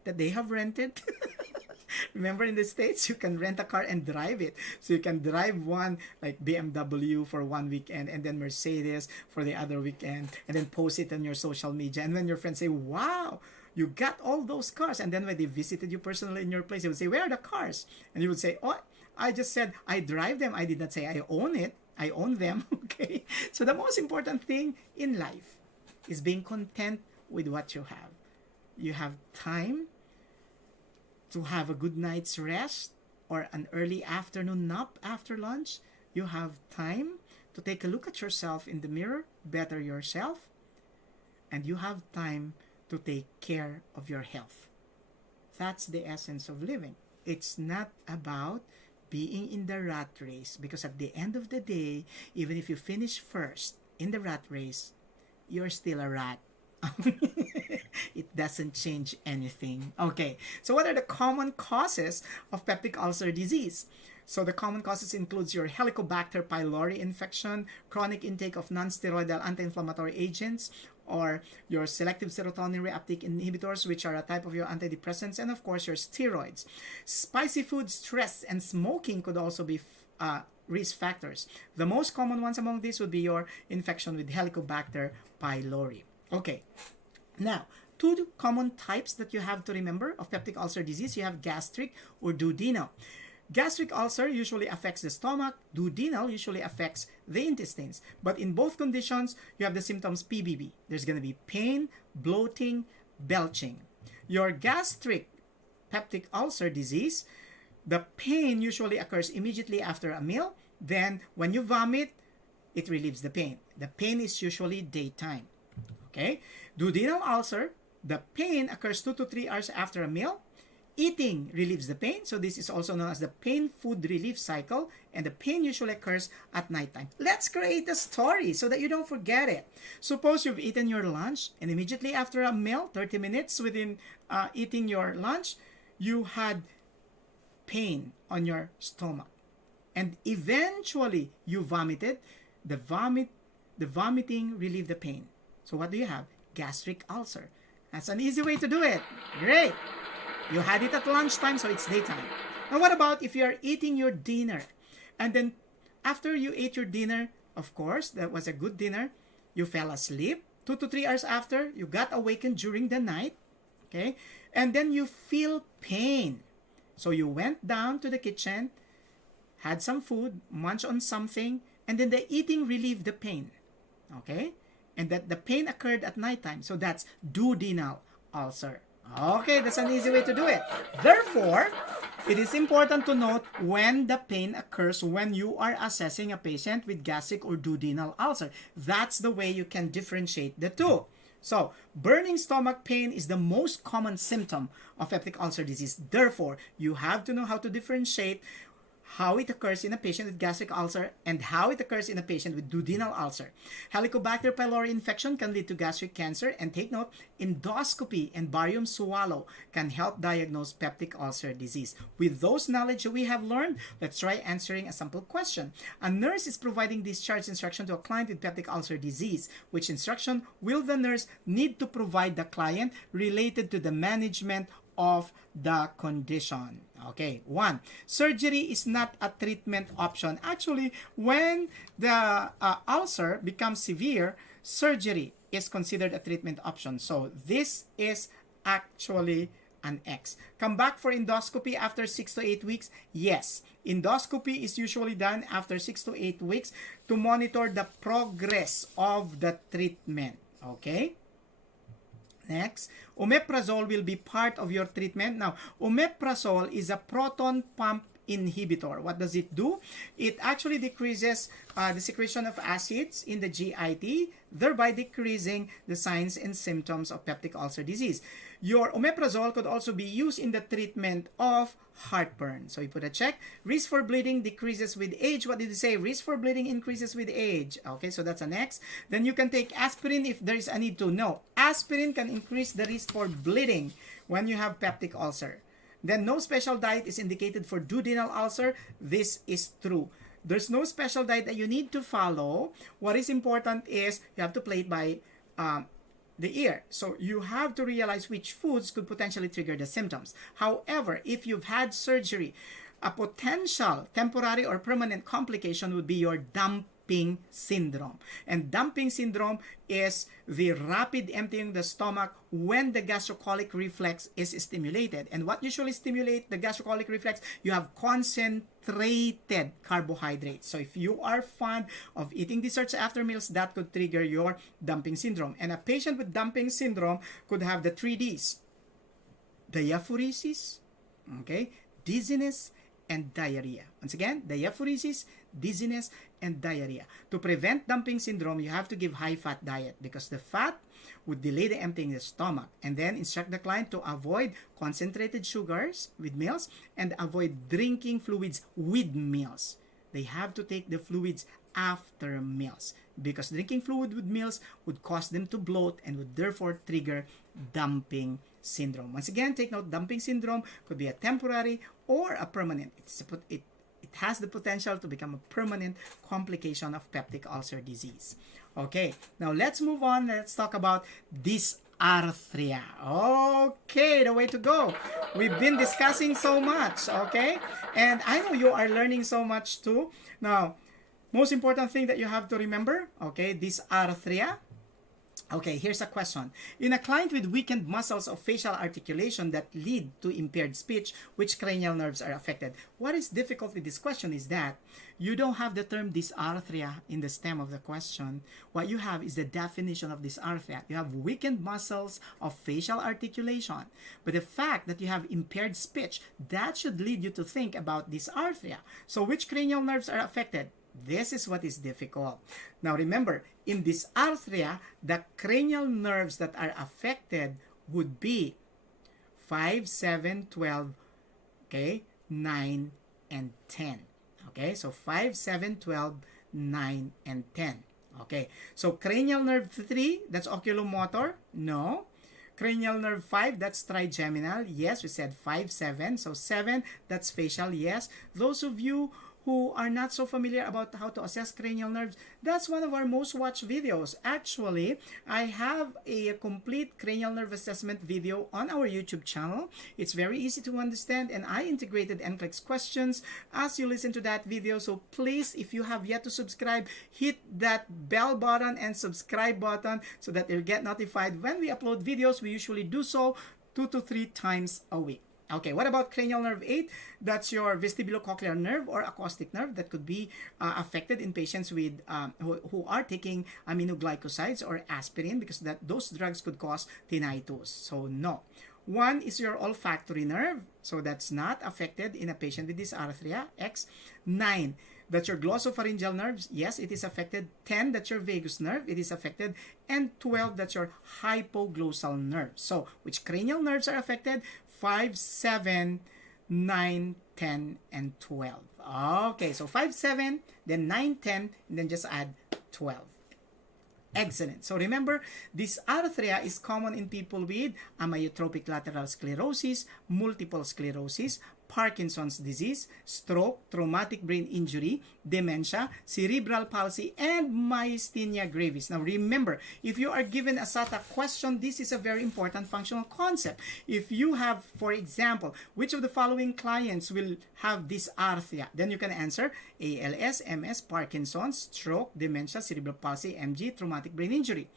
that they have rented. Remember, in the States, you can rent a car and drive it. So you can drive one like BMW for one weekend and then Mercedes for the other weekend and then post it on your social media. And when your friends say, wow, you got all those cars. And then when they visited you personally in your place, they would say, where are the cars? And you would say, oh, I just said I drive them. I did not say I own it. I own them. Okay. So the most important thing in life is being content with what you have. You have time to have a good night's rest or an early afternoon nap after lunch. You have time to take a look at yourself in the mirror, better yourself, and you have time to take care of your health. That's the essence of living. It's not about being in the rat race, because at the end of the day, even if you finish first in the rat race, you're still a rat. It doesn't change anything. Okay, so what are the common causes of peptic ulcer disease? So the common causes includes your Helicobacter pylori infection, chronic intake of non-steroidal anti-inflammatory agents, or your selective serotonin reuptake inhibitors, which are a type of your antidepressants, and of course your steroids. Spicy food, stress, and smoking could also be risk factors. The most common ones among these would be your infection with Helicobacter pylori. Okay, now, two common types that you have to remember of peptic ulcer disease. You have gastric or duodenal. Gastric ulcer usually affects the stomach. Duodenal usually affects the intestines. But in both conditions, you have the symptoms PBB. There's going to be pain, bloating, belching. Your gastric peptic ulcer disease, the pain usually occurs immediately after a meal. Then when you vomit, it relieves the pain. The pain is usually daytime. Okay? Duodenal ulcer, the pain occurs 2 to 3 hours after a meal. Eating relieves the pain, so this is also known as the pain food relief cycle, and the pain usually occurs at nighttime. Let's create a story so that you don't forget it. Suppose you've eaten your lunch, and immediately after a meal, 30 minutes within eating your lunch, you had pain on your stomach, and eventually you vomited. The vomiting relieved the pain. So what do you have? Gastric ulcer. That's an easy way to do it. Great. You had it at lunchtime, so it's daytime. Now what about if you're eating your dinner, and then after you ate your dinner, of course, that was a good dinner, you fell asleep. 2 to 3 hours after, you got awakened during the night, okay? And then you feel pain. So you went down to the kitchen, had some food, munched on something, and then the eating relieved the pain, okay? And that the pain occurred at nighttime. So that's duodenal ulcer. Okay, that's an easy way to do it. Therefore, it is important to note when the pain occurs when you are assessing a patient with gastric or duodenal ulcer. That's the way you can differentiate the two. So, burning stomach pain is the most common symptom of peptic ulcer disease. Therefore, you have to know how to differentiate how it occurs in a patient with gastric ulcer and how it occurs in a patient with duodenal ulcer. Helicobacter pylori infection can lead to gastric cancer, and take note, endoscopy and barium swallow can help diagnose peptic ulcer disease. With those knowledge we have learned, let's try answering a sample question. A nurse is providing discharge instruction to a client with peptic ulcer disease. Which instruction will the nurse need to provide the client related to the management of the condition? Okay, 1. Surgery is not a treatment option. Actually, when the ulcer becomes severe, surgery is considered a treatment option. So this is actually an X. Come back for endoscopy after 6 to 8 weeks? Yes. Endoscopy is usually done after 6 to 8 weeks to monitor the progress of the treatment. Okay? Next, omeprazole will be part of your treatment. Now, omeprazole is a proton pump inhibitor. What does it do? It actually decreases the secretion of acids in the GIT, thereby decreasing the signs and symptoms of peptic ulcer disease. Your omeprazole could also be used in the treatment of heartburn. So you put a check. Risk for bleeding decreases with age. What did you say? Risk for bleeding increases with age. Okay, so that's an X. Then you can take aspirin if there is a need to. No, aspirin can increase the risk for bleeding when you have peptic ulcer. Then no special diet is indicated for duodenal ulcer. This is true. There's no special diet that you need to follow. What is important is you have to play it by the ear. So you have to realize which foods could potentially trigger the symptoms. However, if you've had surgery, a potential temporary or permanent complication would be your dumping syndrome. And dumping syndrome is the rapid emptying of the stomach when the gastrocolic reflex is stimulated. And what usually stimulates the gastrocolic reflex? You have concentrated carbohydrates. So if you are fond of eating desserts after meals, that could trigger your dumping syndrome. And a patient with dumping syndrome could have the 3 Ds: diaphoresis, okay, dizziness, and diarrhea. Once again, diaphoresis, dizziness, and diarrhea. To prevent dumping syndrome, you have to give high-fat diet because the fat would delay the emptying of the stomach. And then instruct the client to avoid concentrated sugars with meals and avoid drinking fluids with meals. They have to take the fluids after meals because drinking fluid with meals would cause them to bloat and would therefore trigger dumping syndrome. Once again, take note, dumping syndrome could be a temporary or a permanent. It has the potential to become a permanent complication of peptic ulcer disease. Okay, now let's move on. Let's talk about arteria. Okay, the way to go. We've been discussing so much, okay? And I know you are learning so much too. Now, most important thing that you have to remember, okay, this arteria. Okay, here's a question. In a client with weakened muscles of facial articulation that lead to impaired speech, which cranial nerves are affected? What is difficult with this question is that you don't have the term dysarthria in the stem of the question. What you have is the definition of dysarthria. You have weakened muscles of facial articulation. But the fact that you have impaired speech, that should lead you to think about dysarthria. So which cranial nerves are affected? This is what is difficult. Now remember, in dysarthria, the cranial nerves that are affected would be 5, 7, 12, okay, 9, and 10. Okay, so 5, 7, 12, 9, and 10. Okay, so cranial nerve 3, that's oculomotor? No. Cranial nerve 5, that's trigeminal. Yes, we said 5, 7. So 7, that's facial. Yes. Those of you who are not so familiar about how to assess cranial nerves, that's one of our most watched videos. Actually, I have a complete cranial nerve assessment video on our YouTube channel. It's very easy to understand, and I integrated NCLEX questions as you listen to that video. So please, if you have yet to subscribe, hit that bell button and subscribe button so that you'll get notified when we upload videos. We usually do so 2 to 3 times a week. Okay, what about cranial nerve 8? That's your vestibulocochlear nerve or acoustic nerve that could be affected in patients with who are taking aminoglycosides or aspirin, because those drugs could cause tinnitus. So no. 1 is your olfactory nerve, so that's not affected in a patient with dysarthria. X. 9. That's your glossopharyngeal nerves. Yes, it is affected. 10, that's your vagus nerve. It is affected. And 12, that's your hypoglossal nerve. So, which cranial nerves are affected? 5, 7, 9, 10, and 12. Okay, so 5, 7, then 9, 10, and then just add 12. Excellent. So remember, dysarthria is common in people with amyotrophic lateral sclerosis, multiple sclerosis, Parkinson's disease, stroke, traumatic brain injury, dementia, cerebral palsy, and myasthenia gravis. Now remember, if you are given a SATA question, this is a very important functional concept. If you have, for example, which of the following clients will have dysarthria, then you can answer ALS, MS, Parkinson's, stroke, dementia, cerebral palsy, MG, traumatic brain injury.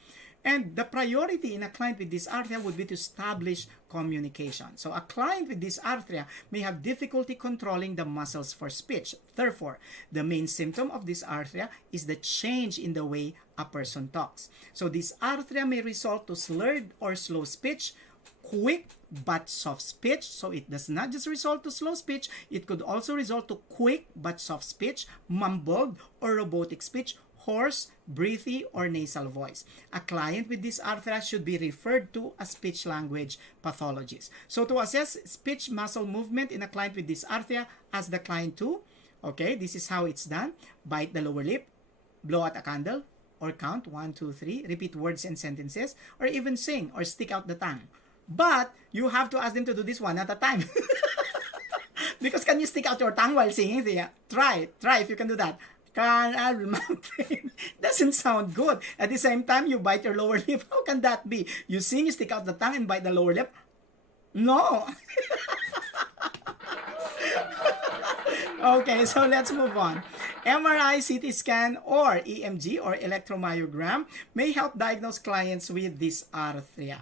And the priority in a client with dysarthria would be to establish communication. So a client with dysarthria may have difficulty controlling the muscles for speech. Therefore, the main symptom of dysarthria is the change in the way a person talks. So dysarthria may result to slurred or slow speech, quick but soft speech. So it does not just result to slow speech, it could also result to quick but soft speech, mumbled or robotic speech, hoarse, breathy, or nasal voice. A client with dysarthria should be referred to a speech language pathologist. So to assess speech muscle movement in a client with dysarthria, ask the client to, okay, this is how it's done. Bite the lower lip, blow out a candle, or count 1, 2, 3, repeat words and sentences, or even sing or stick out the tongue. But you have to ask them to do this one at a time. Because can you stick out your tongue while singing? Try if you can do that. Mountain doesn't sound good. At the same time, you bite your lower lip. How can that be? You sing, you stick out the tongue, and bite the lower lip? No. Okay, so let's move on. MRI, CT scan, or EMG or electromyogram may help diagnose clients with dysarthria.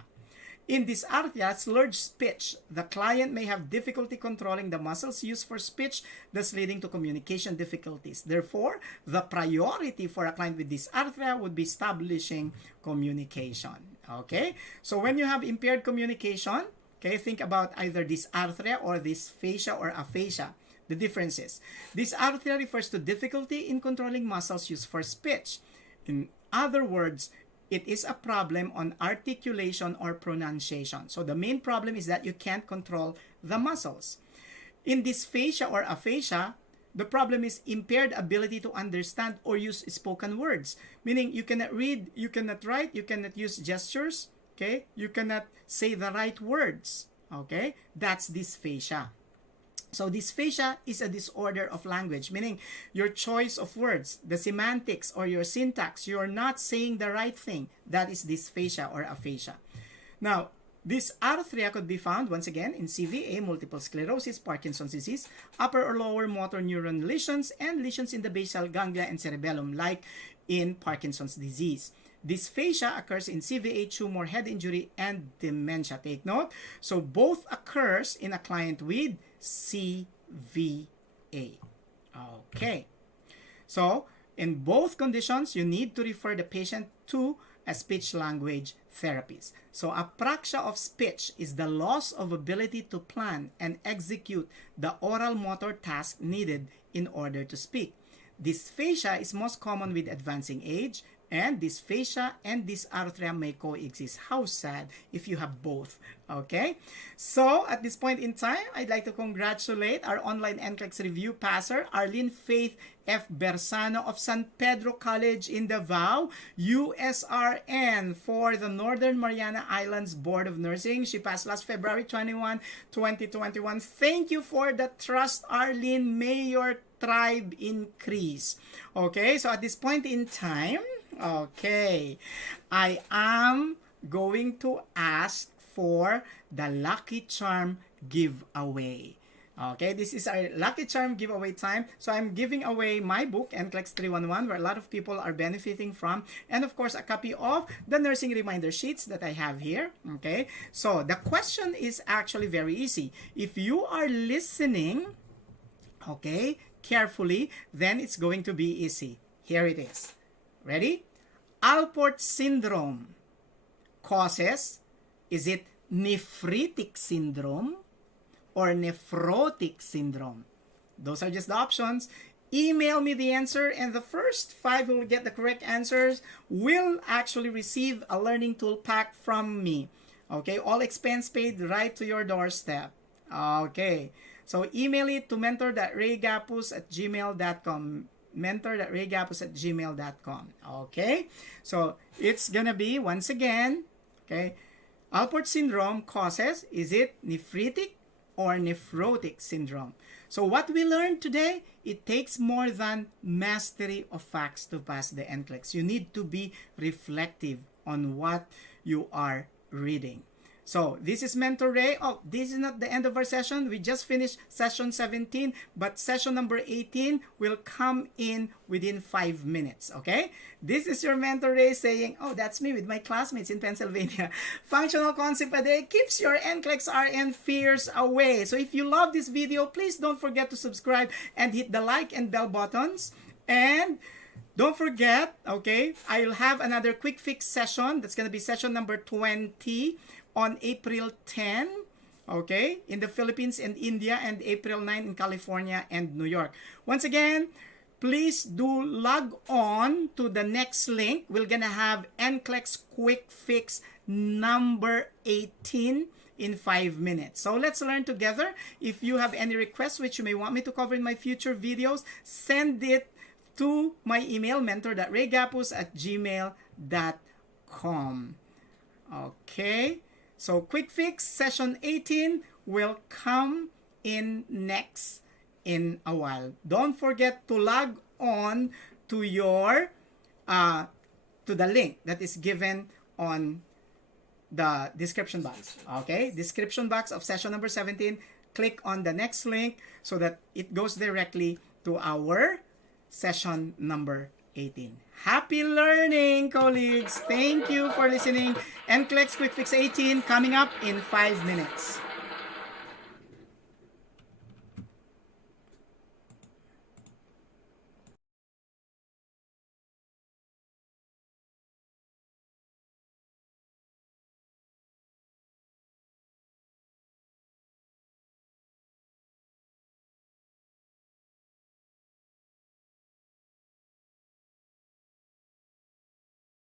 In dysarthria, slurred speech, the client may have difficulty controlling the muscles used for speech, thus leading to communication difficulties. Therefore, the priority for a client with dysarthria would be establishing communication. Okay? So when you have impaired communication, okay, think about either dysarthria or dysphagia or aphasia. The differences. Dysarthria refers to difficulty in controlling muscles used for speech. In other words, it is a problem on articulation or pronunciation. So the main problem is that you can't control the muscles. In dysphagia or aphasia, the problem is impaired ability to understand or use spoken words. Meaning you cannot read, you cannot write, you cannot use gestures, okay? You cannot say the right words, okay? That's dysphagia. So dysphagia is a disorder of language, meaning your choice of words, the semantics or your syntax, you're not saying the right thing. That is dysphagia or aphasia. Now, this artery could be found, once again, in CVA, multiple sclerosis, Parkinson's disease, upper or lower motor neuron lesions, and lesions in the basal ganglia and cerebellum, like in Parkinson's disease. Dysphagia occurs in CVA, tumor, head injury, and dementia. Take note. So both occurs in a client with CVA. Okay. So in both conditions, you need to refer the patient to a speech-language therapist. So apraxia of speech is the loss of ability to plan and execute the oral motor task needed in order to speak. Dysphagia is most common with advancing age, and dysphagia and dysarthria may coexist. How sad if you have both. Okay? So, at this point in time, I'd like to congratulate our online NCLEX review passer, Arlene Faith F. Bersano of San Pedro College in Davao, USRN for the Northern Mariana Islands Board of Nursing. She passed last February 21, 2021. Thank you for the trust, Arlene. May your tribe increase. Okay, so at this point in time, okay, I am going to ask for the Lucky Charm giveaway. Okay, this is our Lucky Charm giveaway time. So I'm giving away my book, NCLEX 311, where a lot of people are benefiting from. And of course, a copy of the nursing reminder sheets that I have here. Okay, so the question is actually very easy. If you are listening, okay, carefully, then it's going to be easy. Here it is. Ready? Alport syndrome causes, is it nephritic syndrome or nephrotic syndrome? Those are just the options. Email me the answer, and the first 5 who will get the correct answers will actually receive a learning tool pack from me. Okay, all expense paid right to your doorstep. Okay, so email it to mentor.raygapuz@gmail.com. mentor.raygapuz@gmail.com. Okay, so it's gonna be, once again, okay, Alport syndrome causes, is it nephritic or nephrotic syndrome? So what we learned today, it takes more than mastery of facts to pass the NCLEX. You need to be reflective on what you are reading. So this is Mentor Ray. Oh, this is not the end of our session. We just finished session 17, but session number 18 will come in within 5 minutes, okay? This is your Mentor Ray saying, oh, that's me with my classmates in Pennsylvania. Functional concept a day keeps your NCLEX-RN fears away. So if you love this video, please don't forget to subscribe and hit the like and bell buttons. And don't forget, okay, I'll have another QuickFix session. That's going to be session number 20. On April 10, okay, in the Philippines and India, and April 9 in California and New York. Once again, please do log on to the next link. We're gonna have NCLEX QuickFix number 18 in 5 minutes. So let's learn together. If you have any requests which you may want me to cover in my future videos, send it to my email, mentor.raygapuz@gmail.com. Okay. So QuickFix session 18 will come in next in a while. Don't forget to log on to your to the link that is given on the description box. Okay, description box of session number 17. Click on the next link so that it goes directly to our session number 18. Happy learning, colleagues. Thank you for listening. NCLEX QuickFix 18 coming up in 5 minutes.